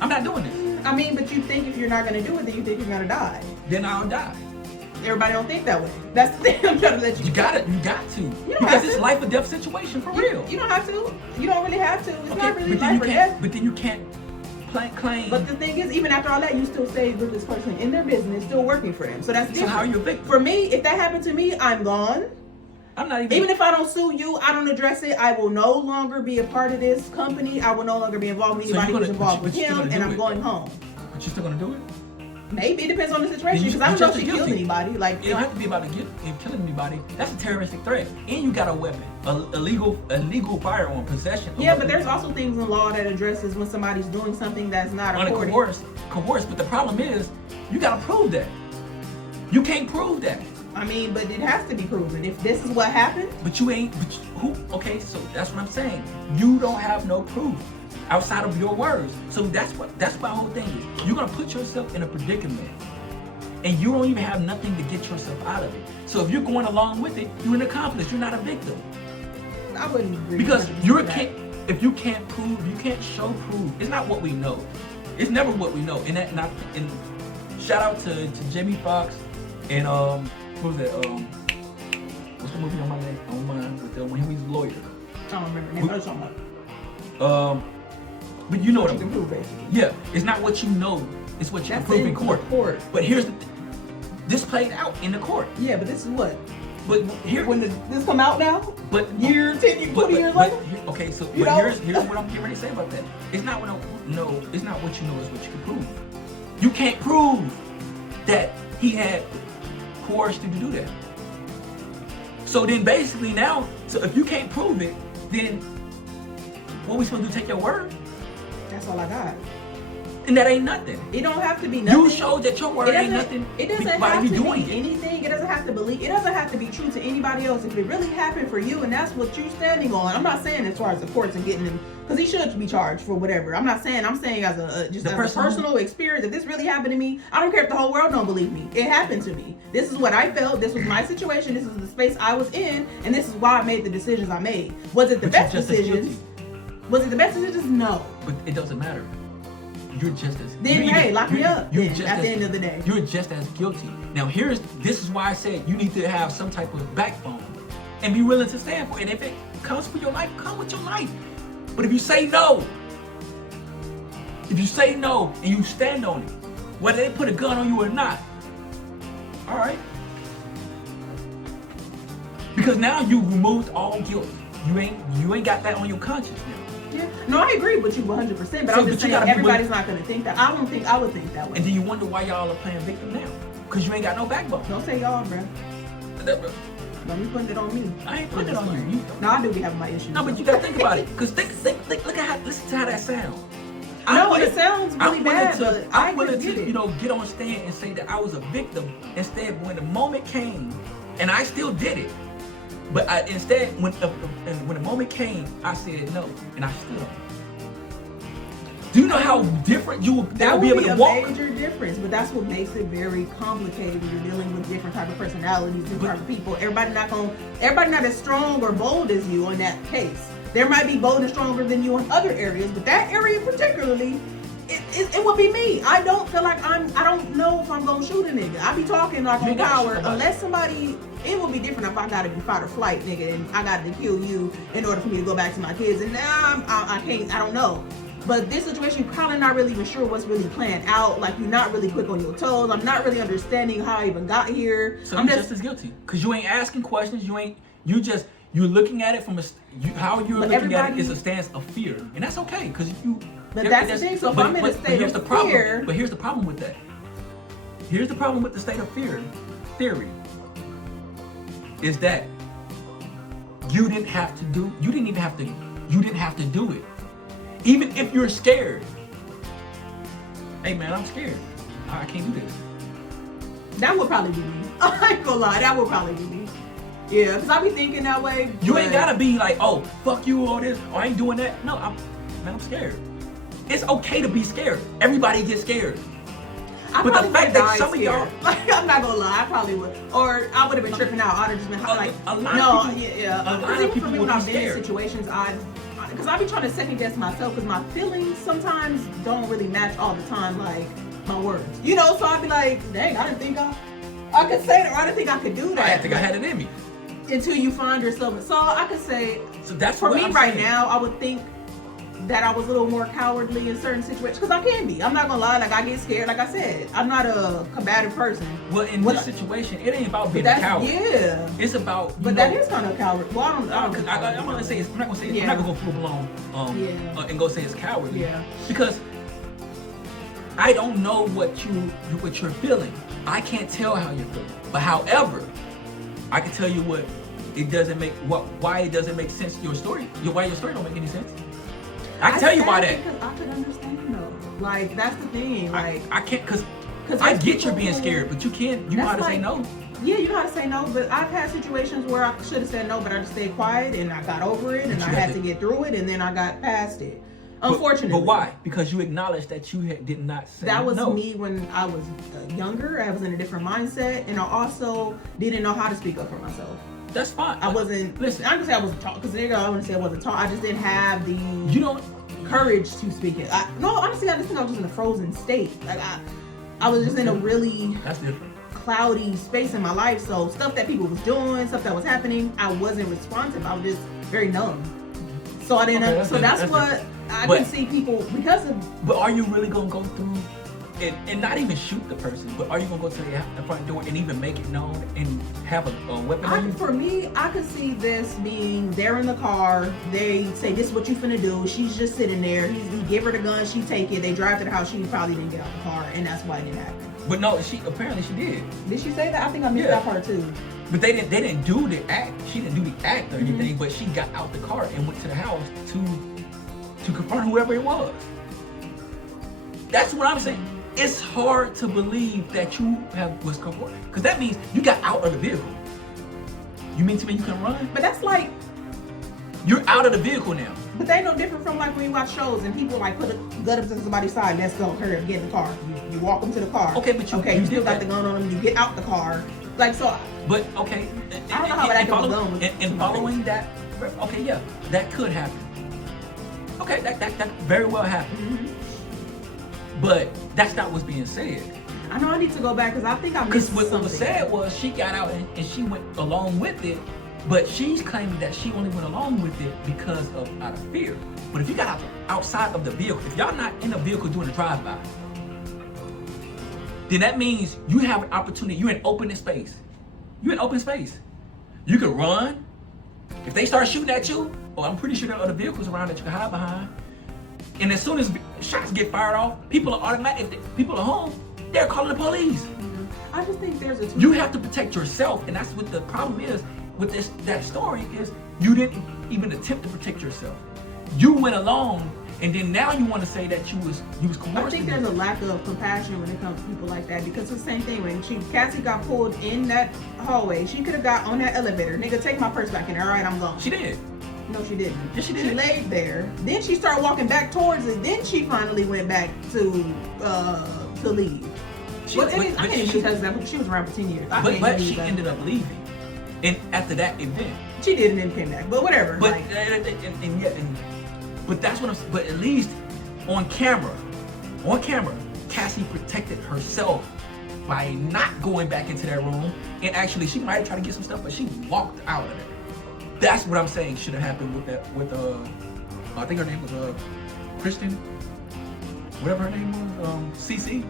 I'm not doing this. I mean, but you think if you're not gonna do it, then you think you're gonna die. Then I'll die. Everybody don't think that way. That's the thing I'm trying to let you. You got to. Because it's life or death situation for real. You don't have to. You don't really have to. It's not really life or death. But then you can't claim. But the thing is, even after all that, you still stay with this person in their business, still working for them. So that's different. So how are you a victim? For me, if that happened to me, I'm gone. I'm not even if I don't sue you, I don't address it, I will no longer be a part of this company. I will no longer be involved with anybody who's involved with him, and I'm going home. But you're still gonna do it? Maybe. It depends on the situation, because I don't know if she killed anybody. Like, it don't have to be about killing anybody. That's a terroristic threat. And you got a weapon, a legal firearm, possession. Yeah, but there's also things in law that addresses when somebody's doing something that's not according. Coerced. But the problem is, you gotta prove that. You can't prove that. I mean, but it has to be proven. If this is what happened. But you ain't. Who? Okay, so that's what I'm saying. You don't have no proof outside of your words. So that's my whole thing is. You're gonna put yourself in a predicament, and you don't even have nothing to get yourself out of it. So if you're going along with it, you're an accomplice. You're not a victim. I wouldn't agree. Because if you can't prove, you can't show proof. It's not what we know. It's never what we know. And shout out to Jamie Foxx and what was that? What's the movie on mine with when he was a lawyer? I don't remember the name. I was talking about. But you know what I'm saying. Prove, basically. Yeah, it's not what you know, it's what you can prove in court. But here's this played out in the court. Yeah, but this is what. But here, when this come out now, but 10 years later. Okay, so here's what I'm getting ready to say about that. It's not what it's not what you know, it's what you can prove. You can't prove that he had coerced you to do that. So then basically now, so if you can't prove it, then what we supposed to do? Take your word? That's all I got. And that ain't nothing. It don't have to be nothing. You showed that your word ain't nothing. It doesn't have to be anything. It doesn't have to believe. It doesn't have to be true to anybody else. If it really happened for you and that's what you're standing on, I'm not saying as far as the courts and getting him, because he should be charged for whatever. I'm saying as a personal experience. If this really happened to me, I don't care if the whole world don't believe me. It happened to me. This is what I felt. This was my situation. This is the space I was in, and this is why I made the decisions I made. Was it the best decisions? Was it the best decisions? No. But it doesn't matter. You're just as lock me up. At the end of the day, you're just as guilty. Now this is why I said you need to have some type of backbone and be willing to stand for it. And if it comes for your life, come with your life. But if you say no and you stand on it, whether they put a gun on you or not, all right? Because now you removed all guilt. You ain't got that on your conscience now. Yeah. No, I agree with you 100%, but So, I'm just saying everybody's not going to think that. I don't think I would think that way. And then you wonder why y'all are playing victim now. Because you ain't got no backbone. Don't say y'all, bro. Don't be putting it on me. I ain't putting it on you. No, I do be having my issues. No, but you gotta think about it. Because listen to how that sounds. No, it sounds really bad, but I'm willing to, get on stand and say that I was a victim. Instead, when the moment came, and I still did it, but instead, when the moment came, I said no, and I stood on it. Do you know how different you will be able to walk? That would be a major difference, but that's what makes it very complicated when you're dealing with different type of personalities, different type of people. Everybody not as strong or bold as you on that case. There might be bold and stronger than you in other areas, but that area particularly, it would be me. I don't feel like I don't know if I'm gonna shoot a nigga. I be talking like on power, unless somebody. It would be different if I gotta be fight or flight, nigga, and I gotta kill you in order for me to go back to my kids. And now I can't. I don't know. But this situation, you're probably not really even sure what's really planned out. Like, you're not really quick on your toes. I'm not really understanding how I even got here. So I'm just as guilty. Because you ain't asking questions. You're looking at it from how you're looking at it is a stance of fear. And that's okay. Because But that's the thing. So if I'm in a state of fear. But here's the problem with that. Here's the problem with the state of fear theory. Is that you didn't have to do it. Even if you're scared. Hey man, I'm scared. I can't do this. That would probably be me. I ain't gonna lie, that would probably be me. Yeah, because I be thinking that way. You ain't gotta be like, oh, fuck you or this, or I ain't doing that. No, I'm scared. It's okay to be scared. Everybody gets scared. But the fact that some of y'all, like, I'm not gonna lie, I probably would, or I would have been tripping out. I'd have just been like, a lot of people, yeah. A lot of people when I've been in situations, because I be trying to second guess myself, because my feelings sometimes don't really match all the time, like my words. So I'd be like, dang, I didn't think I could say that, or I didn't think I could do that. I didn't think I had it in me. Until you find yourself. So I could say, so that's for me right now, I would think that I was a little more cowardly in certain situations, because I can be. I'm not gonna lie, like I get scared. Like I said, I'm not a combative person. Well, in this situation, it ain't about being a coward. Yeah. It's about. But that is kind of coward. Well, I'm not gonna say it's. I'm not gonna say it's. I'm not gonna go full blown. And go say it's cowardly. Yeah. Because I don't know what you're feeling. I can't tell how you're feeling. But however, I can tell you why it doesn't make sense. Why your story don't make any sense. I can tell you why that. Because I could understand though. Like, that's the thing. Like, I can't, because I get you're being scared, but you know how to say no. Yeah, you know how to say no, but I've had situations where I should have said no, but I just stayed quiet and I got over it and I had to get through it and then I got past it. Unfortunately. But why? Because you acknowledged that you did not say no. That was me when I was younger. I was in a different mindset, and I also didn't know how to speak up for myself. That's fine. I wasn't. Listen, I'm gonna say I wasn't taught, because I wouldn't say I wasn't taught. I just didn't have the courage to speak it. No, honestly, I just think I was just in a frozen state. Like I was just in a really cloudy space in my life. So stuff that people was doing, stuff that was happening, I wasn't responsive. I was just very numb. So I didn't. That's what I can see people because of. But are you really gonna go through? And not even shoot the person, but are you gonna go to the front door and even make it known and have a weapon on you? For me, I could see this being they're in the car, they say this is what you finna do, she's just sitting there, he give her the gun, she take it, they drive to the house, she probably didn't get out the car, and that's why it didn't happen. But no, apparently she did. Did she say that? I think I missed that part too. But they didn't do the act. She didn't do the act or anything, but she got out the car and went to the house to confront whoever it was. That's what I'm saying. It's hard to believe that you was confronted, because that means you got out of the vehicle. You mean to me you can run? But that's like, you're out of the vehicle now. But they no different from like when you watch shows and people like put a gun up to somebody's side. Let's go, hurry up, get in the car. You walk them to the car. Okay, but you still got the gun on them. You get out the car, like so. But okay, I don't know how that goes on. And following that, okay, yeah, that could happen. Okay, that very well happened. Mm-hmm. But that's not what's being said. I know I need to go back because I think I missed something. What was said was she got out and she went along with it, but she's claiming that she only went along with it because of out of fear. But if you got outside of the vehicle, if y'all not in the vehicle doing a drive-by, then that means you have an opportunity. You're in open space. You're in open space. You can run. If they start shooting at you, I'm pretty sure there are other vehicles around that you can hide behind. And as soon as shots get fired off, people are automatic. If people are home, they're calling the police. Mm-hmm. I just think there's a. You have to protect yourself, and that's what the problem is with that story is you didn't even attempt to protect yourself. You went along, and then now you want to say that you was coerced. I think there's a lack of compassion when it comes to people like that, because it's the same thing when Cassie got pulled in that hallway. She could have got on that elevator. Nigga, take my purse back in there. All right, I'm gone. She did. No, she didn't. Yes, she did. She laid there. Then she started walking back towards it. Then she finally went back to leave. I can't even use that. She was around for 10 years. But she ended up leaving. And after that event, she did, and then came back. But whatever. But but that's what I'm. But at least on camera, Cassie protected herself by not going back into that room. And actually, she might have tried to get some stuff, but she walked out of there. That's what I'm saying should have happened with that. With I think her name was Kristen, whatever her name was, CC.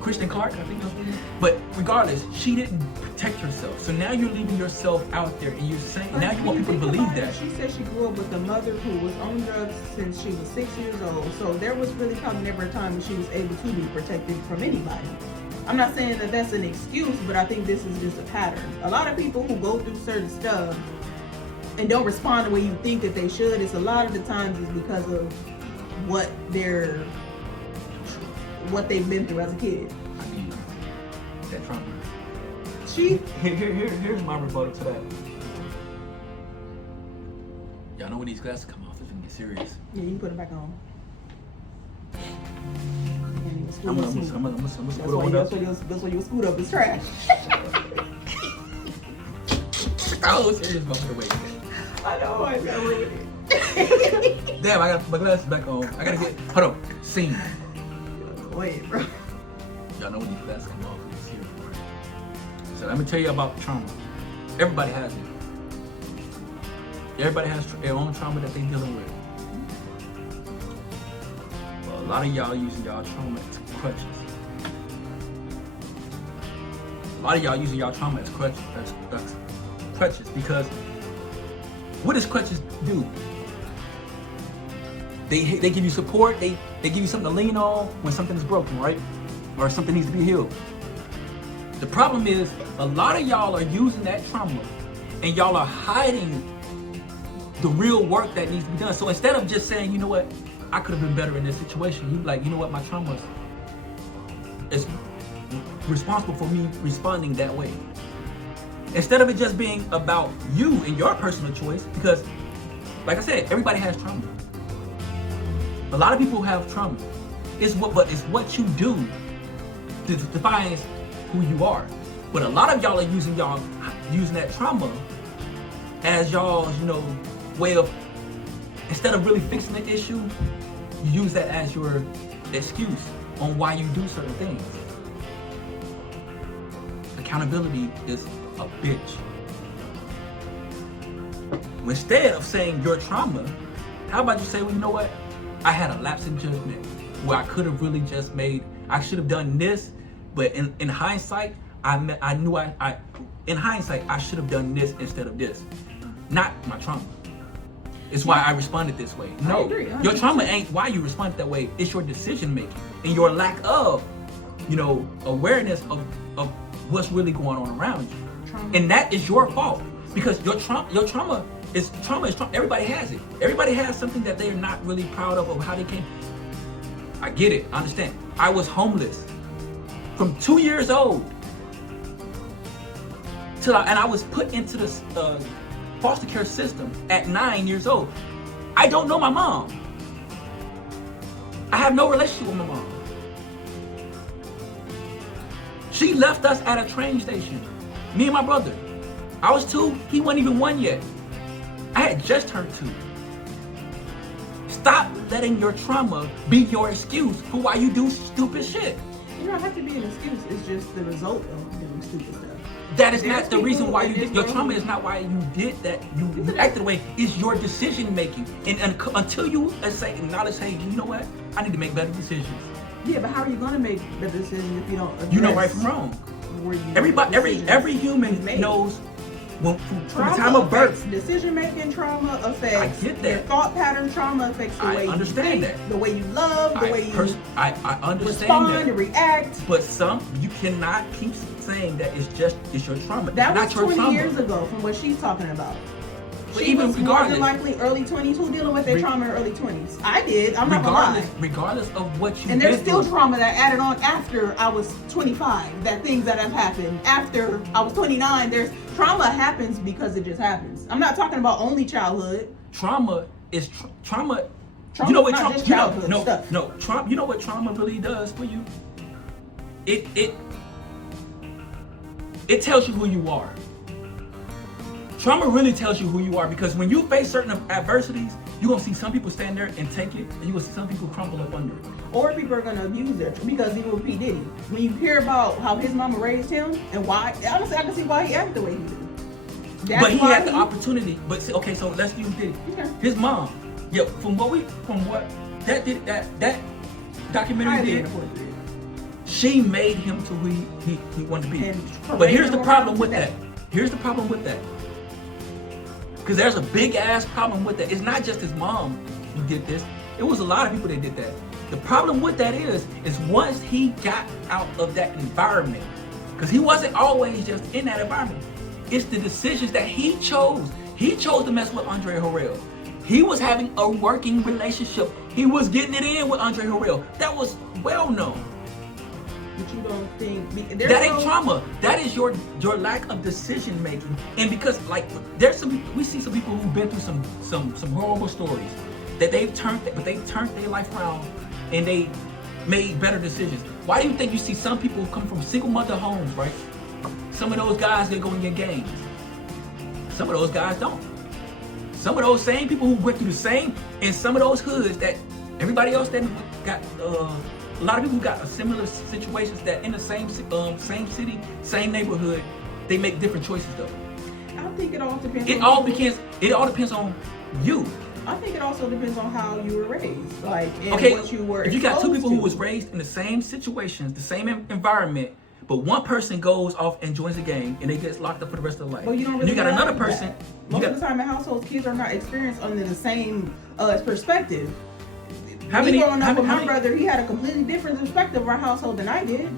Kristen Clark, I think that's what it is. But regardless, she didn't protect herself. So now you're leaving yourself out there, and you're saying now you want people to believe that. She said she grew up with a mother who was on drugs since she was 6 years old. So there was really probably never a time when she was able to be protected from anybody. I'm not saying that that's an excuse, but I think this is just a pattern. A lot of people who go through certain stuff and don't respond the way you think that they should, it's a lot of the times is because of what they've been through as a kid. I mean, that trauma. Here's my rebuttal to that. Y'all know when these glasses come off, it's gonna get serious. Yeah, you can put it back on. I'm gonna scoot up. That's why you scoot up. It's trash. Oh, serious about the way. I know, I got ruined it. Damn, I got my glasses back on. I gotta get. Hold on. Scene. Wait, bro. Y'all know when these glasses come off, it's here. So let me tell you about trauma. Everybody has it. Everybody has their own trauma that they're dealing with. Well, a lot of y'all using y'all trauma as crutches. A lot of y'all using y'all trauma as crutches. That's crutches, because what does crutches do? They give you support. They give you something to lean on when something is broken, right? Or something needs to be healed. The problem is a lot of y'all are using that trauma and y'all are hiding the real work that needs to be done. So instead of just saying, you know what, I could have been better in this situation, you like, you know what, my trauma is responsible for me responding that way. Instead of it just being about you and your personal choice, because like I said, everybody has trauma. A lot of people have trauma. It's what you do that defines who you are. But a lot of y'all are using that trauma as y'all's, way of, instead of really fixing the issue, you use that as your excuse on why you do certain things. Accountability is a bitch. Instead of saying your trauma, how about you say, well, you know what? I had a lapse in judgment where I could have really just I should have done this, but in hindsight, in hindsight, I should have done this instead of this. Not my trauma. It's why I responded this way. No, I agree. your trauma ain't why you responded that way. It's your decision making and your lack of, awareness of what's really going on around you. Trauma. And that is your fault, because your trauma is trauma. Everybody has it. Everybody has something that they're not really proud of how they came. I get it. I understand. I was homeless from 2 years old and I was put into this foster care system at 9 years old. I don't know my mom. I have no relationship with my mom. She left us at a train station, me and my brother. I was 2, he wasn't even 1 yet. I had just turned 2. Stop letting your trauma be your excuse for why you do stupid shit. You don't have to be an excuse, it's just the result of doing stupid stuff. That is not the reason why you did. Your trauma is not why you did that. You acted the way. It's your decision making. And until you acknowledge, hey, you know what? I need to make better decisions. Yeah, but how are you gonna make better decisions if you don't address right from wrong? Every human knows from the time of birth. Decision-making trauma affects. I get that. Your thought pattern trauma affects the way you think, the way you love, the way you I understand respond and react. But you cannot keep saying that it's your trauma. That it's was not 20 years ago from what she's talking about. But she even was regardless, more than likely early 20s. Who dealing with their trauma in early 20s? I did. I'm not gonna lie. Regardless of what you. And there's still trauma that added on after I was 25. That things that have happened after I was 29. There's trauma happens because it just happens. I'm not talking about only childhood. Trauma is trauma. Trauma's You know what not trauma? just childhood stuff. No. Trauma. You know what trauma really does for you? It tells you who you are. Trauma really tells you who you are, because when you face certain adversities, you're going to see some people stand there and take it, and you're going to see some people crumble up under it. Or people are going to abuse it, because even with P. Diddy, when you hear about how his mama raised him and why, honestly, I can see why he acted the way he did. But he had the opportunity. But see, okay, so let's use Diddy. Okay. His mom, from what that documentary did, she made him to who he wanted to be. But here's the problem with that. Here's the problem with that. Because there's a big ass problem with that. It's not just his mom who did this. It was a lot of people that did that. The problem with that is once he got out of that environment, because he wasn't always just in that environment. It's the decisions that he chose. He chose to mess with Andre Harrell. He was having a working relationship. He was getting it in with Andre Harrell. That was well known. But you don't think that ain't trauma. That is your lack of decision making. And because we see some people who've been through some horrible stories that they've turned their life around and they made better decisions. Why do you think you see some people who come from single mother homes, right? Some of those guys, they go in your gangs. Some of those guys don't. Some of those same people who went through the same in some of those hoods that everybody else that got a lot of people who got similar situations that in the same city, same neighborhood, they make different choices though. I think it all depends. It all depends on you. I think it also depends on how you were raised, what you were. If you got two people to. who was raised in the same situations, the same environment, but one person goes off and joins the gang and they get locked up for the rest of their life. Well, you don't really. And you got another person. Most of the time in households, kids are not experienced under the same perspective. Growing up with my brother, he had a completely different perspective of our household than I did.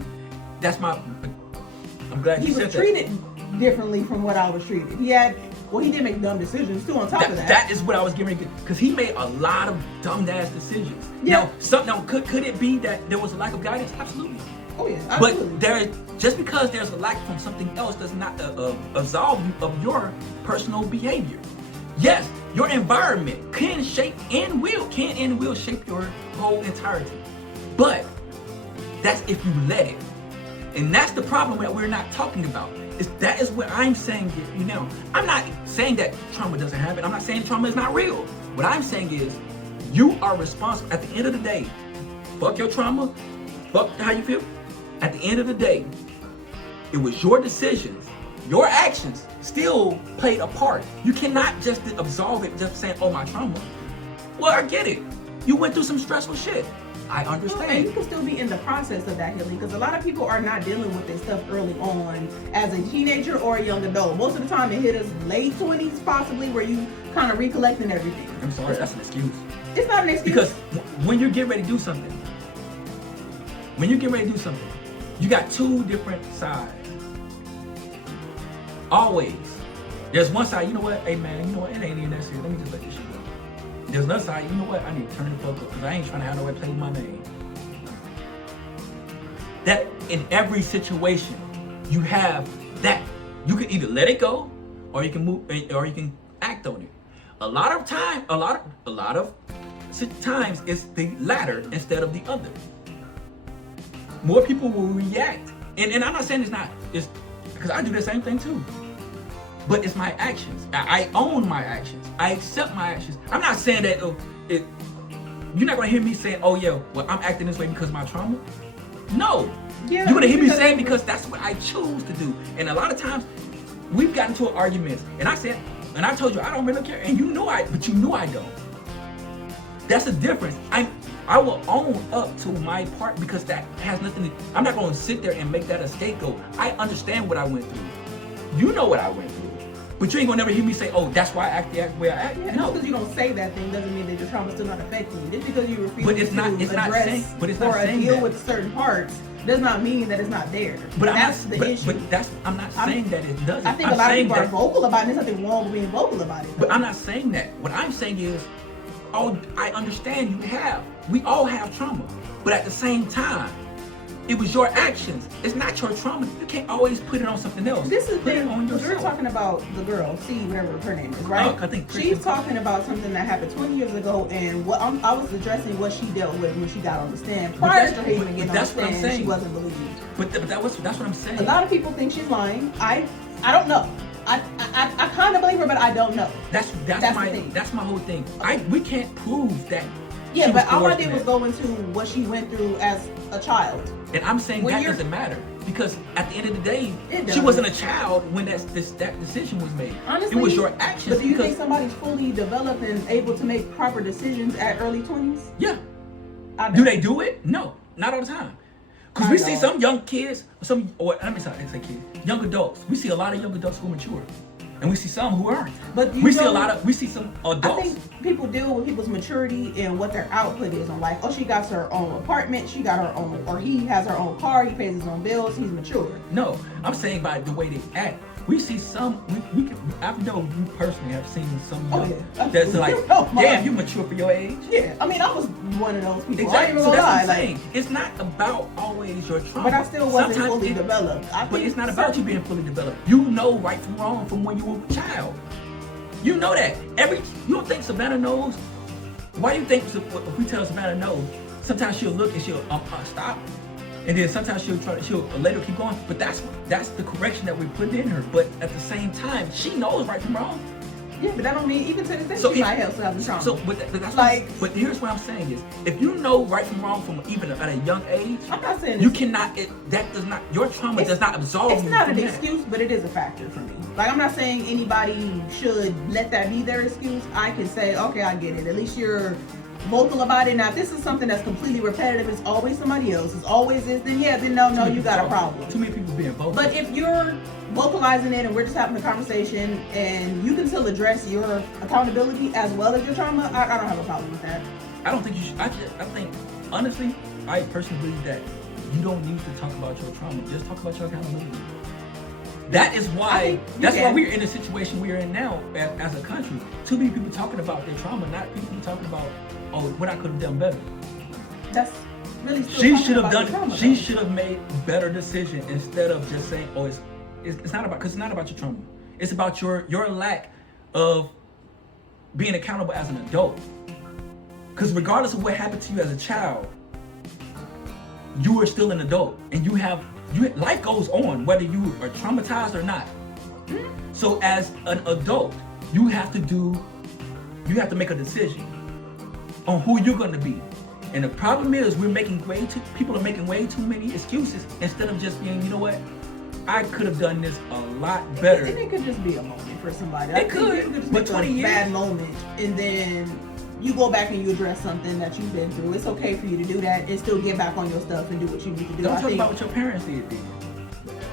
I'm glad you said that. He was treated differently from what I was treated. He did make dumb decisions too on top of that. That is what I was getting ready to, because he made a lot of dumb-ass decisions. Yeah. Now, could it be that there was a lack of guidance? Absolutely. Oh, yeah, absolutely. But just because there's a lack from something else does not absolve you of your personal behavior. Yes, your environment can and will shape your whole entirety. But that's if you let it. And that's the problem that we're not talking about. That is what I'm saying here. I'm not saying that trauma doesn't happen. I'm not saying trauma is not real. What I'm saying is you are responsible. At the end of the day, fuck your trauma, fuck how you feel. At the end of the day, it was your decisions. Your actions still played a part. You cannot just absolve it just saying, oh, my trauma. Well, I get it. You went through some stressful shit. I understand. And you can still be in the process of that healing, because a lot of people are not dealing with this stuff early on as a teenager or a young adult. Most of the time it hit us late 20s possibly, where you kind of recollecting everything. I'm sorry, that's an excuse. It's not an excuse. Because when you get ready to do something, you got two different sides. Always. There's one side, you know what? Hey man, you know what? It ain't even that serious. Let me just let this shit go. There's another side, you know what? I need to turn the fuck up because I ain't trying to have nobody play with my name. That in every situation, you have that. You can either let it go, or you can move, or you can act on it. A lot of times, it's the latter instead of the other. More people will react, and I'm not saying it's because I do the same thing too. But it's my actions. I own my actions. I accept my actions. I'm not saying that you're not gonna hear me saying, oh yeah, well I'm acting this way because of my trauma. No. Yeah, you're gonna hear me saying because that's what I choose to do. And a lot of times we've gotten into an argument and I told you I don't really care. And you knew but you knew I don't. That's the difference. I will own up to my part because that has nothing to, I'm not gonna sit there and make that a scapegoat. I understand what I went through. You know what I went through. But you ain't gonna never hear me say, "Oh, that's why I act the way I act." Yeah, no, because you don't say that thing doesn't mean that your trauma still not affecting you. Just because you refuse but it's not address or deal with certain parts does not mean that it's not there. But that's the issue. But I'm not saying that it doesn't. I think a lot of people are vocal about it. There's nothing wrong with being vocal about it. But I'm not saying that. What I'm saying is, oh, I understand we all have trauma, but at the same time, it was your actions. It's not your trauma. You can't always put it on something else. This is the thing. On yourself. We're talking about the girl, C, whatever her name is, right? I think she's talking about something that happened 20 years ago, and I was addressing what she dealt with when she got on the stand. Prior to her even getting on the stand, she wasn't believed. But that's what I'm saying. A lot of people think she's lying. I don't know. I kind of believe her, but I don't know. That's my whole thing. We can't prove that. Yeah, but all I did was go into what she went through as a child. And I'm saying that doesn't matter, because at the end of the day, she wasn't a child when that decision was made. Honestly, it was your actions. But do you think somebody's fully developed and able to make proper decisions at early 20s? Yeah. Do they do it? No, not all the time. Because we see some young kids, young adults. We see a lot of young adults who mature. And we see some who aren't. But we see some adults. I think people deal with people's maturity and what their output is on life. Oh, she got her own apartment, she got her own, or he has her own car, he pays his own bills, he's mature. No, I'm saying by the way they act. We see some, I know you personally have seen some that's like, damn, you mature for your age. Yeah, I mean, I was one of those people. Exactly, so that's what I'm saying. It's not about always your trauma. But I still wasn't fully developed. But it's not about you being fully developed. You know right from wrong from when you were a child. You know that. You don't think Savannah knows? Why do you think if we tell Savannah no, sometimes she'll look and she'll stop? And then sometimes she'll later keep going. But that's the correction that we put in her. But at the same time, she knows right from wrong. Yeah, but that don't mean even to this day she might have some trauma. But here's what I'm saying is, if you know right from wrong from even at a young age, I'm not saying you cannot. Your trauma does not absolve you. It's not an excuse, but it is a factor for me. Like, I'm not saying anybody should let that be their excuse. I can say, okay, I get it. At least you're vocal about it. Now, if this is something that's completely repetitive, it's always somebody else, it's always this, then no, you got a problem. Too many people being vocal. But if you're vocalizing it and we're just having a conversation and you can still address your accountability as well as your trauma, I don't have a problem with that. I don't think you should. I think, honestly, I personally believe that you don't need to talk about your trauma. Just talk about your accountability. That is why we're in the situation we're in now as a country. Too many people talking about their trauma, not people talking about, oh, what I could have done better. That's really she should have made better decision instead of just saying, oh, it's not about, because it's not about your trauma. It's about your lack of being accountable as an adult. Because regardless of what happened to you as a child, you are still an adult, and life goes on whether you are traumatized or not. So as an adult, you have to make a decision on who you're going to be. And the problem is people are making way too many excuses instead of just being, you know what, I could have done this a lot better. And it could just be a moment for somebody. It could but 20 years. Bad moment, and then you go back and you address something that you've been through. It's okay for you to do that and still get back on your stuff and do what you need to do. Don't talk about what your parents did then.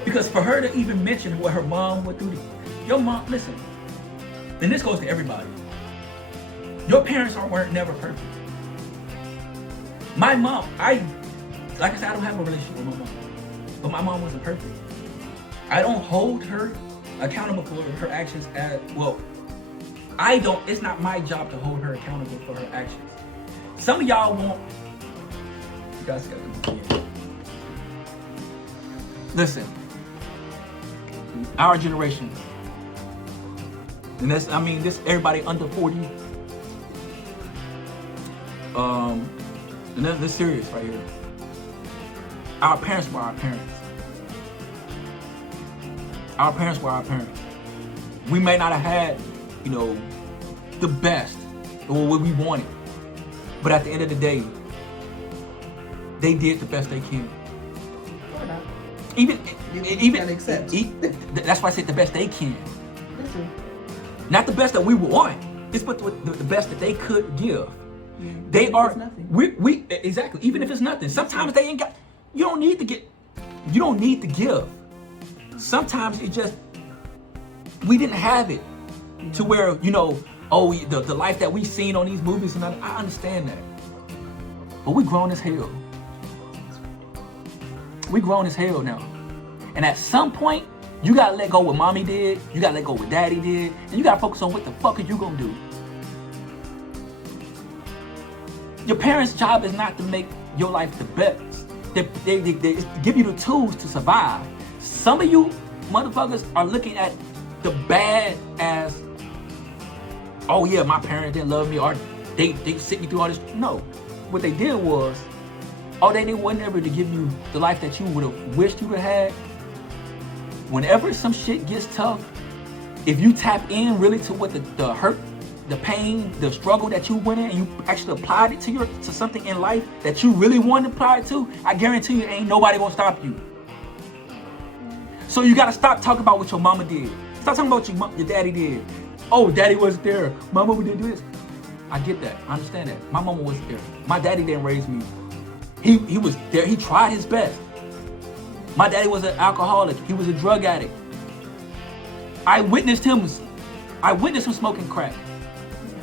Because for her to even mention what her mom went through, your mom, listen, and this goes to everybody. Your parents weren't never perfect. My mom, like I said, I don't have a relationship with my mom, but my mom wasn't perfect. I don't hold her accountable for her actions it's not my job to hold her accountable for her actions. Some of y'all won't. You guys got to come here. Listen, our generation, and this everybody under 40. And this serious right here. Our parents were our parents. Our parents were our parents. We may not have had, the best or what we wanted, but at the end of the day, they did the best they can. That's why I said the best they can. Listen. Not the best that we want. It's but the best that they could give. Yeah, they are. We exactly. Even if it's nothing, sometimes they ain't got. You don't need to give. Sometimes it just. we didn't have it to where, you know, the life that we seen on these movies, and I understand that. But we grown as hell. We grown as hell now. And at some point, you gotta let go what mommy did, you gotta let go what daddy did, and you gotta focus on what the fuck are you gonna do. Your parents' job is not to make your life the best. They give you the tools to survive. Some of you motherfuckers are looking at the bad as, oh yeah, my parents didn't love me, or they sent me through all this. No. What they did was, they wasn't ever to give you the life that you would have wished you would have had. Whenever some shit gets tough, if you tap in really to what the hurt, the pain, the struggle that you went in, and you actually applied it to something in life that you really wanted to apply it to, I guarantee you ain't nobody gonna stop you. So you gotta stop talking about what your mama did. Stop talking about what your daddy did. Oh, daddy wasn't there. My mama didn't do this. I get that. I understand that. My mama wasn't there. My daddy didn't raise me. He was there. He tried his best. My daddy was an alcoholic. He was a drug addict. I witnessed him smoking crack.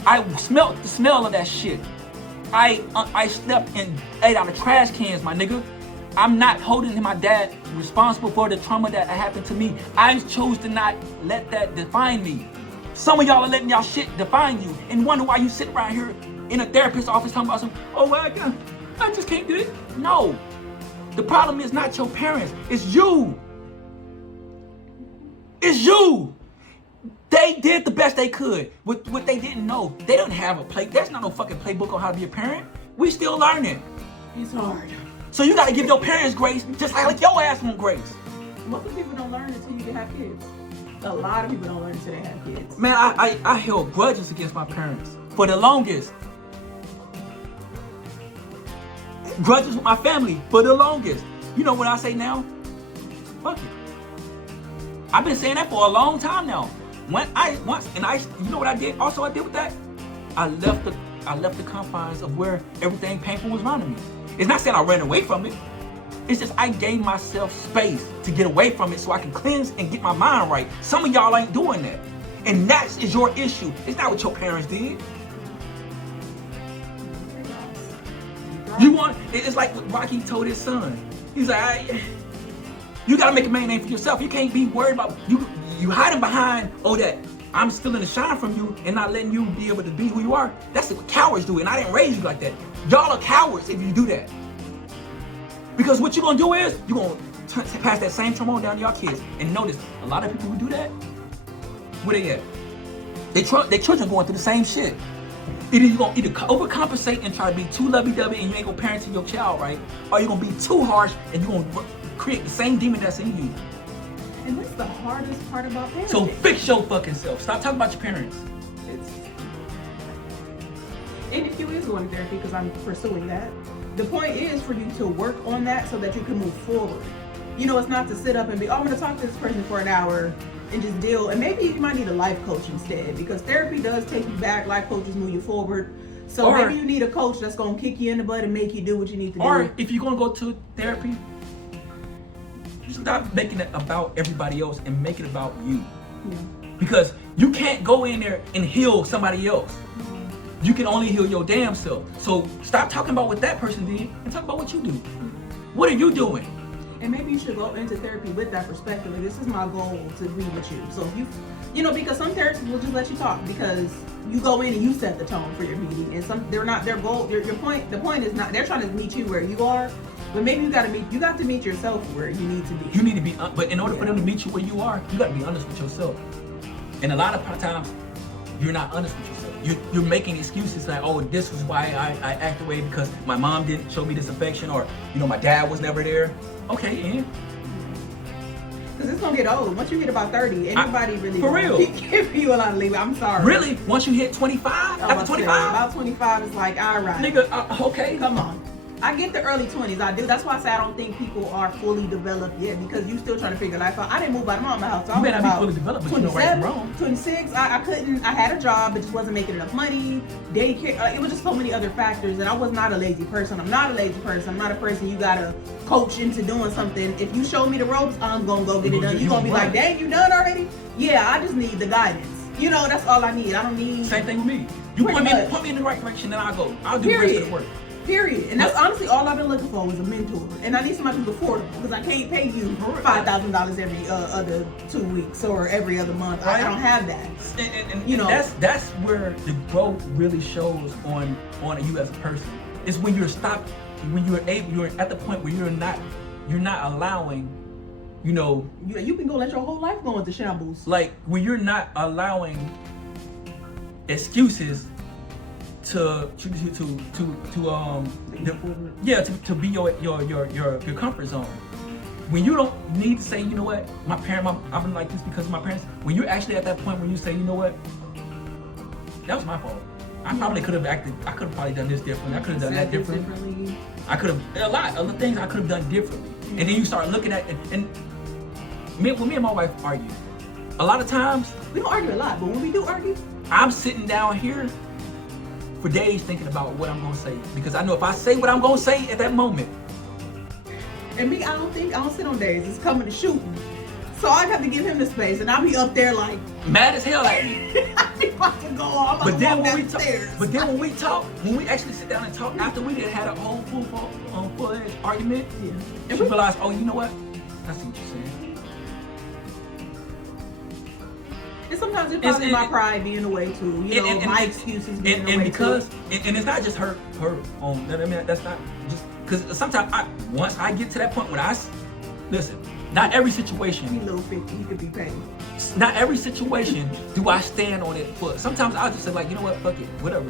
I smelled the smell of that shit. I slept and ate out of trash cans, my nigga. I'm not holding my dad responsible for the trauma that happened to me. I chose to not let that define me. Some of y'all are letting y'all shit define you and wonder why you sit around here in a therapist's office talking about I just can't do it. No. The problem is not your parents. It's you. It's you. They did the best they could with what they didn't know. They don't have a play. There's not no fucking playbook on how to be a parent. We still learning. It's hard. So you gotta give your parents grace just like your ass want grace. Most of people don't learn until you have kids. A lot of people don't learn until they have kids. Man, I held grudges against my parents for the longest. Grudges with my family for the longest. You know what I say now? Fuck it. I've been saying that for a long time now. You know what I did? Also, I did with that. I left the confines of where everything painful was around me. It's not saying I ran away from it. It's just I gave myself space to get away from it so I can cleanse and get my mind right. Some of y'all ain't doing that. And that is your issue. It's not what your parents did. It's like what Rocky told his son. He's like, you gotta make a man name for yourself. You can't be worried about, you hiding behind, that I'm stealing the shine from you and not letting you be able to be who you are. That's what cowards do, and I didn't raise you like that. Y'all are cowards if you do that. Because what you're gonna do is, you're gonna pass that same trauma down to your kids. And notice, a lot of people who do that, where they at? Their children going through the same shit. Either you're gonna overcompensate and try to be too lovey-dovey and you ain't gonna parent your child right, or you're gonna be too harsh and you're gonna create the same demon that's in you. And what's the hardest part about parenting? So fix your fucking self. Stop talking about your parents. And if you is going to therapy, because I'm pursuing that, the point is for you to work on that so that you can move forward. You know, it's not to sit up and be, I'm going to talk to this person for an hour and just deal. And maybe you might need a life coach instead, because therapy does take you back. Life coaches move you forward. So maybe you need a coach that's going to kick you in the butt and make you do what you need to do. Or if you're going to go to therapy, stop making it about everybody else and make it about you. Yeah. Because you can't go in there and heal somebody else. You can only heal your damn self. So stop talking about what that person did and talk about what you do. What are you doing? And maybe you should go into therapy with that perspective. Like, this is my goal to be with you. So if you know, because some therapists will just let you talk because you go in and you set the tone for your meeting. And the point is not, they're trying to meet you where you are. But maybe you got to meet yourself where you need to be. You need to be, but in order for them to meet you where you are, you got to be honest with yourself. And a lot of times, you're not honest with yourself. You're making excuses like, this was why I act the way because my mom didn't show me this affection, or my dad was never there. Okay, and because it's gonna get old. Once you hit about 30, anybody really for real give you a lot of leeway. I'm sorry. Really? Once you hit 25, after 25, about 25, it's like, all right, nigga. Okay, come on. I get the early 20s. I do. That's why I say I don't think people are fully developed yet because you still trying to figure life out. I didn't move out of my house. So You may I was not be about fully developed, but you know right and 27, wrong. 26. I couldn't. I had a job, but just wasn't making enough money. Daycare. It was just so many other factors, and I was not a lazy person. I'm not a lazy person. I'm not a person you gotta coach into doing something. If you show me the ropes, I'm gonna go get it done. You gonna be like, dang, you done already? Yeah, I just need the guidance. You know, that's all I need. I don't need. Same thing with me. You put me in the right direction, then I'll go. I'll do the rest of the work. Period. And that's honestly all I've been looking for was a mentor. And I need somebody who's affordable because I can't pay you $5,000 every other 2 weeks or every other month. Right. I don't have that. And you know, that's where the growth really shows on you as a person. It's when you're at the point where you're not allowing, you know, you can go let your whole life go into shambles. Like when you're not allowing excuses to be your comfort zone. When you don't need to say, you know what, I've been like this because of my parents. When you're actually at that point where you say, you know what, that was my fault. I probably could have probably done this differently. I could have done that differently. I could have a lot of things I could have done differently. Mm-hmm. And then you start looking at and when me and my wife argue, a lot of times we don't argue a lot, but when we do argue, I'm sitting down here for days thinking about what I'm gonna say because I know if I say what I'm gonna say at that moment. And me, I don't sit on days. It's coming to shooting, so I have to give him the space, and I'll be up there like mad as hell at me. I be about to go off. But then when we actually sit down and talk after we had a whole full-fledged argument, and we realize, oh, you know what? I see what you're saying. And sometimes it's probably my pride being in the way too. You know, my excuses being in the way because, too. And it's not just her own. I mean, that's not just because sometimes once I get to that point when listen, not every situation. He little 50, he could be paid. Not every situation do I stand on it for. Sometimes I'll just say like, you know what, fuck it, whatever.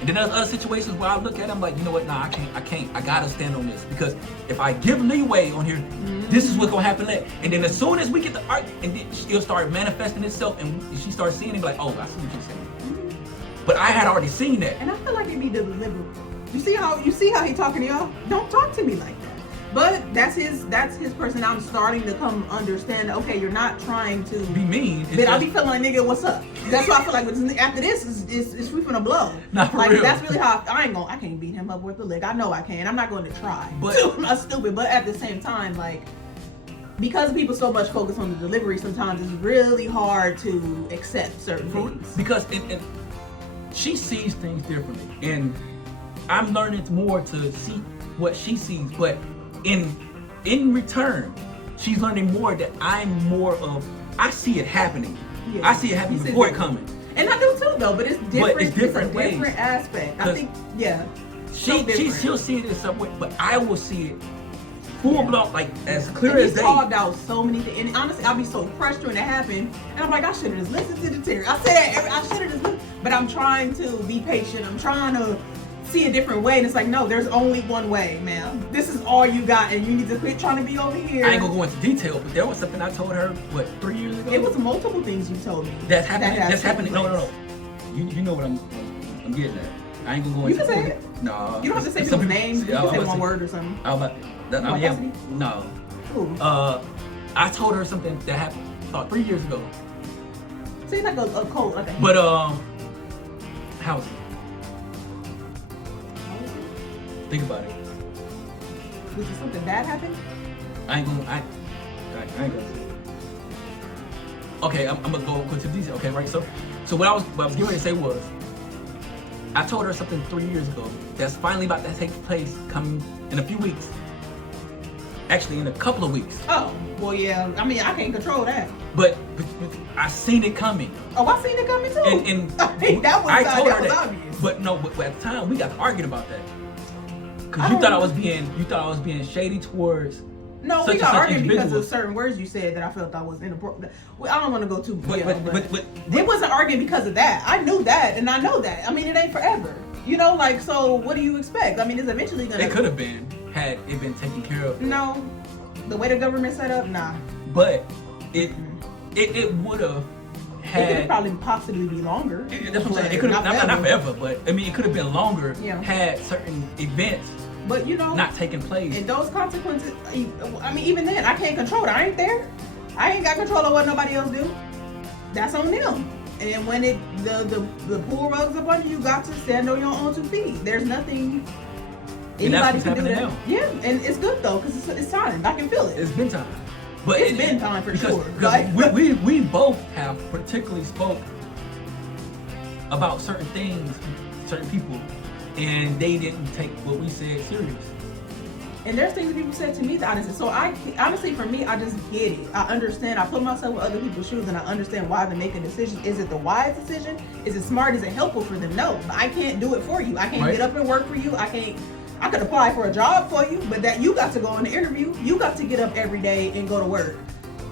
And then there's other situations where I look at him like, you know what, nah, I can't. I gotta stand on this because if I give leeway on here, this is what's gonna happen next. And then as soon as we get the art, and then it'll start manifesting itself, and she starts seeing it, like, oh, I see what you're saying. But I had already seen that. And I feel like it be deliberate. You see how he talking to y'all? Don't talk to me like that. But that's his person. I'm starting to come understand. Okay, you're not trying to be mean. But I'll be feeling like, nigga, what's up? That's why I feel like after this is we finna blow. Not for like real. That's really how I can't beat him up with the leg. I know I can. I'm not going to try. But I'm not stupid. But at the same time, like because people so much focus on the delivery, sometimes it's really hard to accept certain things. Because she sees things differently, and I'm learning more to see what she sees, but. In return, she's learning more that I see it happening. Yeah. I see it happening before it coming. And I do too though, but it's different. But it's different ways. Different aspect. I think, yeah. She'll see it in some way, but I will see it full blown, like as clear as day. He called out so many things, and honestly, I'll be so crushed when it happened, and I'm like, I should have just listened to the tears. I say that I should have just listened, but I'm trying to be patient. I'm trying to see a different way, and it's like, no, there's only one way, man. This is all you got, and you need to quit trying to be over here. I ain't gonna go into detail, but there was something I told her 3 years ago. It was multiple things you told me. That's happening. No. You know what I'm getting at. I ain't gonna go into. You can say it. No. You don't have to say people's names. You can say one word or something. No. Ooh. I told her something that happened about 3 years ago. Seems like a code, like a. But housing. Think about it. Was there something bad happen? I ain't gonna say it. Okay, I'm gonna go to detail. Okay, right. So what I was getting ready to say was, I told her something 3 years ago that's finally about to take place coming in a few weeks. Actually, in a couple of weeks. Oh, well, yeah. I mean, I can't control that. But I seen it coming. Oh, I seen it coming too. And that was obvious. But at the time we got to arguing about that. Because you thought I was being shady towards. No, we got arguing because of certain words you said that I felt that was inappropriate. Well, I don't want to go too beyond, but it wasn't arguing because of that. I knew that, and I know that. I mean, it ain't forever. You know, like, so what do you expect? I mean, it's eventually gonna. It could have been had it been taken care of. No, the way the government set up, nah. But it would have. It could probably possibly be longer. That's what I'm saying. It could have not forever, but I mean, it could have been longer had certain events But not taking place. And those consequences, I mean, even then, I can't control it. I ain't there. I ain't got control of what nobody else do. That's on them. And when the pool rugs up under you, got to stand on your own 2 feet. There's nothing anybody can do that. Now. Yeah, and it's good though, because it's time. I can feel it. It's been time. But it's been time for sure. Because we both have particularly spoke about certain things, certain people, and they didn't take what we said serious. And there's things that people said to me that honestly. So honestly, for me, I just get it. I understand. I put myself in other people's shoes, and I understand why they're making decisions. Is it the wise decision? Is it smart? Is it helpful for them? No, but I can't do it for you. I can't get up and work for you. I could apply for a job for you, but that you got to go on the interview. You got to get up every day and go to work.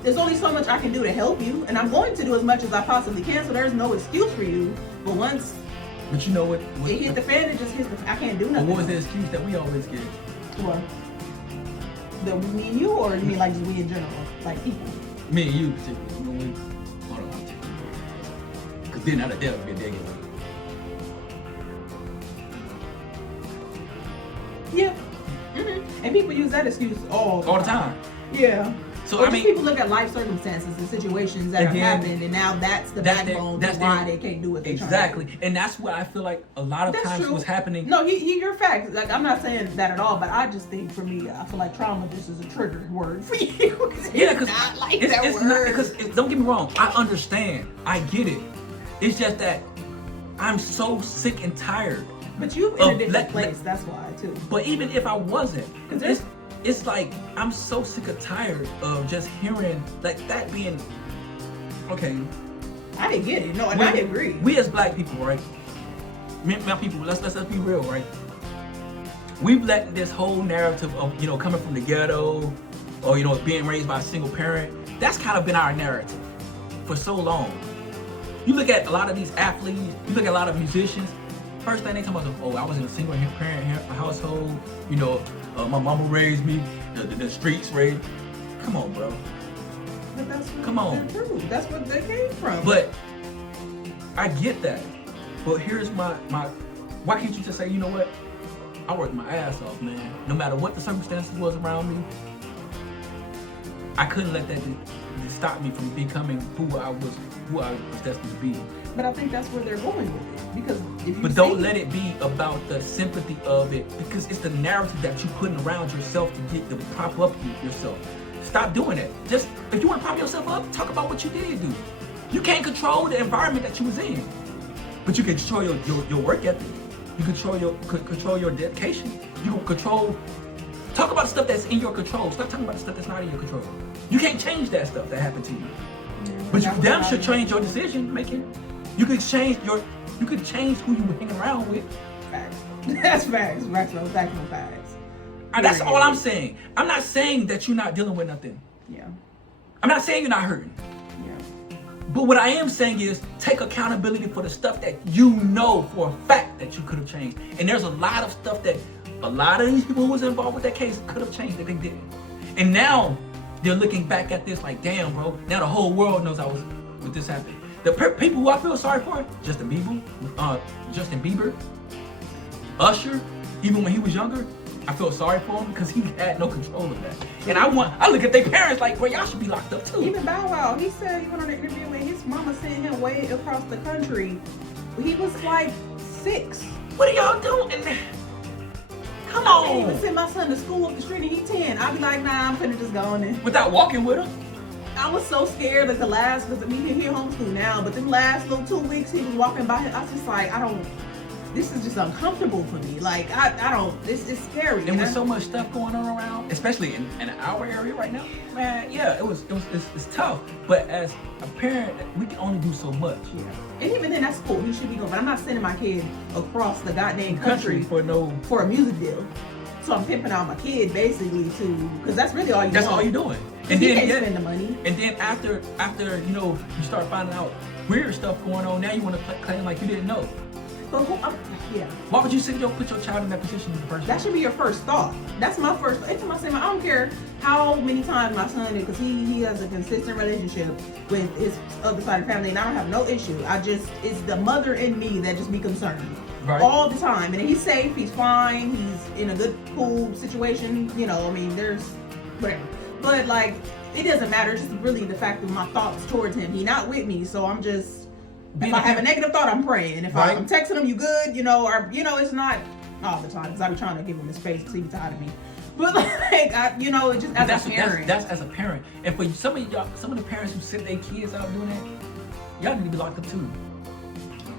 There's only so much I can do to help you, and I'm going to do as much as I possibly can. So there's no excuse for you. But once, but you know what? It hit the fan. It just hits the. I can't do nothing. What was the excuse that we always give? What? Me and you, or you mean like just we in general, like people? Me and you particularly. Hold on, because then out of there, we'll be dead. Yeah. Mm-hmm. And people use that excuse all the time. Yeah. So or people look at life circumstances and situations that have happened, and now that's the backbone of why they can't do what they exactly. And that's what I feel like a lot of times was happening. No, you're facts. Like I'm not saying that at all, but I just think for me, I feel like trauma just is a trigger word for you. Yeah, because not like that word. Because don't get me wrong, I understand, I get it. It's just that I'm so sick and tired. But you're in a different place. That's why too. But even if I wasn't, it's like I'm so sick and tired of just hearing like that being okay. I didn't get it. No, and I agree. We as black people, right? My people, let's be real, right? We've let this whole narrative of coming from the ghetto or being raised by a single parent. That's kind of been our narrative for so long. You look at a lot of these athletes. You look at a lot of musicians. First thing they talk about is, I was in a single parent household. My mama raised me. The streets raised. Come on, bro. But that's true. That's what they came from. But I get that. But here's my. Why can't you just say, you know what? I worked my ass off, man. No matter what the circumstances was around me, I couldn't let that stop me from becoming who I was destined to be. But I think that's where they're going with it. Because if you don't let it be about the sympathy of it, because it's the narrative that you're putting around yourself to prop up yourself. Stop doing that. Just if you want to prop yourself up, talk about what you did do. You can't control the environment that you was in, but you can control your work ethic. You control your dedication. You can talk about the stuff that's in your control. Stop talking about the stuff that's not in your control. You can't change that stuff that happened to you, but you damn sure change your decision making. You could change who you were hanging around with. Facts. That's facts. Facts. That's all I'm saying. I'm not saying that you're not dealing with nothing. Yeah. I'm not saying you're not hurting. Yeah. But what I am saying is take accountability for the stuff that you know for a fact that you could have changed. And there's a lot of stuff that a lot of these people who was involved with that case could have changed that they didn't. And now they're looking back at this like, damn, bro. Now the whole world knows what this happened. The people who I feel sorry for, Justin Bieber, Usher, even when he was younger, I feel sorry for him because he had no control of that. And I look at their parents like, bro, y'all should be locked up too. Even Bow Wow, he said he went on an interview and his mama sent him way across the country. He was like 6. What are y'all doing? Come on. I can't even send my son to school up the street and he's 10. I'd be like, nah, I'm finna just go on in. Without walking with him? I was so scared at the last, because he homeschooled now, but the last little 2 weeks he was walking by, I was just like, this is just uncomfortable for me. Like, it's scary. And with so much stuff going on around, especially in our area right now, man, yeah, it's tough. But as a parent, we can only do so much. Yeah. And even then, that's cool. He should be going, but I'm not sending my kid across the goddamn country for a music deal. So I'm pimping out my kid basically because that's really all you're doing. That's all you're doing. And then you can't spend the money. And then after you start finding out weird stuff going on, now you want to claim like you didn't know. But yeah. Why would you put your child in that position in the first place? That should be your first thought. That's my first. Every time I say, I don't care how many times my son, because he has a consistent relationship with his other side of the family, and I don't have no issue. It's the mother in me that just be concerned. Right. All the time. And he's safe, he's fine, he's in a good, cool situation. You know, I mean, there's whatever. But like, it doesn't matter. It's just really the fact of my thoughts towards him. He's not with me, so I'm just, if I have a negative thought, I'm praying. If I'm texting him, you good, you know, or, you know, it's not all the time, because I be trying to give him the space because he be tired of me. But like, you know, it's just as a parent. That's as a parent. And for some of the parents who sit their kids out doing that, y'all need to be locked up too.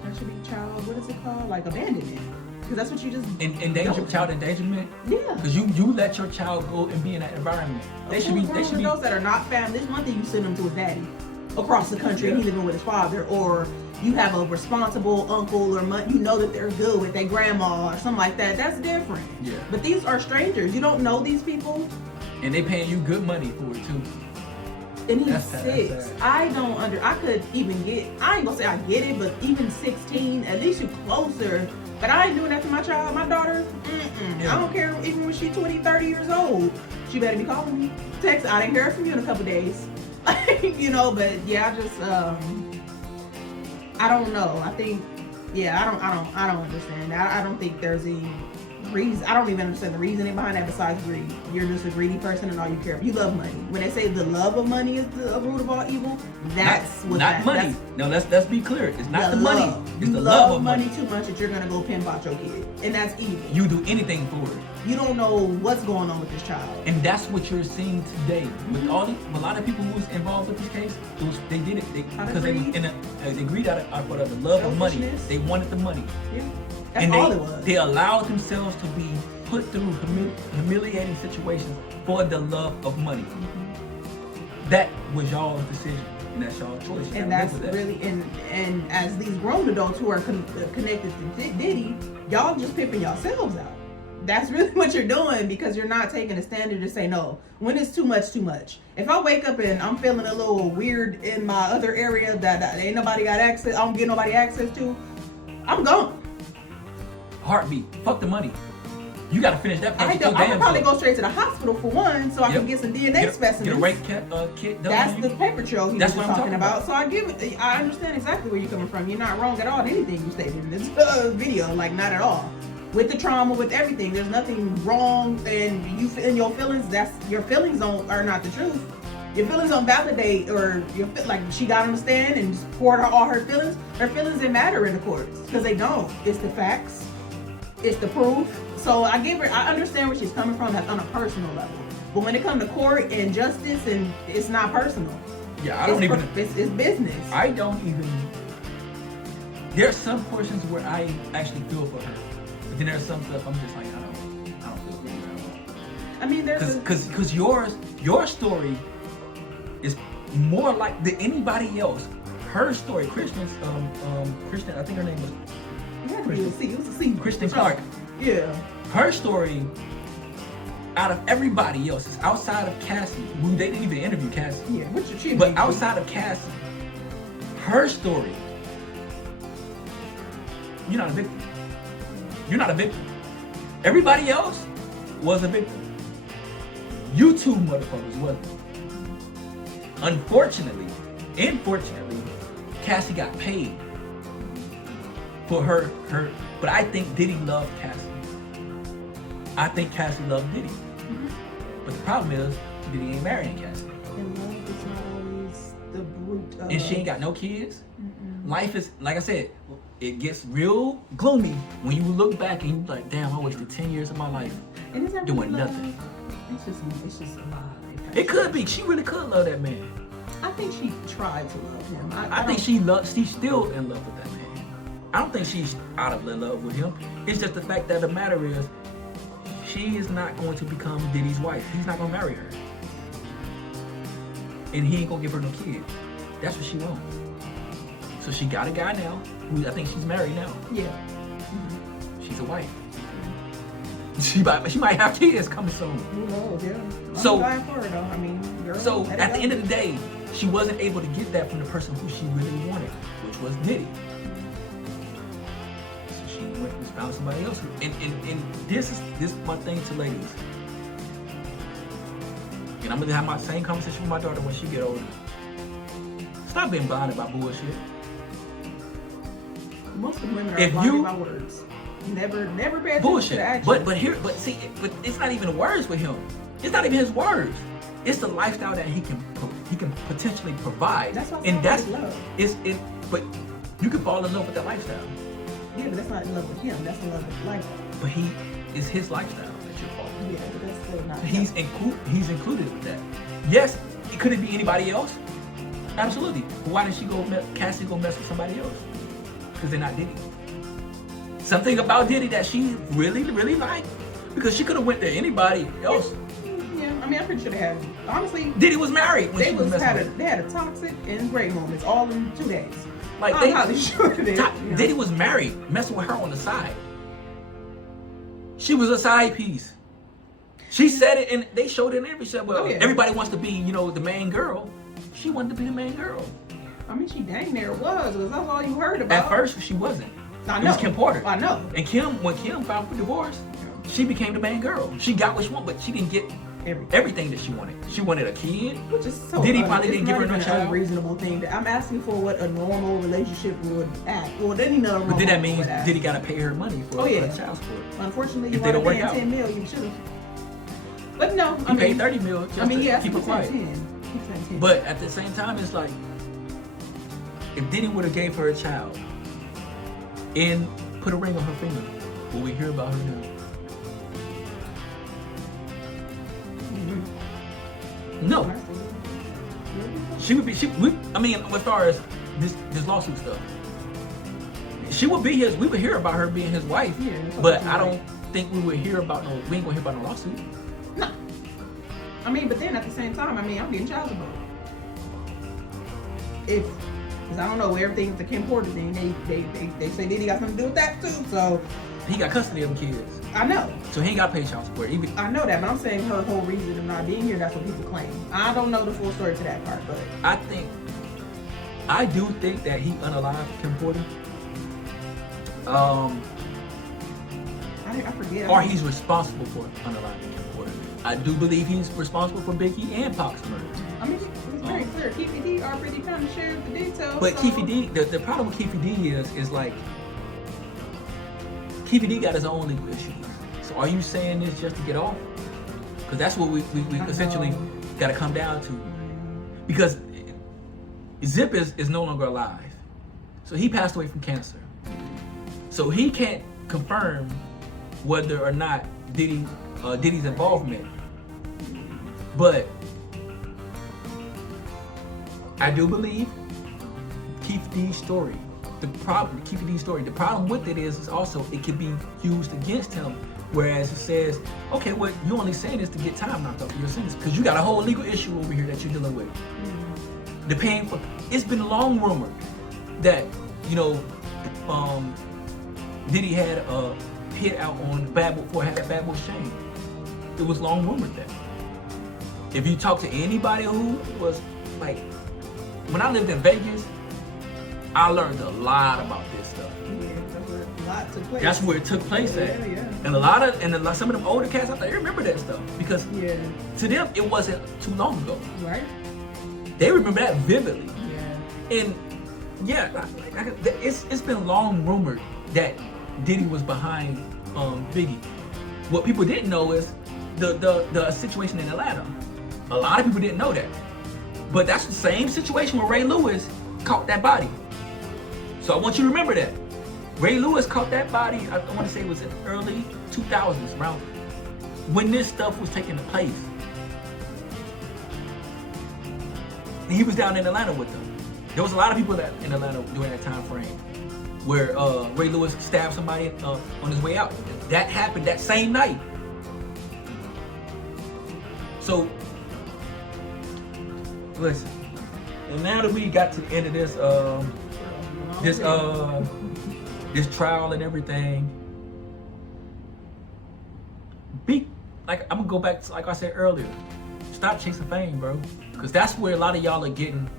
That should be child, what is it called? Like abandonment. Because that's what you just... Child endangerment? Yeah. Because you let your child go and be in that environment. They should be those that are not family. There's one thing you send them to his daddy across the country and he living with his father, or you have a responsible uncle, or you know that they're good with their grandma or something like that. That's different. Yeah. But these are strangers. You don't know these people. And they paying you good money for it too. And he's 6. I could even get, I ain't gonna say I get it, but even 16, at least you closer. But I ain't doing that to my child, my daughter. Yeah. I don't care, even when she's 20, 30 years old. She better be calling me. Text, I didn't hear from you in a couple days. You know, but yeah, I just, I don't know. I think, yeah, I don't understand. I don't think there's a reason. I don't even understand the reasoning behind that besides greed. You're just a greedy person and all you care about. You love money. When they say the love of money is the root of all evil, that's what not money. No, let's be clear. It's not the money. It's the love of money too much that you're gonna go pimp out your kid, and that's evil. You do anything for it. You don't know what's going on with this child. And that's what you're seeing today. With a lot of people who was involved with this case, they did it because they agreed out of the love of money. They wanted the money. Yeah. That's all it was. They allowed themselves to be put through humiliating situations for the love of money. That was y'all's decision, and that's y'all's choice. And that's really, and as these grown adults who are connected to Diddy, y'all just pimping yourselves out. That's really what you're doing, because you're not taking a standard to say no. When it's too much, too much. If I wake up and I'm feeling a little weird in my other area that ain't nobody got access, I don't get nobody access to, I'm gone. Heartbeat. Fuck the money. You gotta finish that. I would probably go straight to the hospital for one, so I can get some DNA specimens. Get a rape kit. That's the paper trail he was talking about. So I understand exactly where you're coming from. You're not wrong at all in anything you stated in this video. Like, not at all. With the trauma, with everything, there's nothing wrong. And you and your feelings. Your feelings are not the truth. Your feelings don't validate, or like she got on the stand and just poured out all her feelings. Her feelings didn't matter in the courts because they don't. It's the facts. It's the proof. So I understand where she's coming from. That's on a personal level. But when it comes to court and justice, and it's not personal. Yeah, it's business. I don't even. There's some portions where I actually feel for her, but then there's some stuff I'm just like, I don't feel for you at all. I mean, because your story is more like than anybody else. Her story, Christian, I think her name was. Kristen Clark. Yeah. Her story, out of everybody else's, outside of Cassie, who they didn't even interview Cassie. Yeah, but outside of Cassie, her story, you're not a victim. You're not a victim. Everybody else was a victim. You two motherfuckers wasn't. Unfortunately, Cassie got paid for her, but I think Diddy loved Cassie. I think Cassie loved Diddy. But the problem is, Diddy ain't marrying Cassie. And love is not always the root of... And she ain't got no kids. Life is, like I said, it gets real gloomy when you look back and you're like, damn, I wasted 10 years of my life doing nothing. It's just a lie. It could be. She really could love that man. I think she tried to love him. I think she's still in love with that man. I don't think she's out of love with him. It's just the fact that the matter is, she is not going to become Diddy's wife. He's not going to marry her. And he ain't going to give her no kid. That's what she wants. So she got a guy now, who I think she's married now. Yeah. She's a wife. She might have kids coming soon. Who knows, yeah. So, I'm glad for her, though. I mean, girl, so at the end of the day, she wasn't able to get that from the person who she really wanted, which was Diddy. So she went and found somebody else. And this is my thing to ladies. And I'm gonna have my same conversation with my daughter when she get older. Stop being blinded by bullshit. Most of the women are If blinded you- by words. Never pay attention to Bullshit. the action. But it's not even words with him. It's not even his words. It's the lifestyle that he can potentially provide. That's what and that's love. But you can fall in love with that lifestyle. Yeah, but that's not in love with him. That's in love with life. But it's his lifestyle that you're falling. Yeah, but that's still not. He's included with that. Yes, could it be anybody else? Absolutely. But why did Cassie go mess with somebody else? Because they're not Diddy. Something about Diddy that she really, really liked. Because she could have went to anybody else. Yeah, I mean, I'm pretty sure they had. Honestly, Diddy was married when she was messing with him. They had a toxic and great moments all in 2 days. Like I'm highly sure they. Diddy was married, messing with her on the side. She was a side piece. She said it, and they showed it in every show. Well, everybody wants to be, the main girl. She wanted to be the main girl. I mean, she dang near was, because that's all you heard about. At first, she wasn't. I know. It was Kim Porter. I know. And when Kim filed for divorce, she became the main girl. She got what she wanted, but she didn't get everything that she wanted. She wanted a kid. Which is so Diddy probably didn't give her no child. It's not even a reasonable thing. I'm asking for what a normal relationship would act. Well, then But then that means Diddy got to pay her money for child support. Unfortunately, If you they don't wanted work to pay out. $10 million, you should have. But no, He paid $30 million just to keep her quiet. 10. But at the same time, it's like, if Diddy would have gave her a child and put a ring on her finger, will we hear about her now? No. She would be. As far as this lawsuit stuff, she would be his. We would hear about her being his wife. Yeah, but I don't think we would hear about no. We ain't gonna hear about no lawsuit. No. I mean, but then at the same time, I'm getting child support. Because I don't know, everything's the Kim Porter thing. They say Diddy got something to do with that too. So he got custody of them kids. I know. So he ain't got to pay child support. I know that, but I'm saying her whole reason of not being here, that's what people claim. I don't know the full story to that part, but I do think that he unalived Kim Porter. I forget. Or he's responsible for unaliving Kim Porter. I do believe he's responsible for Biggie and Pac's murder. I mean, it's very clear. Keefy D already kind of shared the details. But Keefy D, the problem with Keefy D is like, Keefy D got his own legal issues. So are you saying this just to get off? Because that's what we essentially got to come down to. Because Zip is no longer alive. So he passed away from cancer. So he can't confirm whether or not Diddy's involvement. But I do believe Keefy D's story. The problem with it is also it can be used against him. Whereas it says, okay, well, you only saying this to get time knocked off your sentence because you got a whole legal issue over here that you're dealing with. It's been long rumored that Diddy had a hit out on Bad Boy Shane. It was long rumored that. If you talk to anybody who was like, when I lived in Vegas, I learned a lot about this stuff. That's where it took place at. Yeah. And some of them older cats out there, they remember that stuff because to them it wasn't too long ago. Right. They remember that vividly. Yeah. And it's been long rumored that Diddy was behind Biggie. What people didn't know is the situation in Atlanta. A lot of people didn't know that. But that's the same situation where Ray Lewis caught that body. So I want you to remember that. Ray Lewis caught that body, I want to say it was in early 2000s, around when this stuff was taking place. And he was down in Atlanta with them. There was a lot of people in Atlanta during that time frame where Ray Lewis stabbed somebody on his way out. That happened that same night. So, listen. And now that we got to the end of this trial and everything, I'm gonna go back to, like I said earlier, stop chasing fame, bro. Because that's where a lot of y'all are getting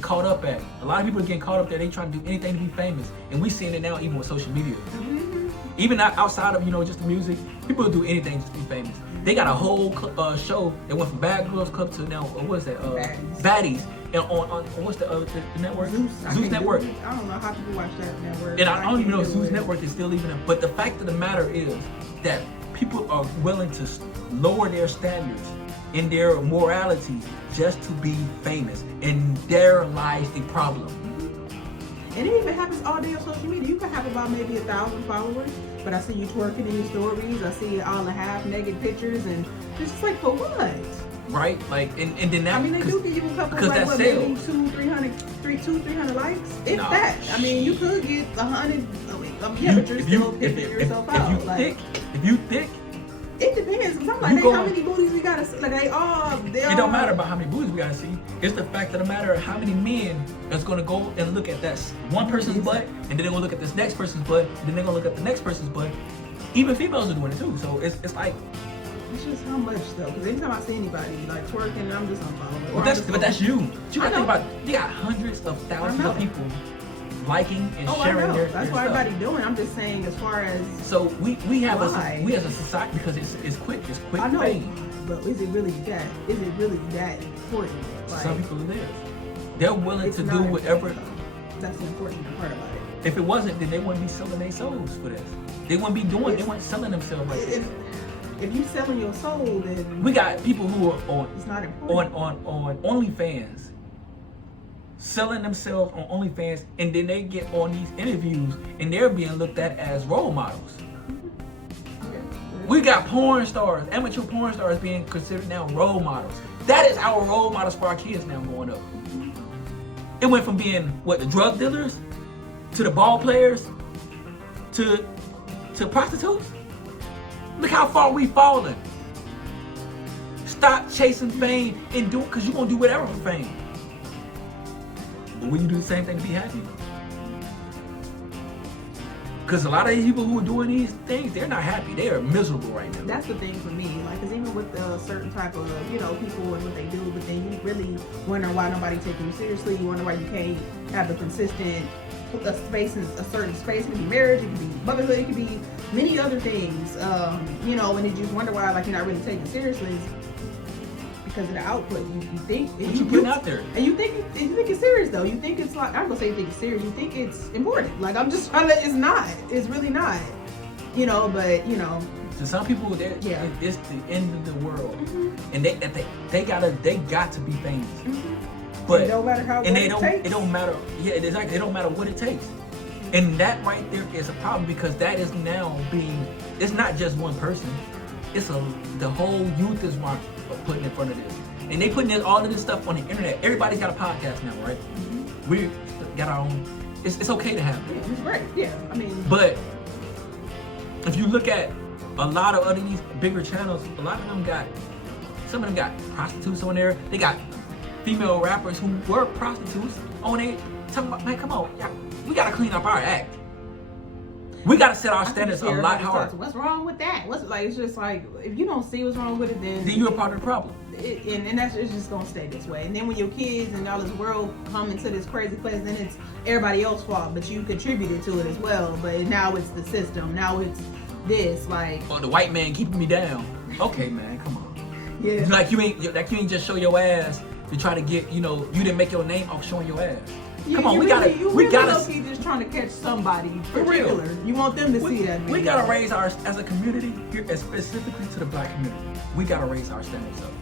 caught up at. A lot of people are getting caught up there. They trying to do anything to be famous. And we seeing it now even with social media. Even outside of, just the music, people will do anything just to be famous. They got a whole show that went from Bad Girls Club to now what is that? Baddies. And on what's the network? Zeus Network. I don't know how people watch that network. And I don't even know if Zeus Network is still even. But the fact of the matter is that people are willing to lower their standards in their morality just to be famous, and there lies the problem. And it even happens all day on social media. You can have about maybe 1,000 followers, but I see you twerking in your stories. I see all the half naked pictures, and it's just like, for what? Right? Like, and then that. I mean, they do give you a couple, like, what, maybe 300 likes, if that. I mean, you could get 100. But you're still picking yourself out. If you thick. It depends. I'm like, how many booties we gotta see? Like, it don't matter about how many booties we gotta see. It's the fact of the matter of how many men that's gonna go and look at that one person's butt, and then they're gonna look at this next person's butt, and then they're gonna look at the next person's butt. Even females are doing it too. So it's like. It's just how much though, because anytime I see anybody like twerking, I'm just unfollowing. But that's you. You gotta think about. You got hundreds of thousands of people liking and sharing their That's what everybody doing. I'm just saying, as far as so we as a society, because it's quick I know, fame. But is it really that? Is it really that important? Like, some people it is. They're willing to do whatever. That's the important part about it. If it wasn't, then they wouldn't be selling their souls for this. They wouldn't be doing. They weren't selling themselves like this. If you selling your soul, then we got people who are on. It's not important. On OnlyFans. Selling themselves on OnlyFans, and then they get on these interviews and they're being looked at as role models. We got porn stars, amateur porn stars being considered now role models. That is our role models for our kids now growing up. It went from being the drug dealers to the ball players to prostitutes. Look how far we've fallen. Stop chasing fame and do it, because you're gonna do whatever for fame. But will you do the same thing to be happy? Because a lot of these people who are doing these things, they're not happy. They are miserable right now. That's the thing for me. Like, because even with a certain type of, people and what they do, but then you really wonder why nobody taking you seriously. You wonder why you can't have a consistent space in a certain space. It could be marriage, it could be motherhood, it could be many other things. And you just wonder why, like, you're not really taken seriously. Because of the output, you think you putting out there, and you think it's serious though. You think it's like, I'm gonna say you think it's serious. You think it's important. Like, I'm just trying to. It's not. It's really not. But to some people, it's the end of the world, and they got to be famous. But it don't matter how. And it don't matter. Yeah, exactly. It don't matter what it takes. And that right there is a problem, because that is now being. It's not just one person. It's the whole youth is putting in front of this, and they putting all of this stuff on the internet. Everybody's got a podcast now, right? We got our own. It's okay to have it. Yeah, it's great. Yeah, I mean. But if you look at a lot of these bigger channels, some of them got prostitutes on there. They got female rappers who were prostitutes on it. Talking about, man, come on, we gotta clean up our act. We gotta set our standards a lot higher. What's wrong with that? It's just like, if you don't see what's wrong with it, then you're a part of the problem. And it's just gonna stay this way. And then when your kids and all this world come into this crazy place, then it's everybody else's fault, but you contributed to it as well. But now it's the system. Now it's this, like. Oh, the white man keeping me down. Okay, man, come on. Yeah. Like you ain't just show your ass to try to get. You didn't make your name off showing your ass. Come on, we gotta. Just trying to catch somebody for real. You want them to see that. We gotta raise our, as a community here, specifically to the black community. We gotta raise our standards up.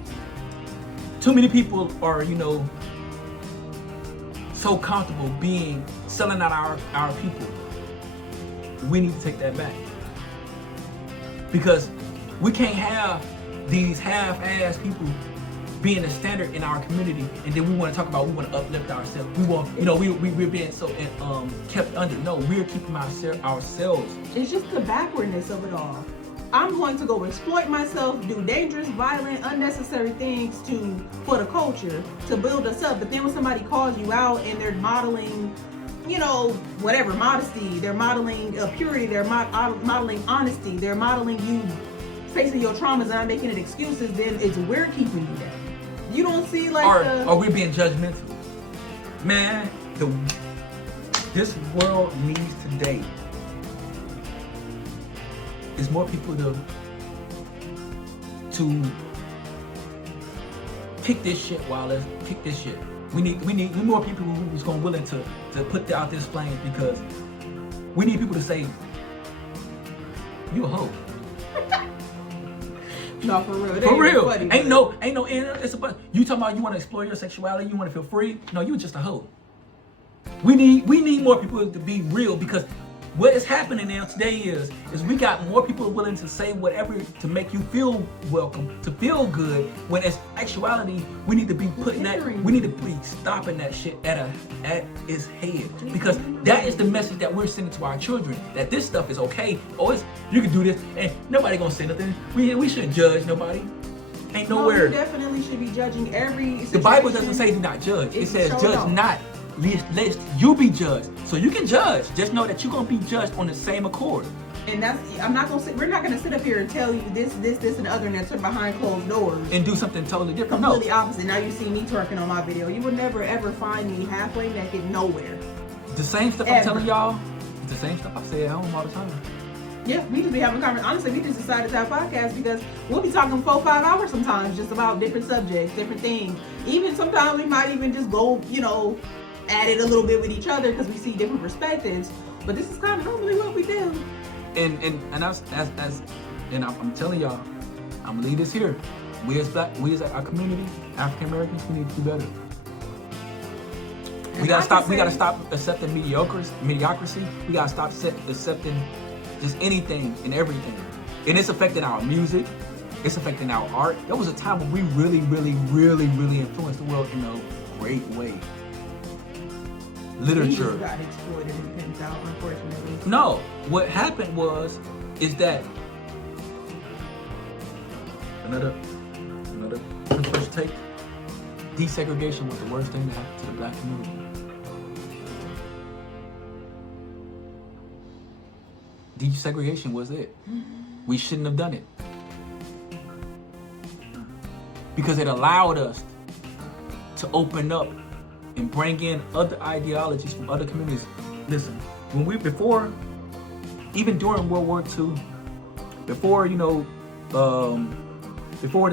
Too many people are, so comfortable selling out our people. We need to take that back, because we can't have these half-ass people being a standard in our community, and then we want to talk about, we want to uplift ourselves. We want, we're being so kept under. No, we're keeping ourselves. It's just the backwardness of it all. I'm going to go exploit myself, do dangerous, violent, unnecessary things for the culture to build us up. But then when somebody calls you out and they're modeling, whatever, modesty, they're modeling purity, they're modeling honesty, they're modeling you facing your traumas and not making it excuses, then we're keeping you down. You don't see or we're being judgmental. Man, this world needs today is more people to to kick this shit, Wallace. Kick this shit. We need more people who's gonna willing to put out this flame, because we need people to say, you a hoe. No, for real. For real. Funny, ain't no it's about you talking about you want to explore your sexuality, you want to feel free. No, you just a hoe. We need more people to be real, because what is happening now today is we got more people willing to say whatever to make you feel welcome, to feel good, when it's actuality we need to be putting that, we need to be stopping that shit at its head, because that is the message that we're sending to our children, that this stuff is okay. Oh, you can do this and nobody gonna say nothing. We shouldn't judge nobody. Ain't nowhere. You definitely should be judging every situation. The Bible doesn't say do not judge. It says judge not, lest you be judged. So you can judge. Just know that you're gonna be judged on the same accord. And we're not gonna sit up here and tell you this, and the other, and that's behind closed doors. And do something totally different. Completely opposite. Now you see me twerking on my video. You would never ever find me halfway naked nowhere. The same stuff I'm telling y'all, it's the same stuff I say at home all the time. Yeah, we just be having conversations. Honestly, we just decided to have podcasts because we'll be talking 4-5 hours sometimes, just about different subjects, different things. Even sometimes we might even just go, at it a little bit with each other because we see different perspectives. But this is kind of normally what we do. And I'm telling y'all, I'm gonna leave this here. We as our community, African Americans, we need to do better. We gotta stop accepting mediocrity. We gotta stop accepting just anything and everything. And it's affecting our music. It's affecting our art. There was a time when we really, really, really, really influenced the world in a great way. Literature. We got exploited and pimped out, unfortunately. No, what happened is that another first take. Desegregation was the worst thing that happened to the black community. Desegregation was it. We shouldn't have done it. Because it allowed us to open up and bring in other ideologies from other communities. Listen, even during World War II, before the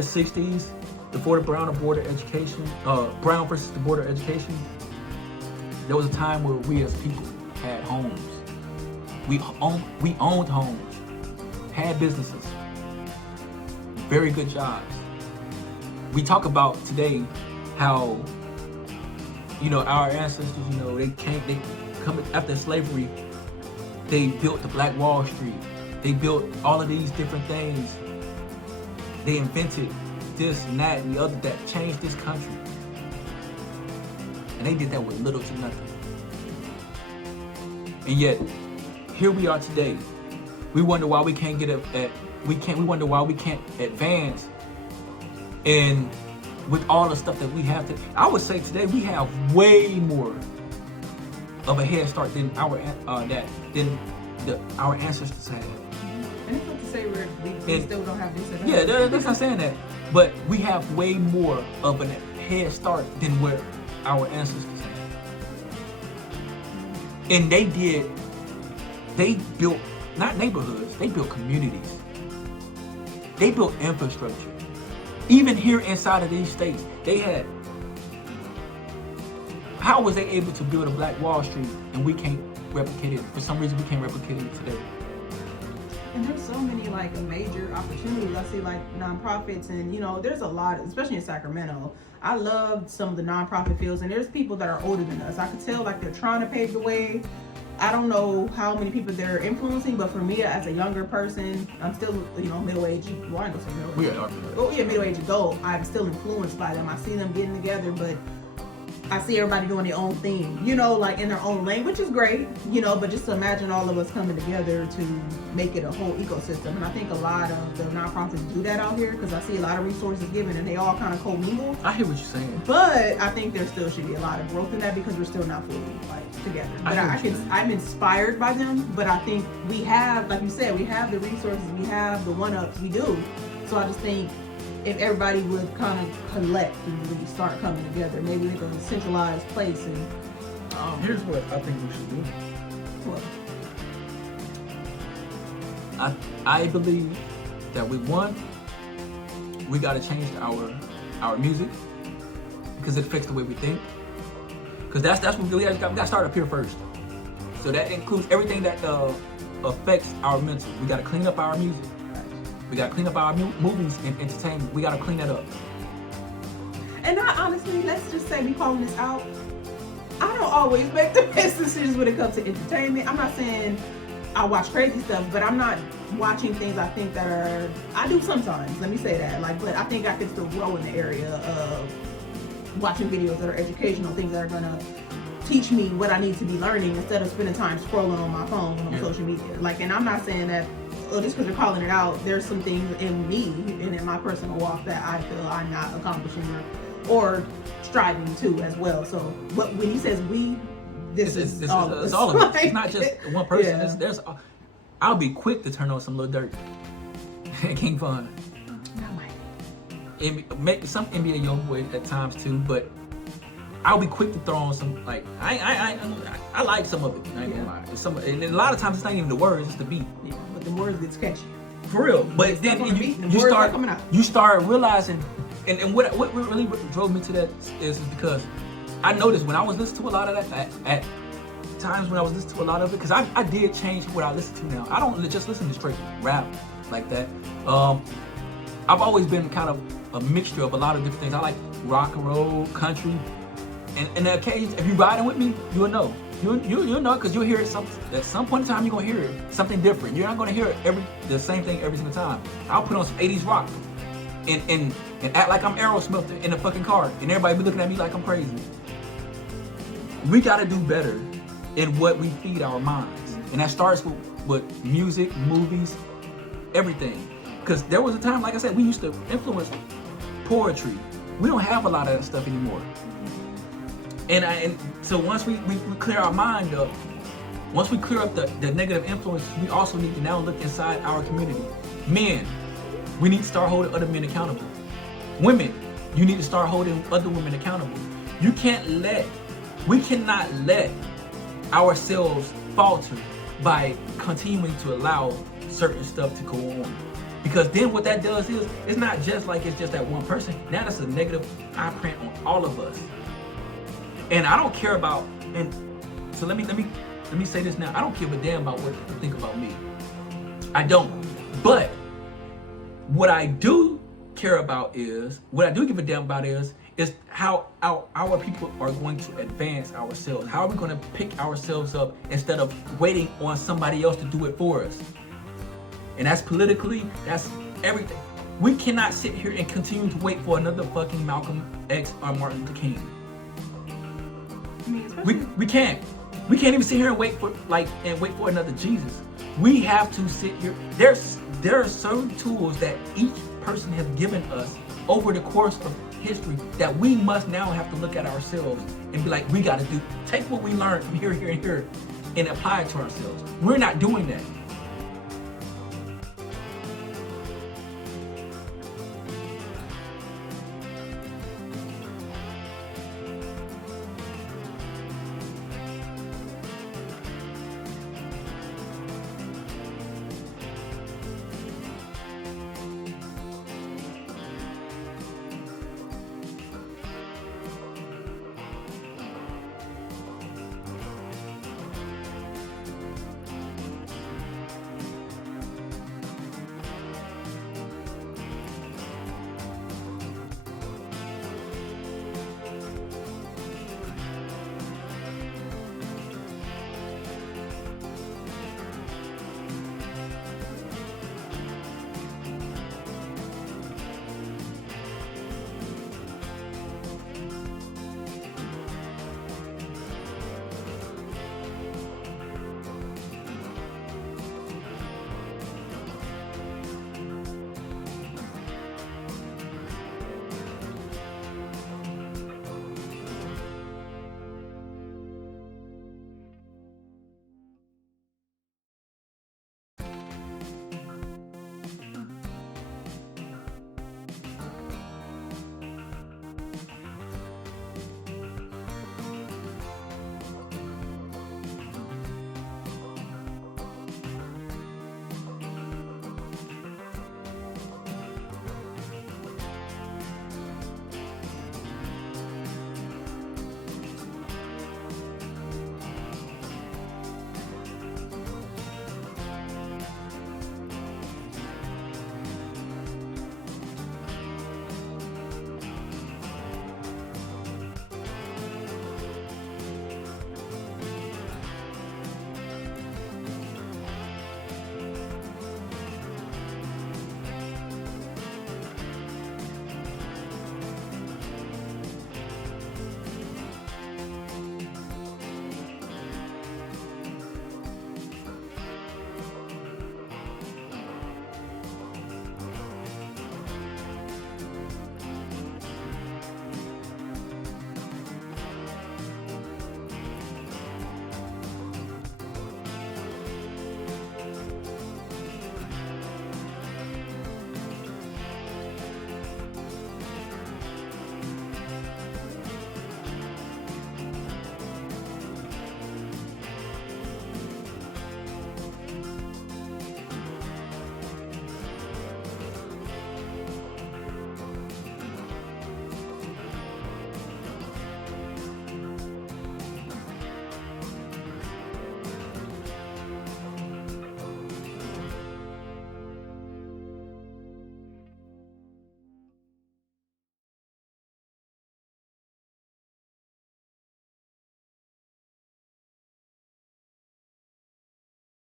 60s, before the Brown versus the Board of Education, there was a time where we as people had homes. We owned homes, had businesses, very good jobs. We talk about today how, our ancestors, they come after slavery, they built the Black Wall Street. They built all of these different things. They invented this and that and the other that changed this country. And they did that with little to nothing. And yet, here we are today. We wonder why we can't we wonder why we can't advance. And with all the stuff that we have today, I would say today we have way more of a head start than our ancestors had. And it's not to say we still don't have this. Yeah, that's not saying that. But we have way more of a head start than what our ancestors had. And they built not neighborhoods, they built communities. They built infrastructure. Even here inside of these states, they had. How was they able to build a Black Wall Street and we can't replicate it? For some reason, we can't replicate it today. And there's so many major opportunities. I see nonprofits, and there's a lot, especially in Sacramento. I love some of the nonprofit fields, and there's people that are older than us. I could tell they're trying to pave the way. I don't know how many people they're influencing, but for me as a younger person, I'm still middle-aged. Well, I know some middle-aged. Middle-aged adult. I'm still influenced by them. I see them getting together, but I see everybody doing their own thing, in their own lane, which is great, but just to imagine all of us coming together to make it a whole ecosystem. And I think a lot of the nonprofits do that out here because I see a lot of resources given and they all kind of commingle. I hear what you're saying. But I think there still should be a lot of growth in that because we're still not fully together. But I'm inspired by them, but I think we have, like you said, we have the resources, we have the one-ups, we do. So I just think if everybody would kind of collect and really start coming together, maybe like a centralized place. And here's what I think we should do. What? I believe that we we gotta change our music because it affects the way we think. Because that's what we gotta start up here first. So that includes everything that affects our mental. We gotta clean up our music. We gotta clean up our movies and entertainment. We gotta clean that up. And I honestly, let's just say me calling this out, I don't always make the best decisions when it comes to entertainment. I'm not saying I watch crazy stuff, but I'm not watching things I think that are, I do sometimes, let me say that. Like, but I think I can still grow in the area of watching videos that are educational, things that are gonna teach me what I need to be learning instead of spending time scrolling on my phone on social media. Like, and I'm not saying that, just because they're calling it out, there's some things in me and in my personal walk that I feel I'm not accomplishing or striving to as well. So, but when he says we, it's all of us. It's not just one person. There's I'll be quick to turn on some Lil Durk. King Von. Some NBA YoungBoy at times too, but I'll be quick to throw on some, like, I like some of it. I ain't gonna lie. And a lot of times it's not even the words, it's the beat. Yeah, but the words gets catchy. For real. But then you start realizing, and what really drove me to that is because I noticed when I was listening to a lot of that, at times when I was listening to a lot of it, because I did change what I listen to now. I don't just listen to straight rap like that. I've always been kind of a mixture of a lot of different things. I like rock and roll, country, and the occasions, if you're riding with me, you'll know. You'll know because you'll hear it at some point in time. You're gonna hear it, something different. You're not gonna hear the same thing every single time. I'll put on some 80s rock and act like I'm Aerosmith in the fucking car, and everybody be looking at me like I'm crazy. We gotta do better in what we feed our minds, and that starts with music, movies, everything. Because there was a time, like I said, we used to influence poetry. We don't have a lot of that stuff anymore. And so once we clear our mind up, once we clear up the negative influence, we also need to now look inside our community. Men, we need to start holding other men accountable. Women, you need to start holding other women accountable. We cannot let ourselves falter by continuing to allow certain stuff to go on. Because then what that does is, it's not just like it's just that one person. Now that's a negative imprint on all of us. And I don't care about, and so let me say this now. I don't give a damn about what people think about me. I don't. But what I do care about is, what I do give a damn about is how our people are going to advance ourselves. How are we going to pick ourselves up instead of waiting on somebody else to do it for us? And that's politically, that's everything. We cannot sit here and continue to wait for another fucking Malcolm X or Martin Luther King. We can't. We can't even sit here and wait for another Jesus. We have to sit here. There are certain tools that each person has given us over the course of history that we must now have to look at ourselves and be like, we got to take what we learned from here, and apply it to ourselves. We're not doing that.